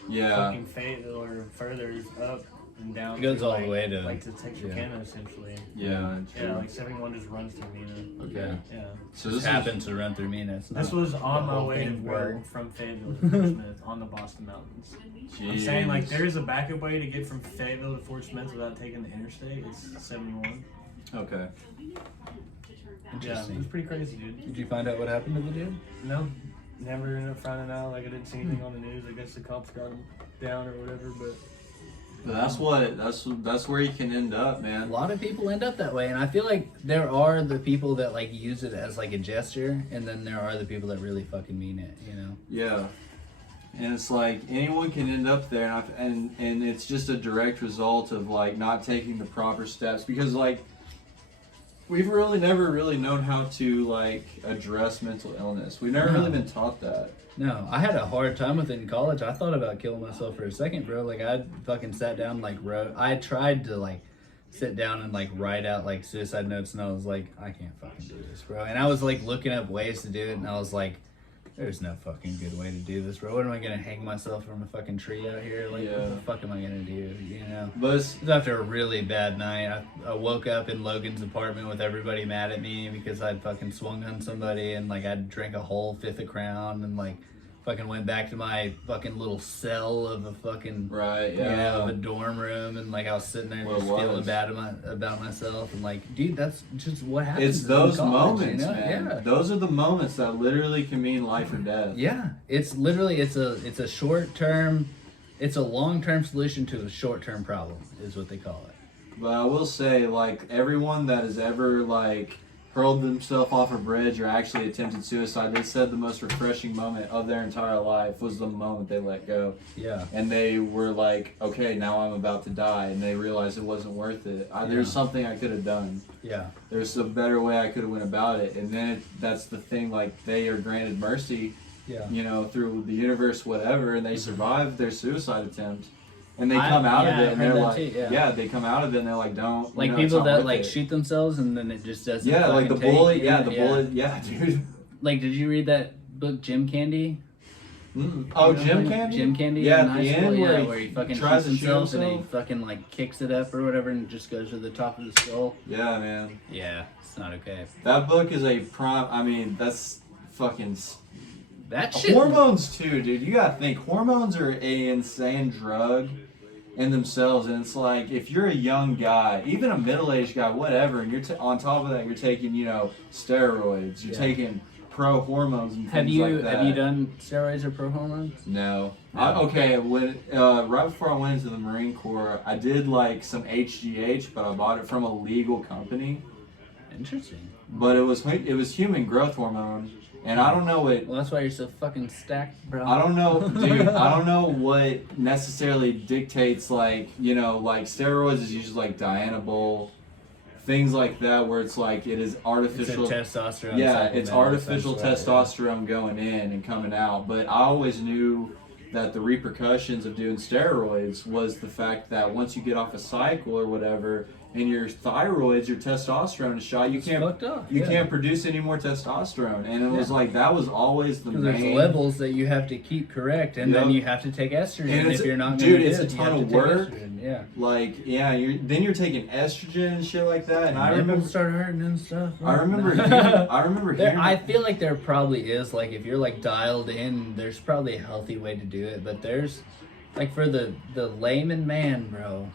Yeah. fucking Fayetteville or further up and down. It goes to, all like, the way to like to Texarkana, essentially. Yeah. Yeah, like 71 just runs through Mina. Okay. Yeah. So Just this happened to run through Mina. It's This not was on the my whole way to thing, work bro. from Fayetteville to Fort Smith on the Boston Mountains. I'm saying like there's a backup way to get from Fayetteville to Fort Smith without taking the interstate. It's 71. Okay. Yeah, it Interesting. was pretty crazy, dude. Did you find out what happened to the dude? No, never ended up finding out. Like I didn't see anything on the news. I guess the cops got him down or whatever. But That's where you can end up, A man. lot of people end up that way, and I feel like there are the people that like use it as like a gesture, and then there are the people that really fucking mean it, you know? Yeah. And it's like anyone can end up there, and it's just a direct result of like not taking the proper steps, because like we've really never really known how to like address mental illness. We've never really been taught that. No, I had a hard time with it in college. I thought about killing myself for a second, bro. Like I fucking sat down, like wrote. I tried to like sit down and like write out like suicide notes, and I was like, I can't fucking do this, bro. And I was like looking up ways to do it, and I was like, there's no fucking good way to do this, bro. What am I gonna hang myself from a fucking tree out here? Like, what the fuck am I gonna do? You know? But it's, It was after a really bad night. I woke up in Logan's apartment with everybody mad at me because I'd fucking swung on somebody, and like I'd drank a whole fifth of Crown, and like fucking went back to my fucking little cell of a fucking right, you know, yeah. of a dorm room, and like I was sitting there Well, just it feeling was. bad about myself, and like, dude, that's just what happens. It's in those college, moments, you know? man. Yeah. Those are the moments that literally can mean life or death. Yeah, it's literally it's a short term, it's a long term solution to a short term problem, is what they call it. But I will say, like, everyone that has ever, like, hurled themselves off a bridge or actually attempted suicide, they said the most refreshing moment of their entire life was the moment they let go. Yeah. And they were like, okay, now I'm about to die. And they realized it wasn't worth it. There's something I could have done. Yeah. There's a better way I could have went about it. And then that's the thing, like, they are granted mercy, Yeah. you know, through the universe, whatever, and they survive their suicide attempt. And they I- come out yeah, of it I and heard they're that like, too, yeah. they come out of it and they're like, don't. Like you know, it's people not that worth like it. shoot themselves and then it just doesn't. Yeah, like the fucking take, bullet. Yeah, yeah, the bullet. Yeah, dude. Like, did you read that book, Jim Candy? Oh, You know, Jim like, Candy? Jim Candy Yeah, in at high the school, end yeah, where where he fucking tries shoots to shoot himself and he himself? fucking like kicks it up or whatever and just goes to the top of the skull. Yeah, man. Yeah, it's not okay. That book is a prime. I mean, that's fucking. That shit. Hormones, too, dude. You gotta think. Hormones are a insane drug in themselves. And it's like, if you're a young guy, even a middle-aged guy, whatever, and you're on top of that, you're taking, you know, steroids, you're taking pro hormones and Have things you like that. have you done steroids or pro hormones? No. No. Okay, when right before I went into the Marine Corps, I did like some HGH, but I bought it from a legal company. Interesting. But it was human growth hormone, and I don't know what. Well, that's why you're so fucking stacked, bro. I don't know, dude. I don't know what necessarily dictates, like, you know, like steroids is usually like Dianabol, things like that, where it's like it is artificial. It's a testosterone. Yeah, supplement it's of artificial some sort, testosterone going in and coming out. But I always knew that the repercussions of doing steroids was the fact that once you get off a cycle or whatever, and your thyroids, your testosterone is shot, you can't produce any more testosterone. And it was like that was always the main. There's levels that you have to keep correct, and then you have to take estrogen And if you're not. Dude, gonna it's do a it, you ton have of to take work. estrogen, Yeah. Like, yeah, you're taking estrogen and shit like that. And I remember start hurting and stuff. I remember hearing. I feel like there probably is, like, if you're like dialed in, there's probably a healthy way to do it, but there's like for the layman man, bro,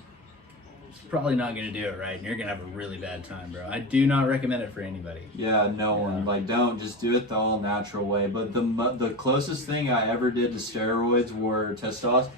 it's probably not gonna do it right, and you're gonna have a really bad time, bro. I do not recommend it for anybody. Yeah, no one. Like, don't just do it the all natural way. But the closest thing I ever did to steroids were testosterone.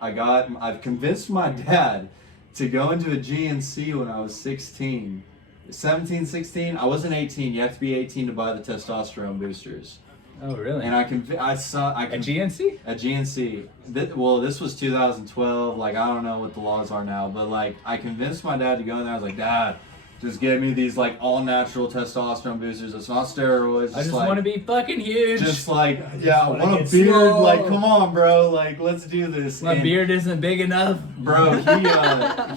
I've convinced my dad to go into a GNC when I was 16. 17, 16. I wasn't 18. You have to be 18 to buy the testosterone boosters. Oh, really? And a GNC? A GNC. Well, this was 2012. Like, I don't know what the laws are now, but like, I convinced my dad to go in there. I was like, Dad, just give me these like all natural testosterone boosters. It's not steroids. I just like, want to be fucking huge. Just like, yeah, I want a beard. swole. Like, come on, bro. Like, let's do this. My beard isn't big enough. Bro,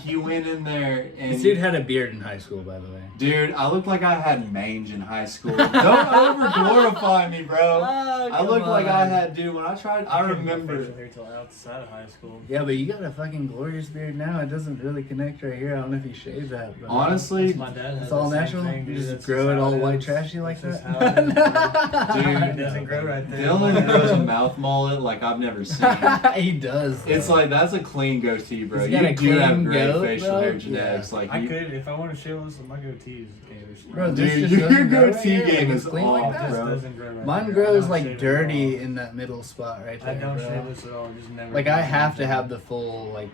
he went in there and This dude had a beard in high school, by the way. dude, I looked like I had mange in high school. Don't over glorify me, bro. Oh, I looked come like I on. had, dude. When I tried, I remember. Hair till outside of high school. Yeah, but you got a fucking glorious beard now. It doesn't really connect right here. I don't know if you shave that. But Honestly, My dad has it's all the same natural. thing, You dude. just That's grow it how all white is. trashy like That's that. just how it is, Dude, it doesn't grow right there. Dylan grows a mouth mullet like I've never seen. He does. It's though. like that's a clean goatee, bro. He's You got a do have clean great goat, facial bro. hair genetics. Yeah. Like I you, could, if I want to show this, my goatee is Bro, this dude, just your doesn't grow goatee right here. game Like, is it's clean like off, that. bro. doesn't grow right Mine there. grows I don't shave like it at dirty all. in that middle spot right there. I don't bro. shave this at all. Just never. Like I have to have the full like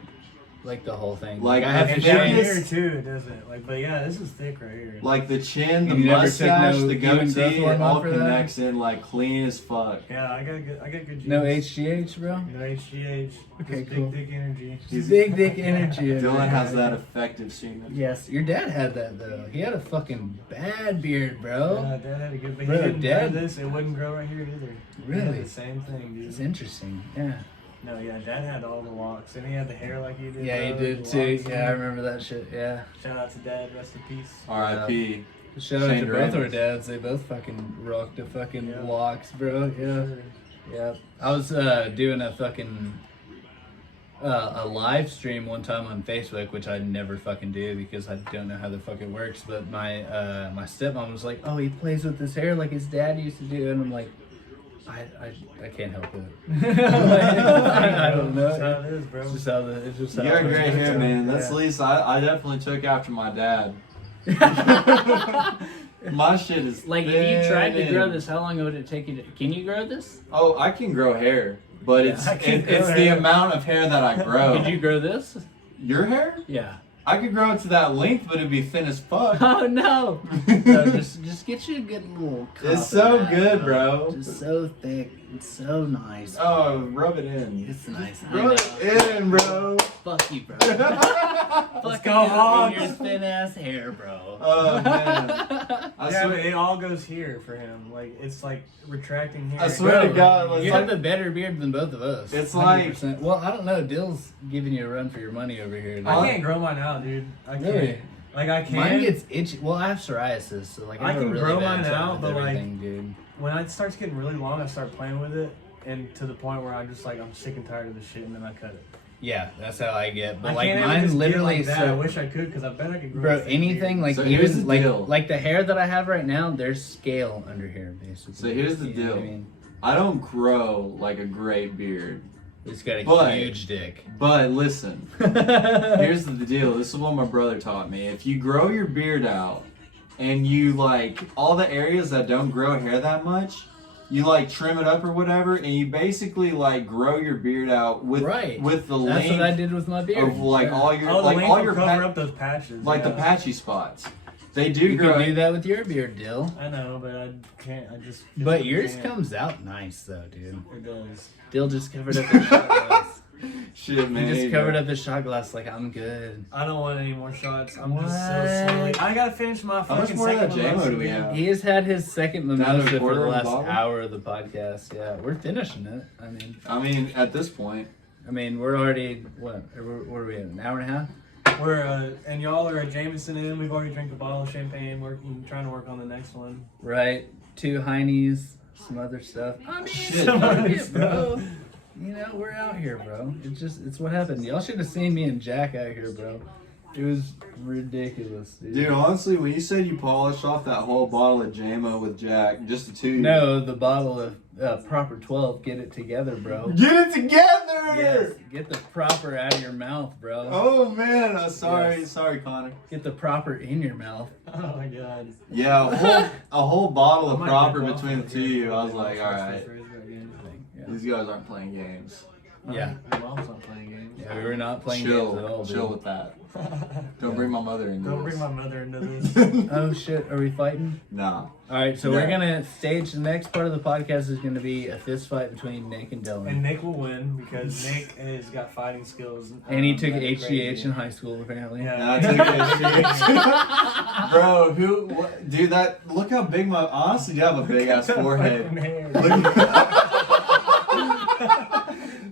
the whole thing. Like, I have the to down shave. here too, it doesn't. Like, but yeah, this is thick right here. like the chin, the You never took mustache, no the human growth goatee, it hormone all for that? connects in like clean as fuck. Yeah, I got good genes. No HGH, bro. No HGH. Okay, Just cool. big dick energy. Big dick energy. Dylan has that effective semen. Yes, your dad had that though. He had a fucking bad beard, bro. Dad had a good, but Bro, he didn't Dad- do this. It wouldn't grow right here either. He had Really? the same thing, dude. It's interesting. Yeah. No, yeah, Dad had all the locks, and he had the hair like you did. Yeah, he bro, did the too. locks, Yeah, I and- remember that shit. Yeah. Shout out to Dad, rest in peace. R.I.P. Shout out Shane to both our Deramus. dads. They both fucking rocked the fucking Yeah. locks, bro. Yeah. Yeah. I was doing a fucking a live stream one time on Facebook, which I never fucking do because I don't know how the fuck it works. But my my stepmom was like, "Oh, he plays with his hair like his dad used to do," and I'm like, I can't help it. I don't know. That's how it is, bro. It's just how it's just how You got it great works. hair, man. That's Yeah. at least I definitely took after my dad. My shit is Like, if you tried to thin grow and- this, how long would it take you to? Can you grow this? Oh, I can grow hair, but Yeah, it's I can it's grow the hair. amount of hair that I grow. Could you grow this? Your hair? Yeah. I could grow it to that length, but it'd be thin as fuck. Oh no! No, just get you a good little. It's cup so of that, good, bro. Just so thick. It's so nice. Oh, rub it in. It's nice. I Rub know. it in, bro. Fuck you, bro. Fuck go, you and Hogs. your thin ass hair, bro. Oh man. I Yeah, but swear, it all goes here for him. Like, it's like retracting here. I swear to God, You it's have like a better beard than both of us. It's like- 100%. Well, I don't know. Dill's giving you a run for your money over here. I can't grow mine out, dude. I can't. Really? Like, I can. Mine gets itchy. Well, I have psoriasis, so like I I have a can really grow bad mine time out, with but, like, everything, dude. When it starts getting really long, I start playing with it, and to the point where I'm just like, I'm sick and tired of this shit, and then I cut it. Yeah, that's how I get. But I like can't ever mine just get literally like that. so I wish I could, because I bet I could grow. bro, a thick anything beard. like So here's even the deal. like the hair that I have right now, there's scale under here basically. So here's the You know what deal. I mean, I don't grow like a great beard. it's got a But- huge dick. But listen, here's the deal. This is what my brother taught me. If you grow your beard out and you like all the areas that don't grow hair that much, you like trim it up or whatever, and you basically like grow your beard out with with the length. That's what I did with my beard. Of like all your all your cover up those patches. Like the patchy spots. They do you grow. can do that with your beard, Dyl. I know, but I can't. I just. But yours comes out nice though, dude. It does. Dyl just covered up his shot glass. Shit, man. He just covered up his shot glass like I'm good. I don't want any more shots. I'm just so slowly. I gotta finish my How much fucking more of that second JMO mimosa, do we dude. have? He has had his second mimosa for the last bottle? hour of the podcast. Yeah, we're finishing it. I mean, at this point. We're already what are we at? An hour and a half? We're and y'all are a Jameson in. We've already drank a bottle of champagne. Trying to work on the next one. Right. 2 Heinies, some other stuff. Shit, Fuck it, bro. You know, we're out here, bro. It's what happened. Y'all should have seen me and Jack out here, bro. It was ridiculous, dude. Dude, honestly, when you said you polished off that whole bottle of JMO with Jack, just the two. No, the bottle of Proper 12. Get it together, bro. Get it together! Yes, get the proper out of your mouth, bro. Oh man, sorry, Yes. sorry, Connor. Get the proper in your mouth. Oh my god. Yeah, a whole bottle of I might proper get between the off two of you. I was like, all right, Yeah. these guys aren't playing games. Yeah. My mom's not playing games. Yeah, we were not playing games at all, dude. Chill with that. Don't bring my mother into Don't this. bring my mother into this. Oh shit, are we fighting? Nah. Alright, so No. we're gonna stage the next part of the podcast is gonna be a fist fight between Nick and Dylan. And Nick will win because Nick has got fighting skills. And he took that are HGH crazy. in high school apparently. Yeah. And I took it. Bro, dude, look how big honestly, you have a big ass forehead.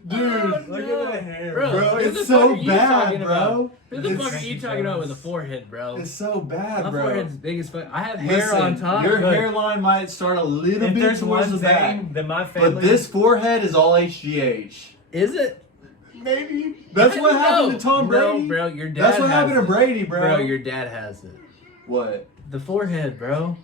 Dude, Look at that hair. Bro, Bro, who it's the so fuck are you bad, talking bro. about? Who the It's- fuck are you talking about with a forehead, bro? It's so bad, My bro. forehead's big as fuck. I have hair Listen, on top. your but- hairline might start a little If bit there's towards one the back, thing that my family... but this forehead is all HGH. Is it? Maybe. That's what happened to Tom Brady. Bro, your dad That's what has happened to it. Brady, bro. Bro, your dad has it. What? The forehead, bro.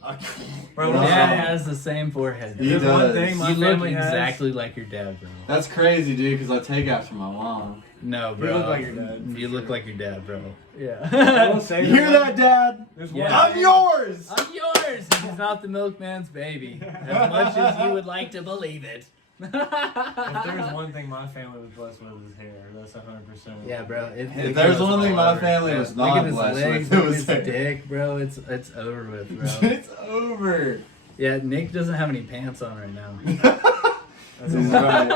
Bro, Your No. dad has the same forehead. He There's bro. one does. thing my You look family has. exactly like your dad, bro. That's crazy, dude, because I take after my mom. No, You bro. look like your dad. You look like your dad, bro. I Yeah. will say You hear that, Dad? There's Yeah. one I'm yours! I'm yours. He's not the milkman's baby. As much as you would like to believe it. If there's one thing my family was blessed with is hair. That's 100%. Yeah, bro. If there's one thing my family was look not at his blessed legs, with, it look at was his hair. dick, bro. It's over with, bro. It's over. Yeah, Nick doesn't have any pants on right now. That's He's a right.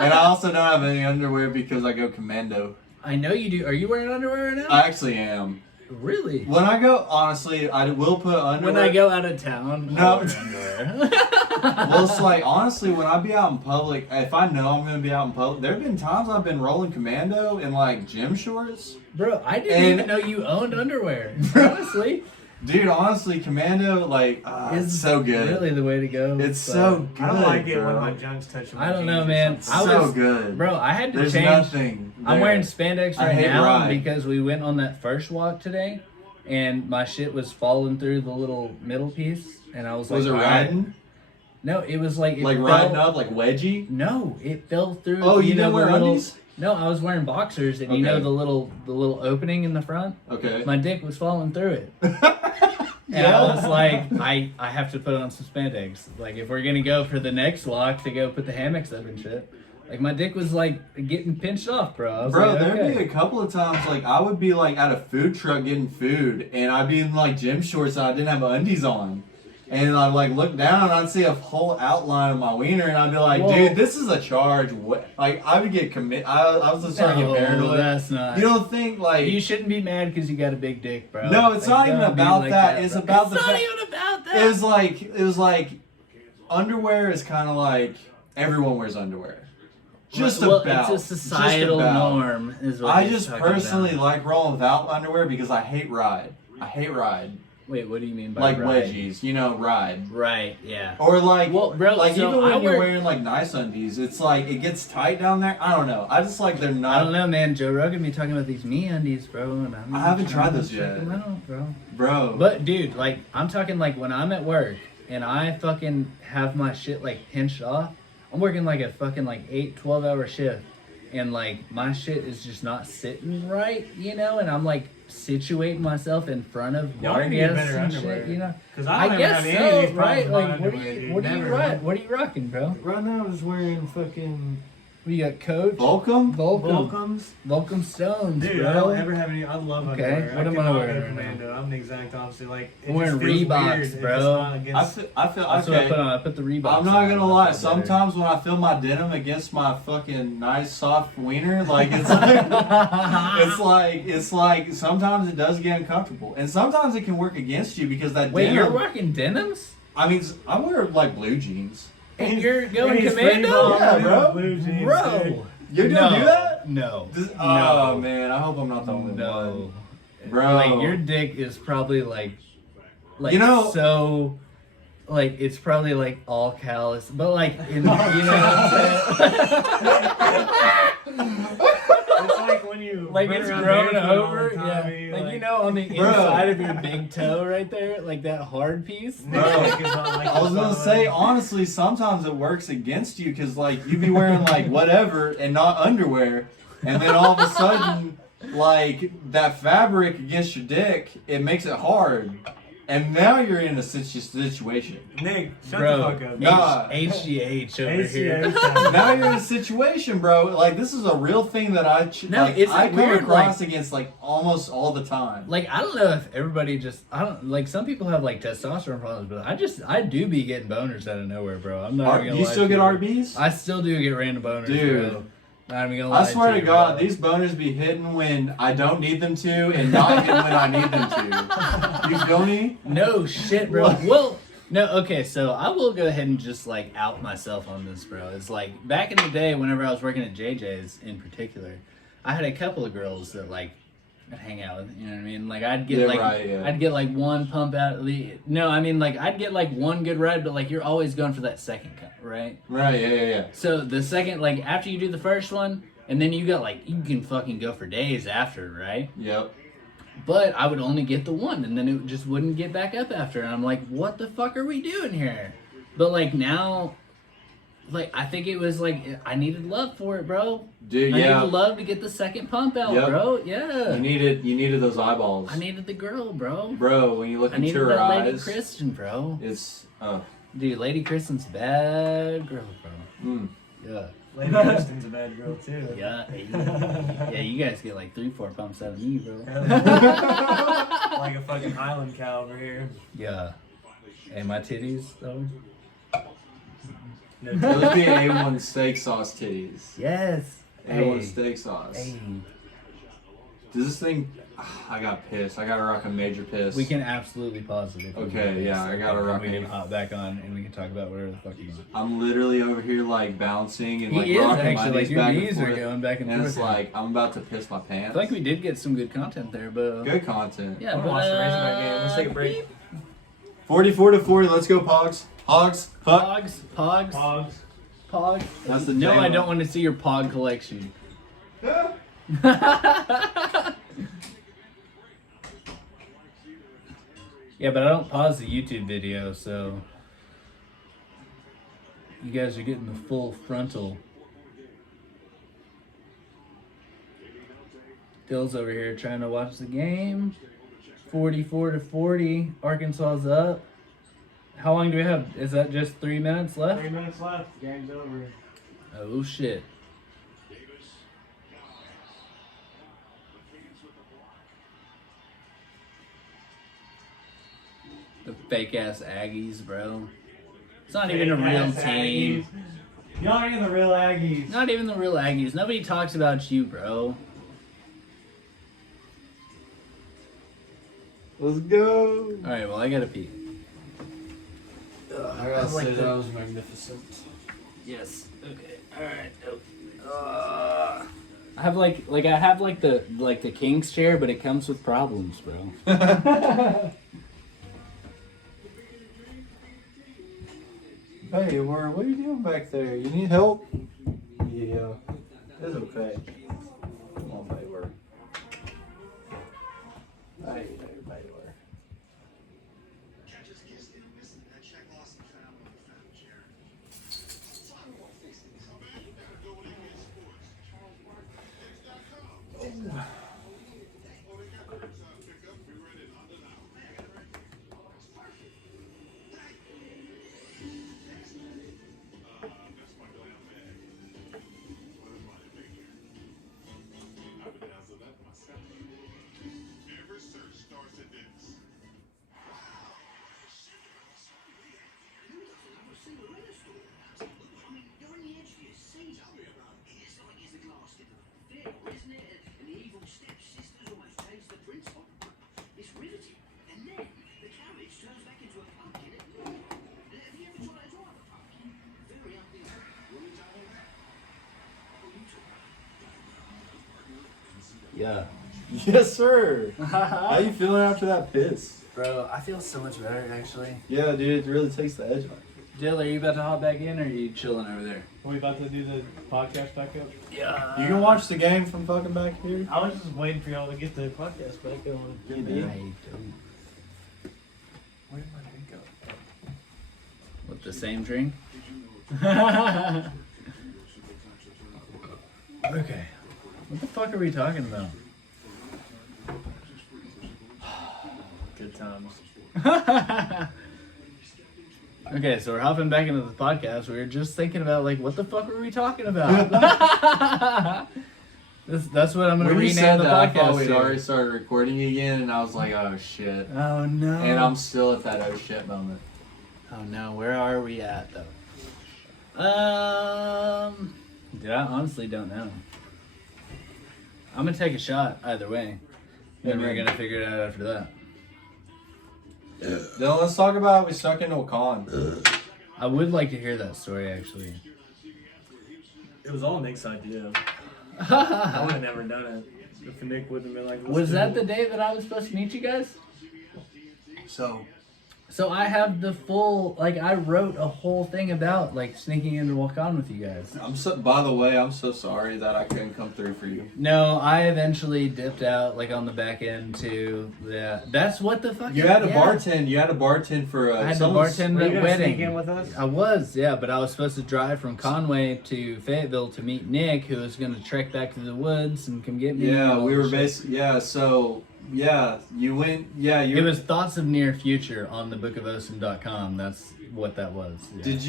And I also don't have any underwear because I go commando. I know you do. Are you wearing underwear right now? I actually am. Really? When I go, honestly, I will put underwear. When I go out of town, No. I'll wear underwear. Well, it's like, honestly, when I be out in public, if I know I'm going to be out in public, there have been times I've been rolling commando in, like, gym shorts. Bro, I didn't And- even know you owned underwear. Honestly, Dude, honestly, commando, like, it's so good. Really the way to go. It's but- so good, I don't like it bro. when my junk's touching my I don't know, jeans or man. something. I so was- good. Bro, I had to There's change. nothing I'm there. wearing spandex I right hate now ride. because we went on that first walk today, and my shit was falling through the little middle piece, and I was like, Was it all right. riding? No, it was like it Like fell, riding up, like wedgie? No, it fell through. Oh, you know, didn't wear the little, undies? No, I was wearing boxers, and you know Okay. the little opening in the front. Okay. My dick was falling through it. And I was like, I have to put on some spandex. Like, if we're gonna go for the next walk to go put the hammocks up and shit, like my dick was like getting pinched off, bro. I was Bro, like, there'd okay. be a couple of times, like, I would be, like, at a food truck getting food, and I'd be in, like, gym shorts, and I didn't have undies on. And I'd, like, look down, and I'd see a whole outline of my wiener, and I'd be like, Whoa. dude, this is a charge. What? Like, I would get I was just starting to No, get paranoid. that's not. You don't think, like... You shouldn't be mad because you got a big dick, bro. No, it's not even don't be about like that. It's bro. about it's the not fact- even about that. It was like, underwear is kind of like, everyone wears underwear. Just well, about. it's a societal just about. norm. Is what I he's just talking personally about. like rolling without underwear because I hate ride. I hate ride. Wait, what do you mean by Like ride? wedgies, you know, ride. Right. Yeah. Or like, Well, bro, like so even when I you're wear- wearing like nice undies, it's like it gets tight down there. I don't know. I just like they're not. I don't know, man. Joe Rogan be talking about these MeUndies, bro, and I haven't tried those check yet. them out, bro. Bro. But dude, like, I'm talking like when I'm at work and I fucking have my shit like pinched off. I'm working like a fucking like 12 hour shift, and like my shit is just not sitting right, you know. And I'm like situating myself in front of Y'all bar need to get guests better and underwear. shit, you know. Because I don't guess ever have any of so, these right? problems with Like, my what do underwear, you dude. what do you Never. rock? What are you rocking, bro? Right now I'm just wearing fucking We got Coach, Volcom? Volcoms. Volcom Stones, Dude, bro. I don't ever have any. I love Okay, underwear. what am cannot I go wearing right commando. I'm the exact opposite. Like, it I'm wearing just feels Reeboks, weird if bro. it's not I against- feel That's what I okay. put on. I put the Reeboks. I'm not on. gonna I lie. feel better. Sometimes when I feel my denim against my fucking nice soft wiener, like it's like it's like sometimes it does get uncomfortable, and sometimes it can work against you because that Wait, denim. you're rocking denims? I mean, I wear like blue jeans. And you're going He's commando? Reebok, Yeah, dude, bro. blue jeans, dude. Bro. You don't do that? No. Oh No. man, I hope I'm not the only one. No. Bro. Like, your dick is probably like You know- so, like, it's probably like all callous, but like, in, you know what I'm saying? It's like when you Like run it's around grown barefoot all over, the yeah. time, Like, you know, on the Bro. inside of your big toe right there, like that hard piece. Bro, I I was gonna say, honestly, sometimes it works against you because, like, you be wearing, like, whatever and not underwear, and then all of a sudden, like, that fabric against your dick, it makes it hard. And now you're in a situation. Nick, shut Bro, the fuck up. Nah. HGH over here. HGH. Now you're in a situation, bro. Like, this is a real thing that No, like, it's I come weird, across like- against, like, almost all the time. Like, I don't know if everybody just, I don't, like, some people have, like, testosterone problems, but I do be getting boners out of nowhere, bro. I'm not even gonna You lie still to get you. RBs? I still do get random boners, Dude. bro. Not even gonna lie I swear to you, God, bro. these boners be hitting when I don't need them to and not hitting when I need them to. You feel me? No shit, bro. What? Well, no, okay, so I will go ahead and just, like, out myself on this, bro. It's like, back in the day, whenever I was working at JJ's in particular, I had a couple of girls that, like, I'd hang out with, you know what I mean? Like, I'd get, Yeah, like, right, yeah. I'd get, like, one pump out, no, I mean, like, I'd get, like, one good ride, but, like, you're always going for that second cut, right? Right, yeah. So, the second, like, after you do the first one, and then you got, like, you can fucking go for days after, right? Yep. But I would only get the one, and then it just wouldn't get back up after. And I'm like, what the fuck are we doing here? But, like, now, like, I think it was, like, I needed love for it, bro. Dude, I yeah. needed love to get the second pump out, Yep. bro. Yeah. You needed those eyeballs. I needed the girl, bro. Bro, when you look I into needed her that Lady eyes, Kristen, bro. it's Dude, Lady Kristen's a bad girl, bro. Yeah. Lady Kristen's a bad girl, too. Yeah. Yeah, you guys get, like, 3-4 pumps out of me, bro. Like a fucking Highland cow over here. Yeah. And my titties, though. No, those be A1 steak sauce titties. Yes. A1 steak sauce. Hey. Does this thing? I got pissed. I gotta rock a major piss. We can absolutely pause it. If we Okay, want. yeah, I gotta rock We can it. hop back on and we can talk about whatever the fuck you want. I'm literally over here like bouncing and like He is rocking my actually, like, knees your back knees and are forth. going back and And forth. it's like I'm about to piss my I pants. feel like we did get some good content there, but Good content. yeah, I wanna but watch the Razorback game. Let's take a break. 44 to 40. Let's go, Pogs. Hogs. Fuck. Pogs. Pogs. That's the No, jam. I don't want to see your Pog collection. Yeah, but I don't pause the YouTube video, so you guys are getting the full frontal. Dill's over here trying to watch the game. 44 to 40. Arkansas's up. How long do we have? Is that just 3 minutes left? 3 minutes left. Game's over. Oh shit. The fake ass Aggies, bro. It's not even a real team. Y'all ain't the real Aggies. Not even the real Aggies. Nobody talks about you, bro. Let's go. Alright, well, I gotta pee. I gotta like say the- that was magnificent. Yes. Okay. Alright. I have the king's chair, but it comes with problems, bro. Hey, what are you doing back there? You need help? Yeah, it's okay. Come on, Baylor. Hey, Baylor. Yeah. Yes, sir. How you feeling after that piss? Bro, I feel so much better actually. Yeah, dude, it really takes the edge off. Dill, are you about to hop back in or are you chilling over there? Are we about to do the podcast back up? Yeah. You can watch the game from fucking back here. I was just waiting for y'all to get the podcast back on. You did. Where did my drink go? With the same drink? Okay. What the fuck are we talking about? Good times. Okay, so we're hopping back into the podcast. We were just thinking about, like, what the fuck were we talking about? That's what I'm going to When you rename said the that, I podcast thought we'd to. already started recording again, and I was like, oh shit. Oh, no. And I'm still at that oh shit moment. Oh, no. Where are we at, though? Dude, I honestly don't know. I'm going to take a shot either way. Then we're going to figure it out after that. Dylan, let's talk about we snuck into a con. I would like to hear that story, actually. It was all Nick's idea. I would have never done it if Nick wouldn't have been like, Was that the day that I was supposed to meet you guys? So I have the full, like, I wrote a whole thing about, like, sneaking in to walk on with you guys. By the way, I'm so sorry that I couldn't come through for you. No, I eventually dipped out, like, on the back end too. Yeah, that's what the fuck. You had to bartend. You had to bartend for I had to someone's- bartend Were you at gonna wedding. sneak in with us? I was, yeah, but I was supposed to drive from Conway to Fayetteville to meet Nick, who was going to trek back to the woods and come get me. and Yeah, all we that were shit. basically. Yeah, so yeah, you went. Yeah, you. It was Thoughts of Near Future on thebookofOcean.com. That's what that was. Yeah. Did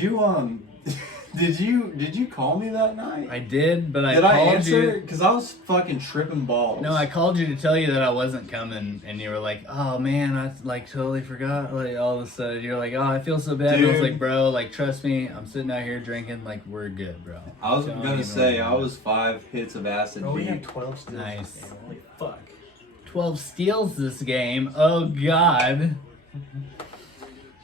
you did you call me that night? I did, but Did I I called answer? you. Because I was fucking tripping balls. No, I called you to tell you that I wasn't coming, and you were like, "Oh man, I like totally forgot." Like all of a sudden, you're like, "Oh, I feel so bad." And I was Dude. like, "Bro, like trust me, I'm sitting out here drinking. Like we're good, bro." I was Don't gonna even say worry I about was 5 hits of acid. Bro, we deep. had 12 steals. Nice. This game. Holy fuck. it. 12 steals this game. Oh God.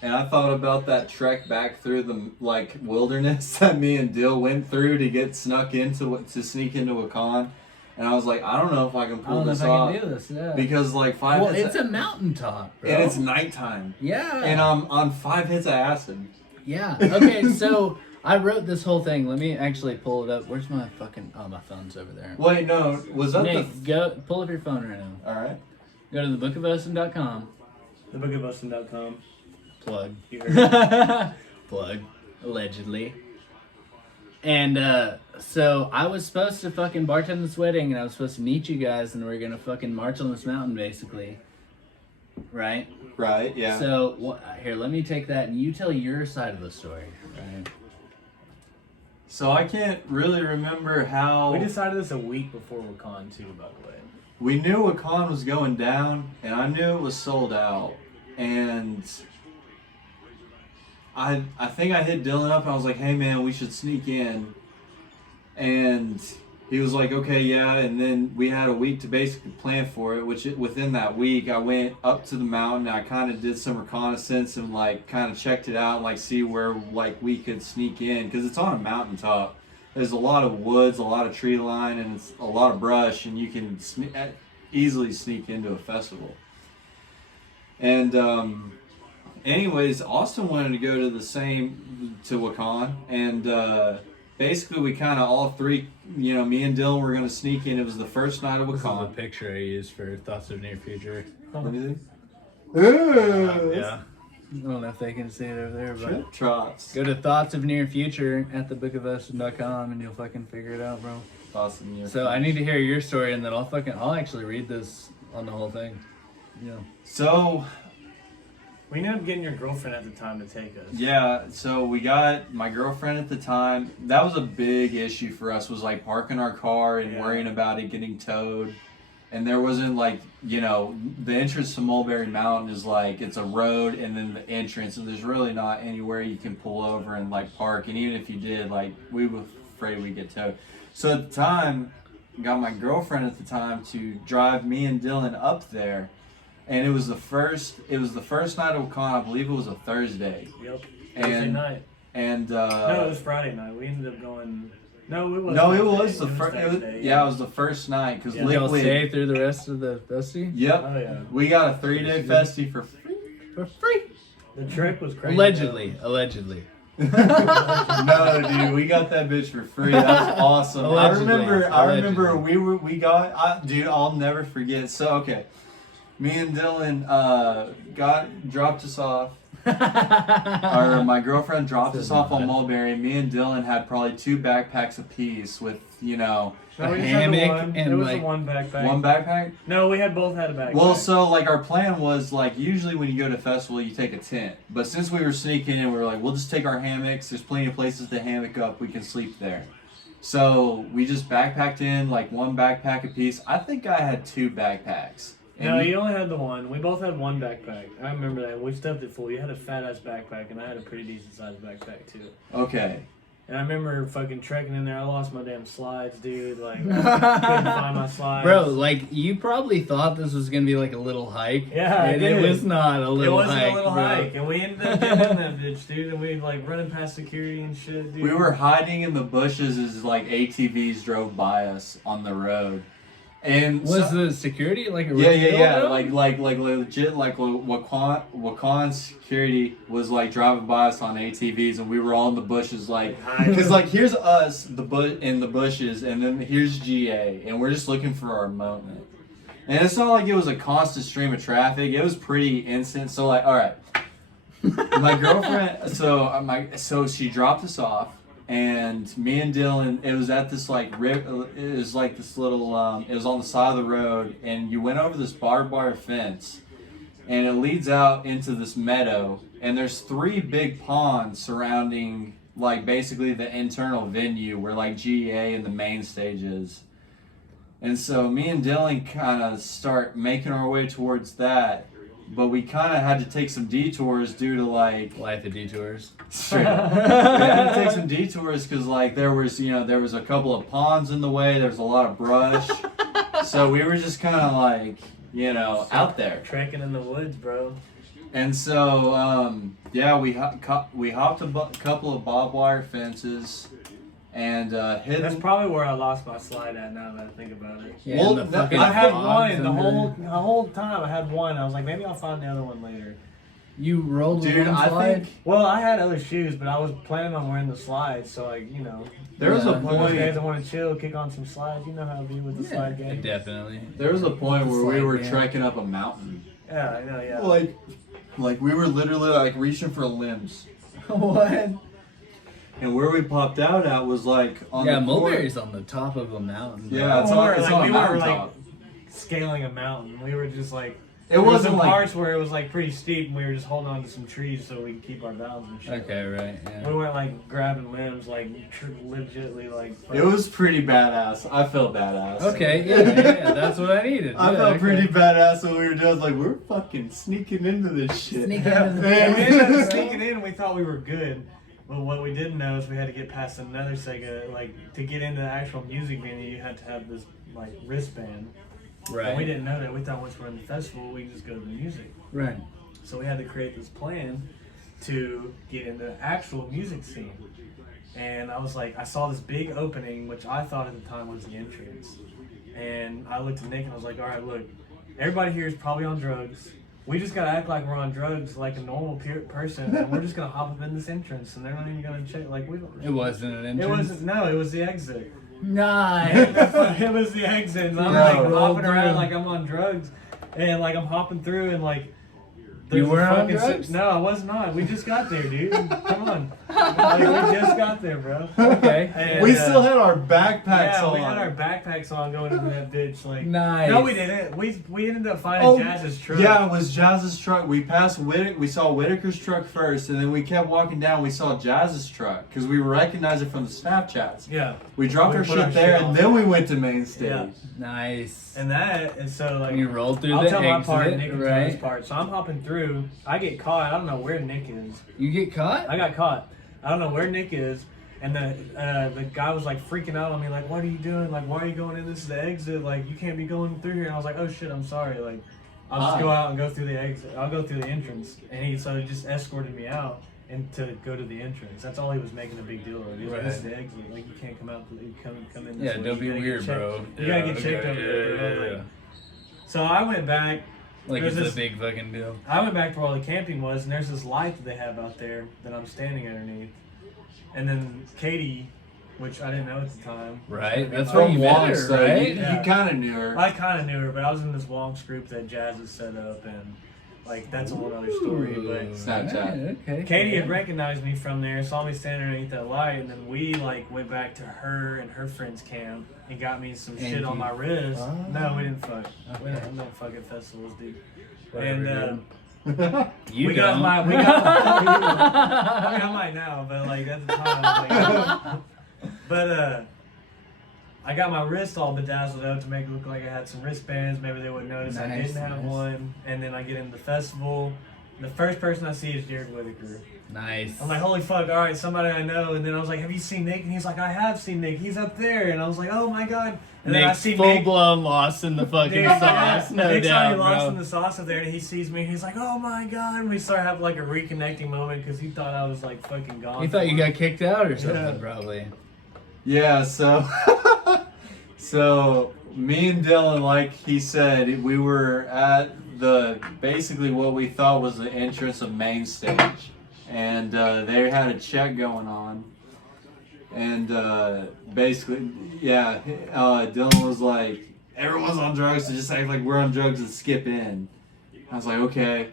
And I thought about that trek back through the like wilderness that me and Dill went through to get sneak into a con, and I was like, I don't know if I can I pull don't know this if I off can do this. Yeah. because like 5 Well, hits it's a mountaintop, bro. and it's nighttime, yeah. and I'm on 5 hits of acid. Yeah. Okay, so I wrote this whole thing. Let me actually pull it up. Where's my fucking? Oh, my phone's over there. Wait, no, was that Nick, go pull up your phone right now. All right. Go to thebookofOcean.com. ThebookofOcean.com. Plug. You heard Plug. Allegedly. And so I was supposed to fucking bartend this wedding, and I was supposed to meet you guys, and we are gonna fucking march on this mountain, basically. Right? Right. Yeah. So here, let me take that, and you tell your side of the story. Right? So I can't really remember how We decided this a week before Wakan too, by the way. we knew a con was going down, and I knew it was sold out, and I think I hit Dylan up and I was like, hey man, we should sneak in. And he was like, okay, yeah. And then we had a week to basically plan for it, which within that week, I went up to the mountain. And I kind of did some reconnaissance and like kind of checked it out and like see where like we could sneak in. Because it's on a mountaintop. There's a lot of woods, a lot of tree line, and it's a lot of brush. And you can easily sneak into a festival. And anyways, Austin wanted to go to Wakan, and basically we kind of all three, me and Dylan were gonna sneak in. It was the first night of This is the Wakan. picture I used for Thoughts of Near Future. Let me see. Yeah. I don't know if they can see it over there, but Trip trots. go to Thoughts of Near Future at thebookofOcean.com and you'll fucking figure it out, bro. Awesome. Yeah. So I need to hear your story, and then I'll actually read this on the whole thing. Yeah. So We ended up getting your girlfriend at the time to take us. yeah, so we got my girlfriend at the time. That was a big issue for us, was like parking our car and Yeah. worrying about it getting towed. And there wasn't like, the entrance to Mulberry Mountain is like, it's a road and then the entrance, and there's really not anywhere you can pull over and like park. And even if you did, like, we were afraid we'd get towed. So at the time, got my girlfriend at the time to drive me and Dylan up there. And it was the first night of Wakan. I believe it was a Thursday. Yep. And- Thursday night. And No, it was Friday night. We ended up going No, it was. No, it that was day. the first. that day, Yeah, it was the first night because Yeah. Did y'all Liquid. stay through the rest of the festy? Yep. Oh yeah. We got a 3-day festy for free. For free. The trick was crazy. Allegedly. No, dude, we got that bitch for free. That was awesome. Allegedly. I remember dude, I'll never forget. So okay, me and Dylan dropped us off. Or my girlfriend dropped us off on Mulberry. Me and Dylan had probably 2 backpacks apiece with, No, A we just hammock had the one. and, It was like, the one backpack. one backpack. No, we both had a backpack. Well, so like our plan was like usually when you go to a festival you take a tent, but since we were sneaking in, we were like, we'll just take our hammocks. There's plenty of places to hammock up. We can sleep there. So we just backpacked in like 1 backpack apiece. I think I had 2 backpacks. And No, you only had the one. We both had one backpack. I remember that. We stuffed it full. You had a fat ass backpack, and I had a pretty decent sized backpack too. Okay. And I remember fucking trekking in there. I lost my damn slides, dude. Like, couldn't find my slides. Bro, like, you probably thought this was gonna be like a little hike. Yeah, I and did. it was not a It little wasn't hike. a little bro. hike, and we ended up getting in that bitch, dude. And we like running past security and shit, dude. We were hiding in the bushes as like ATVs drove by us on the road. And Was the security like a yeah, real- like legit, like Wakan security was like driving by us on ATVs, and we were all in the bushes, like, because like here's us, in the bushes, and then here's GA, and we're just looking for our moment. And it's not like it was a constant stream of traffic; it was pretty instant. So like, all right, my girlfriend, so she dropped us off. And me and Dylan, it was at this like it was like this little it was on the side of the road, and you went over this barbed wire fence, and it leads out into this meadow, and there's 3 big ponds surrounding like basically the internal venue where like GEA and the main stage is. And so me and Dylan kind of start making our way towards that, but we kind of had to take some detours due to like Life of Detours. straight up. We had to take some detours because like there was a couple of ponds in the way. There was a lot of brush, so we were just kind of like out there. trekking in the woods, bro. And so we hopped a couple of barbed wire fences and hidden. That's probably where I lost my slide at. Now that I think about it. Yeah, Well, and the fucking I had ponds one and the whole time. I had one. I was like, maybe I'll find the other one later. You rolled with Dude, one I slide? think Well, I had other shoes, but I was planning on wearing the slides. So like, there was a Yeah. one of those guys point. that want to chill, kick on some slides. You know how it be with the slide game. Definitely. There was a point where we Slide were game. trekking up a mountain. Yeah, I know. Yeah. Like we were literally like reaching for limbs. What? And where we popped out at was like on Yeah, the corner. Mulberry's on the top of a mountain. bro. Yeah, it's Well, on, we it's were, on like, a we were, mountaintop. scaling a mountain. We were just like. It There was wasn't some like parts where it was like pretty steep, and we were just holding on to some trees so we could keep our balance and shit. Okay, right. Yeah. We weren't like grabbing limbs, like legitly like. it was pretty badass. I felt badass. Okay, yeah, that's what I needed. I Yeah, felt okay. pretty badass when we were just like we're fucking sneaking into this shit. Sneaking into the- And we ended up sneaking in. We thought we were good, but what we didn't know is we had to get past another Sega. Like to get into the actual music venue, you had to have this like wristband. Right. And we didn't know that. We thought once we're in the festival, we just go to the music. Right. So we had to create this plan to get into the actual music scene. And I was like, I saw this big opening, which I thought at the time was the entrance. And I looked at Nick and I was like, all right, look, everybody here is probably on drugs. We just gotta act like we're on drugs, like a normal person, and we're just gonna hop up in this entrance, and they're not even gonna check. Like we don't. It wasn't an It entrance. wasn't. No, it was the exit. Nice. It was the exit, and I'm No, like roll hopping around through. like I'm on drugs, and like I'm hopping through, and like You there's a weren't on fucking drugs? No, I was not. We just got there, dude. Come on, like, we just got there, bro. Okay. And, We still had our backpacks yeah, on. we had our backpacks on going into that bitch. Like Nice. no, we didn't. We ended up finding Jazz's truck. Yeah, it was Jazz's truck. We passed we saw Whitaker's truck first, and then we kept walking down. We saw Jazz's truck because we recognized it from the Snapchats. Yeah. We dropped We our put our shit there, shit on. and then we went to main stage. Yeah. Nice. And so like You rolled through I'll the tell my exit, part, Nick can tell his right? part. So I'm hopping through. I get caught. I don't know where Nick is. You get caught? I got caught. I don't know where Nick is. And the guy was like freaking out on me, like, what are you doing? Like, why are you going in? This is the exit. Like, you can't be going through here. And I was like, oh shit, I'm sorry. Like, I'll just go out and go through the exit. I'll go through the entrance. And he just escorted me out. and to go to the entrance. That's all he was making a big deal of. He was like, this is Right. the exit. Like, you can't come out, come in this Yeah, way. don't be You gotta get weird, checked. bro. You gotta get checked over there. Yeah. So I went back. Like There's it's this- a big fucking deal. I went back to where all the camping was, and there's this light that they have out there that I'm standing underneath. And then Katie, which I didn't know at the time. Right? That's From where you met Wonks, her, though, right? Yeah. You kind of knew her. I kind of knew her, but I was in this Wonks group that Jazz had set up, and like that's a whole other story. But Snapchat. Okay. Katie had recognized me from there, saw me standing underneath that light, and then we like went back to her and her friend's camp and got me some shit on my wrist. Oh. No, we didn't fuck. We Okay. don't fuck at festivals, dude. Whatever, And you we don't. got I mean, I might now, but like at the time, I was like, but I got my wrist all bedazzled up to make it look like I had some wristbands. Maybe they wouldn't notice I Nice, didn't have nice. one. And then I get into the festival. The first person I see is Jared Whitaker. Nice. I'm like, holy fuck, all right, somebody I know. And then I was like, have you seen Nick? And he's like, I have seen Nick. He's up there. And I was like, oh my god. And then I Nick's see full Nick. blown lost in the fucking Dude, sauce, no Nick's doubt, already lost bro. in the sauce up there, and he sees me. He's like, "Oh my god!" And we start having like a reconnecting moment because he thought I was like fucking gone. He thought you got kicked out or something, Yeah. probably. Yeah, so so me and Dylan, like he said, we were at the basically what we thought was the entrance of main stage, and they had a check going on, and basically, yeah, Dylan was like, everyone's on drugs, so just act like we're on drugs and skip in. I was like, okay.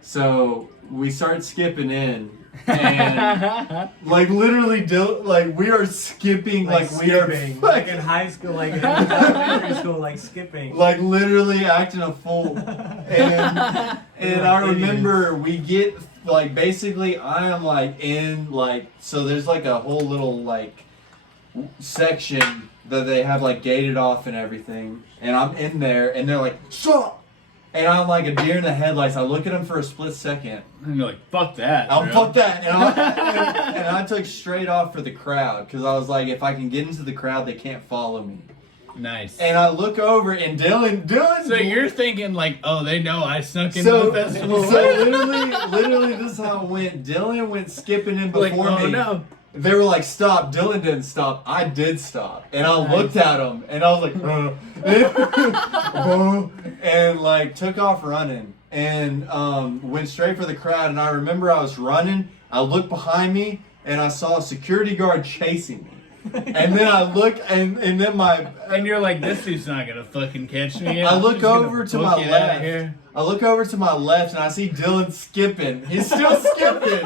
So we start skipping in, and like literally, like we are skipping, like we are skipping, like in high school, like in elementary school, like skipping. like literally acting a fool. And I remember we get like basically I am like in like so there's like a whole little like section that they have like gated off and everything, and I'm in there and they're like stop. And I'm like a deer in the headlights. I look at him for a split second. And you're like, fuck that. I'll bro. fuck that. And I took straight off for the crowd because I was like, if I can get into the crowd, they can't follow me. Nice. And I look over and Dylan. So you're thinking like, oh, they know I snuck into So, the festival. so literally, this is how it went. Dylan went skipping in like, before oh me. no. They were like, stop. Dylan didn't stop. I did stop. And I looked at him and I was like, and like took off running and went straight for the crowd. And I remember I was running. I looked behind me and I saw a security guard chasing me. And then I look and then my And you're like, this dude's not gonna fucking catch me. I I'm look just gonna over to book my it out left. here. I look over to my left and I see Dylan skipping. He's still skipping.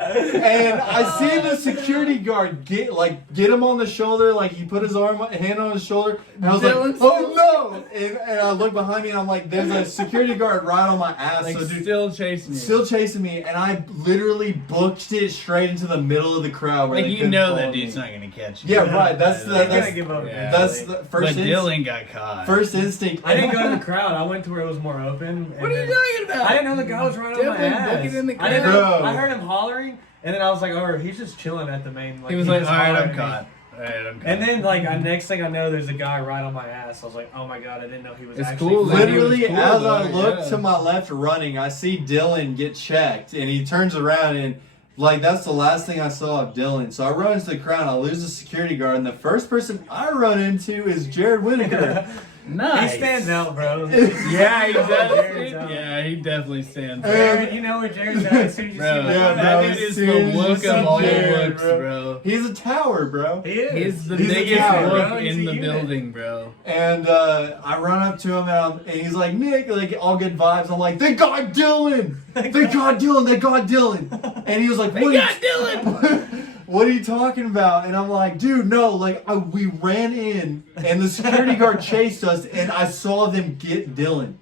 And I see the security guard get him on the shoulder, like he put his hand on his shoulder, and I was Dylan's like, oh no! And I look behind me and I'm like, there's a security guard right on my ass. Like, So dude, still chasing you. still chasing me, and I literally booked it straight into the middle of the crowd. Where Like, they you couldn't know follow that me. dude's not gonna catch you. Yeah, right. That's You the gotta give up. yeah. that's eventually. the first. But Dylan got caught. First instinct. I didn't go to the crowd. I went to where it was more open. What are you talking about? I didn't know the guy was right on my Definitely ass. book it in the I didn't know. crowd. I heard him hollering, and then I was like, "Oh, he's just chilling at the main." He was like, just alright, hollering I'm at me." caught. Alright, I'm caught. And then, like, next thing I know, there's a guy right on my ass. I was like, "Oh my god, I didn't know he was It's actually." cool that he was Literally, cool, as though, I look yeah. to my left running, I see Dylan get checked, and he turns around, and like that's the last thing I saw of Dylan. So I run into the crowd, I lose the security guard, and the first person I run into is Jared Whitaker. Nice. He stands out, bro. Yeah, he Jared's does. out. Yeah, he definitely stands out. Jared, you know where Jared's at as soon as you Bro, see him. Yeah, that bro, dude is as the soon as you look see of all Jared, looks, bro. bro. He's a tower, bro. He is. He's the He's a biggest tower, look bro. He's in a the unit. building, bro. And I run up to him, and he's like, Nick, like all good vibes. I'm like, they got Dylan! They got Dylan! They got Dylan! And he was like, They what? got Dylan! What are you talking about? And I'm like, dude, no, like we ran in and the security guard chased us and I saw them get Dylan.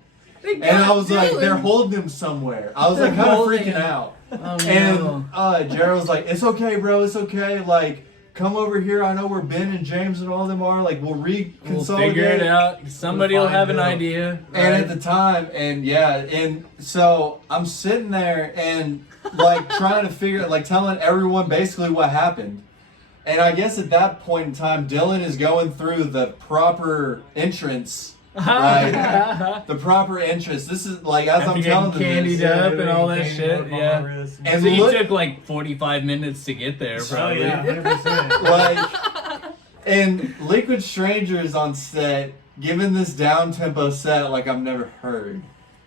And I was like, they're holding him somewhere. I was like They're kind of holding freaking him. out. Oh, And no. Jared was like, it's okay, bro, it's okay. Like, come over here. I know where Ben and James and all them are. Like, we'll We'll reconsolidate. figure it out. Somebody will find have an Dylan. idea. And right? at the time, and so I'm sitting there and like trying to figure, like telling everyone basically what happened. And I guess at that point in time, Dylan is going through the proper entrance Like, the proper interest. This is like, as I'm telling them candied this, up and all that shit. Yeah. And And so you look- took like 45 minutes to get there, Oh probably. yeah, 100%. like, and Liquid Strangers on set, giving this down tempo set like I've never heard.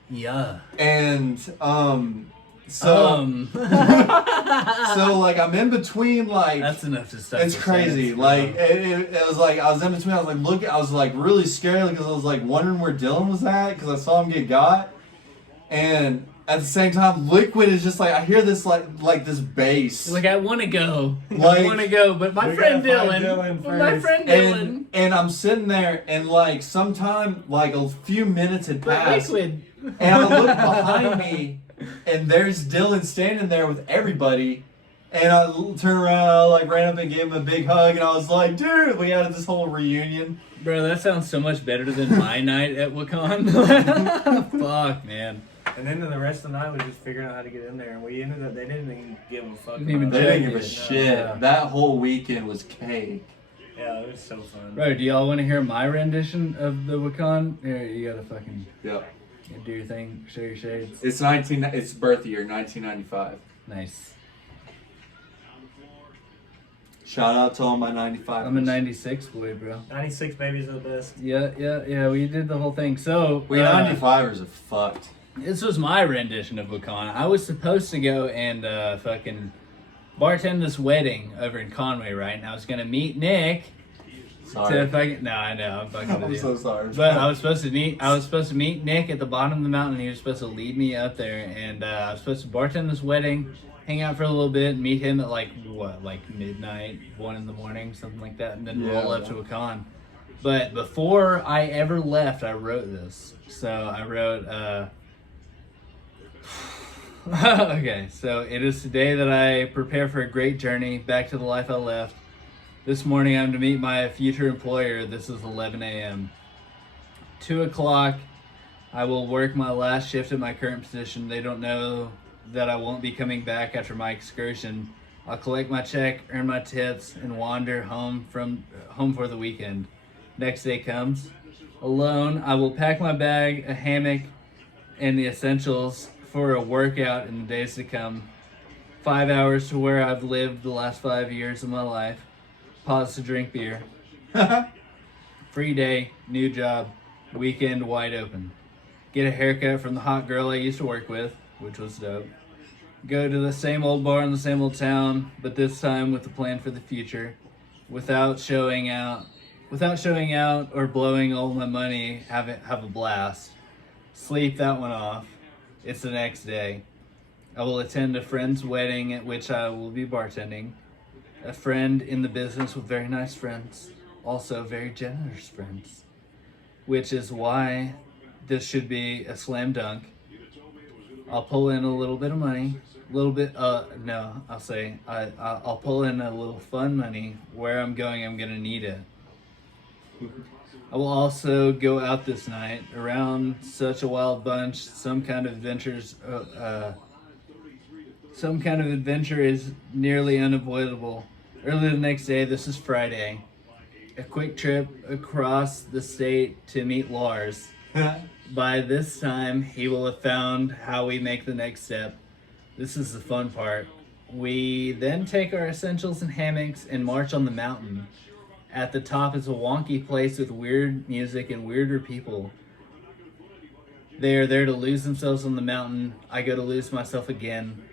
Yeah. And So so like I'm in between, like that's enough to stop. it's crazy. Like it was like I was in between. I was like I was like really scared because I was like wondering where Dylan was at because I saw him get got, and at the same time, Liquid is just like I hear this like this bass. Like I want to go, Like- I want to go, but my We friend gotta find Dylan, Dylan but my first. friend Dylan, and I'm sitting there and like sometime like a few minutes had but passed, Liquid. and I look behind me, and there's Dylan standing there with everybody. And I turned around, I like ran up and gave him a big hug, and I was like, "Dude, we had this whole reunion." Bro, that sounds so much better than my night at Wakan. Fuck, man. And then the rest of the night was just figuring out how to get in there, and we ended up. They didn't even give a fuck. Didn't even about They it. didn't give a No. shit. Yeah. That whole weekend was cake. Yeah, it was so fun. Bro, do y'all want to hear my rendition of the Wakan? Here, you gotta fucking Yep. do your thing, show your shades. It's birth year, 1995. Nice. Shout out to all my 95. I'm a 96 boy, bro. 96 babies are the best. Yeah, we did the whole thing. So, We 95ers are fucked. this was my rendition of Wakan. I was supposed to go and fucking bartend this wedding over in Conway, right? And I was gonna meet Nick Sorry. to fucking. No, I know. I'm fucking. I'm with you. so sorry. But I was supposed to meet Nick at the bottom of the mountain. He was supposed to lead me up there, and I was supposed to bartend this wedding, hang out for a little bit, meet him at like midnight, 1 in the morning, something like that, and then roll up to a con. But before I ever left, I wrote this. So I wrote. Okay, so it is today that I prepare for a great journey back to the life I left. This morning I'm to meet my future employer. This is 11 a.m. 2 o'clock, I will work my last shift at my current position. They don't know that I won't be coming back after my excursion. I'll collect my check, earn my tips, and wander home for the weekend. Next day comes. Alone, I will pack my bag, a hammock, and the essentials for a workout in the days to come. 5 hours to where I've lived the last 5 years of my life. Pause to drink beer. Free day, new job, weekend wide open. Get a haircut from the hot girl I used to work with, which was dope. Go to the same old bar in the same old town, but this time with a plan for the future. Without showing out or blowing all my money, have a blast. Sleep that one off. It's the next day. I will attend a friend's wedding at which I will be bartending. A friend in the business with very nice friends, also very generous friends, which is why this should be a slam dunk. I'll pull in a little bit of money, I'll pull in a little fun money. Where I'm going, I'm gonna need it. I will also go out this night around such a wild bunch. Some kind of adventure is nearly unavoidable. Early the next day, this is Friday. A quick trip across the state to meet Lars. By this time, he will have found how we make the next step. This is the fun part. We then take our essentials and hammocks and march on the mountain. At the top is a wonky place with weird music and weirder people. They are there to lose themselves on the mountain. I go to lose myself again.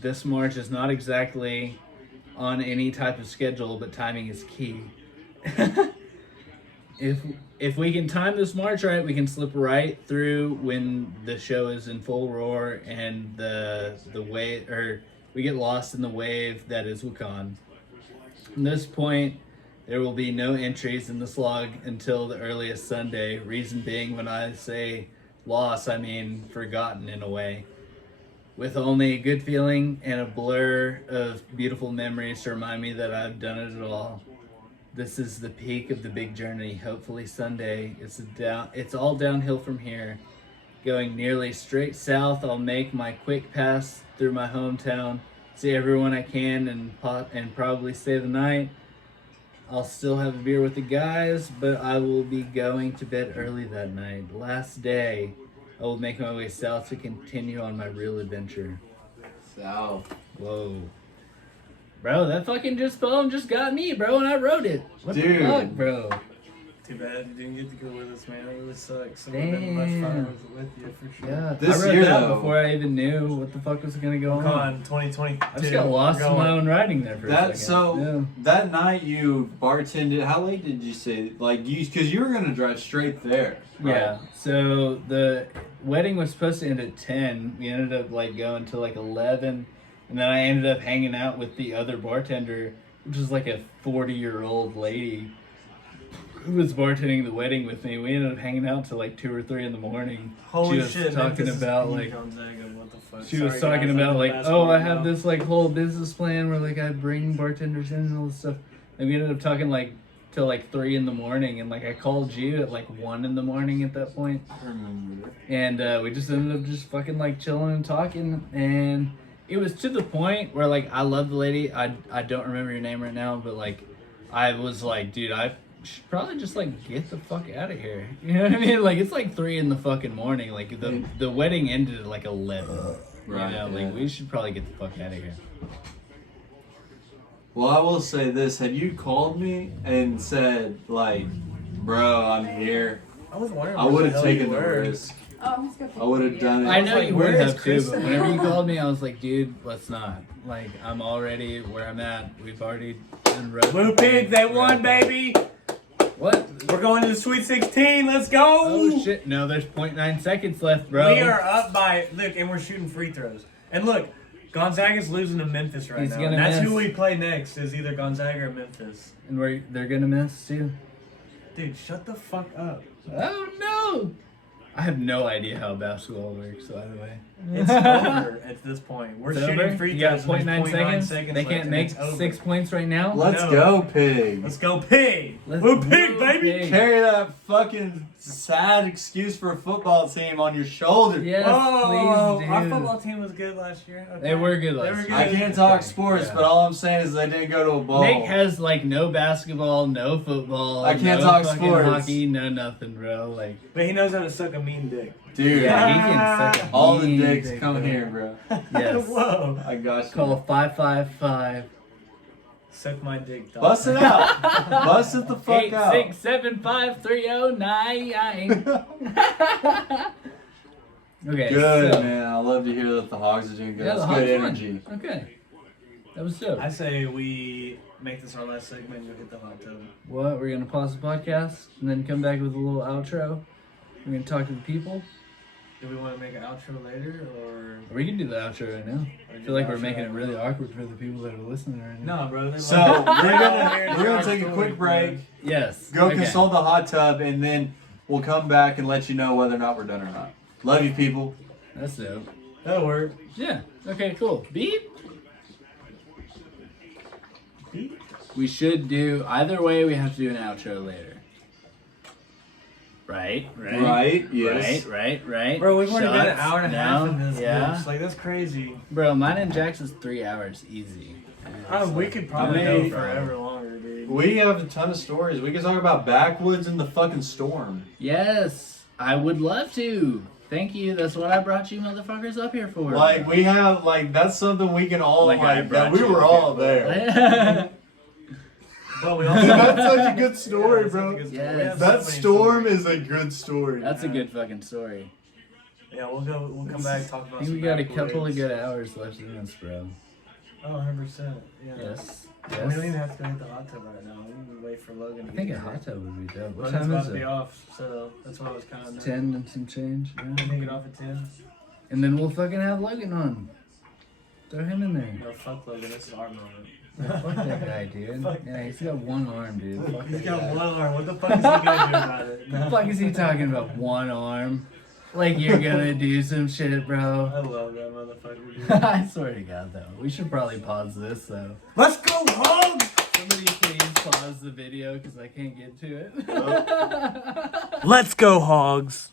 This march is not exactly on any type of schedule, but timing is key. If we can time this march right, we can slip right through when the show is in full roar and we get lost in the wave that is Wakan. From this point, there will be no entries in this log until the earliest Sunday. Reason being, when I say lost, I mean forgotten in a way. With only a good feeling and a blur of beautiful memories to remind me that I've done it all. This is the peak of the big journey. Hopefully Sunday, it's all downhill from here. Going nearly straight south, I'll make my quick pass through my hometown, see everyone I can, and probably stay the night. I'll still have a beer with the guys, but I will be going to bed early that night. Last day, I will make my way south to continue on my real adventure. South. Whoa. Bro, that fucking poem just got me, bro, and I wrote it. What Dude. the fuck, bro? Too bad you didn't get to go with us, man. It really sucks. It would have been much fun with you for sure. Yeah, This I wrote year, that though- before I even knew what the fuck was gonna go Come on. on, 2022. I just got lost in my own writing there for a second. So that night you bartended. How late did you say? Like because you were gonna drive straight there. Right? Yeah. So the wedding was supposed to end at 10. We ended up like going to like 11, and then I ended up hanging out with the other bartender, which is like a 40-year-old lady who was bartending the wedding with me. We ended up hanging out till like 2 or 3 in the morning. Holy she was shit! talking this is about Pete like Gonzaga, what the fuck? she was Sorry, talking guys, about I'm like, basketball oh, I now. have this like whole business plan where like I bring bartenders in and all this stuff. And we ended up talking like till like 3 in the morning, and like I called you at like 1 in the morning at that point. I remember. And we just ended up just fucking like chilling and talking, and it was to the point where like I love the lady. I don't remember your name right now, but like I was like, dude, I should probably just like get the fuck out of here. You know what I mean? Like it's like 3 in the fucking morning. Like the wedding ended at like 11. Right, You know, yeah. like we should probably get the fuck out of here. Well, I will say this: had you called me and said like, "Bro, I'm here," I was wondering. I where would the have hell taken you the were. risk. Oh, let's go. I would have done it. I know like, you where would is have too, Chris? but whenever you called me, I was like, dude, let's not. Like I'm already where I'm at. We've already done road. Blue Pigs, they won, baby. What? We're going to the Sweet 16. Let's go. Oh shit! No, there's 0.9 seconds left, bro. We are up by look, and we're shooting free throws. And look, Gonzaga's losing to Memphis right He's now. gonna And that's miss. who we play next. Is either Gonzaga or Memphis. And they're gonna miss too. Dude, shut the fuck up. Oh no! I have no idea how basketball works, by the way. It's over at this point. We're It's shooting over? free You got throws. and there's 0.9 seconds. They left, can't and make it's over. 6 points right now. Let's No. go, pig. Let's go, Pig. Let's Blue go, Pig, baby. Pig. Carry that fucking sad excuse for a football team on your shoulder. Yes, Whoa, please do. our football team was good last year. Okay. They were good They last were year. good. I can't talk Okay, sports, yeah. but all I'm saying is they didn't go to a bowl. Nick has like no basketball, no football. I can't no talk fucking sports. hockey, no nothing, bro. Like, But he knows how to suck a mean dick. Dude, yeah, he can suck a all the mean dicks dick, come bro. here, bro. Yes. Whoa. I got you. Call 555. Suck my dick, dog. Bust it out. Bust it the fuck out. 8675309. Okay. Good, so, man. I love to hear that the Hogs are doing good. Yeah, the That's Hogs good won. energy. Okay. That was dope. I say we make this our last segment and go hit the hot tub. What? We're gonna pause the podcast and then come back with a little outro. We're gonna talk to the people. Do we want to make an outro later or? We can do the outro right now. I feel like we're making it really awkward for the people that are listening right now. No, bro. So we're gonna take a quick break. Yes. Go okay. consult the hot tub, and then we'll come back and let you know whether or not we're done or not. Love you, people. That's dope. That'll work. Yeah. Okay. Cool. Beep. Beep. We should do either way. We have to do an outro later. Right. Right? Yes. Right. Bro, we've already done an Shots. hour and a half No, in this. Yeah. Bitch. Like that's crazy. Bro, mine and Jackson's 3 hours easy. We could probably I mean, go forever longer, dude. We have a ton of stories. We can talk about backwoods and the fucking storm. Yes, I would love to. Thank you. That's what I brought you motherfuckers up here for. Like we have, like that's something we can all Like, I like. brought That we you were up all here. there. But we Dude, also that's such a good story, that's bro. such a good story. Yes. We have so That many storm stories. is a good story. That's a good fucking story. Yeah, we'll come back and talk I about. think some we got a backwoods. couple of good hours left in this, bro. Oh, 100%. Yeah. Yes. We don't even have to go hit the hot tub right now. We can wait for Logan. I to think get a here. hot tub would be dope. What Logan's time about is to be it? off, so that's why I was kind of 10 and some change. I Yeah. think it off at 10. And then we'll fucking have Logan on. Throw him in there. No, fuck Logan. This is our moment. Yeah, fuck that guy, dude. Fuck Yeah, he's got one arm, dude. Fuck He's that got guy. one arm. What the fuck is he gonna do about it? What the fuck is he talking about? One arm? Like you're gonna do some shit, bro. I love that motherfucker. Dude. I swear to God, though. We should probably pause this, though. Let's go home. Somebody please pause the video because I can't get to it. Let's go, hogs.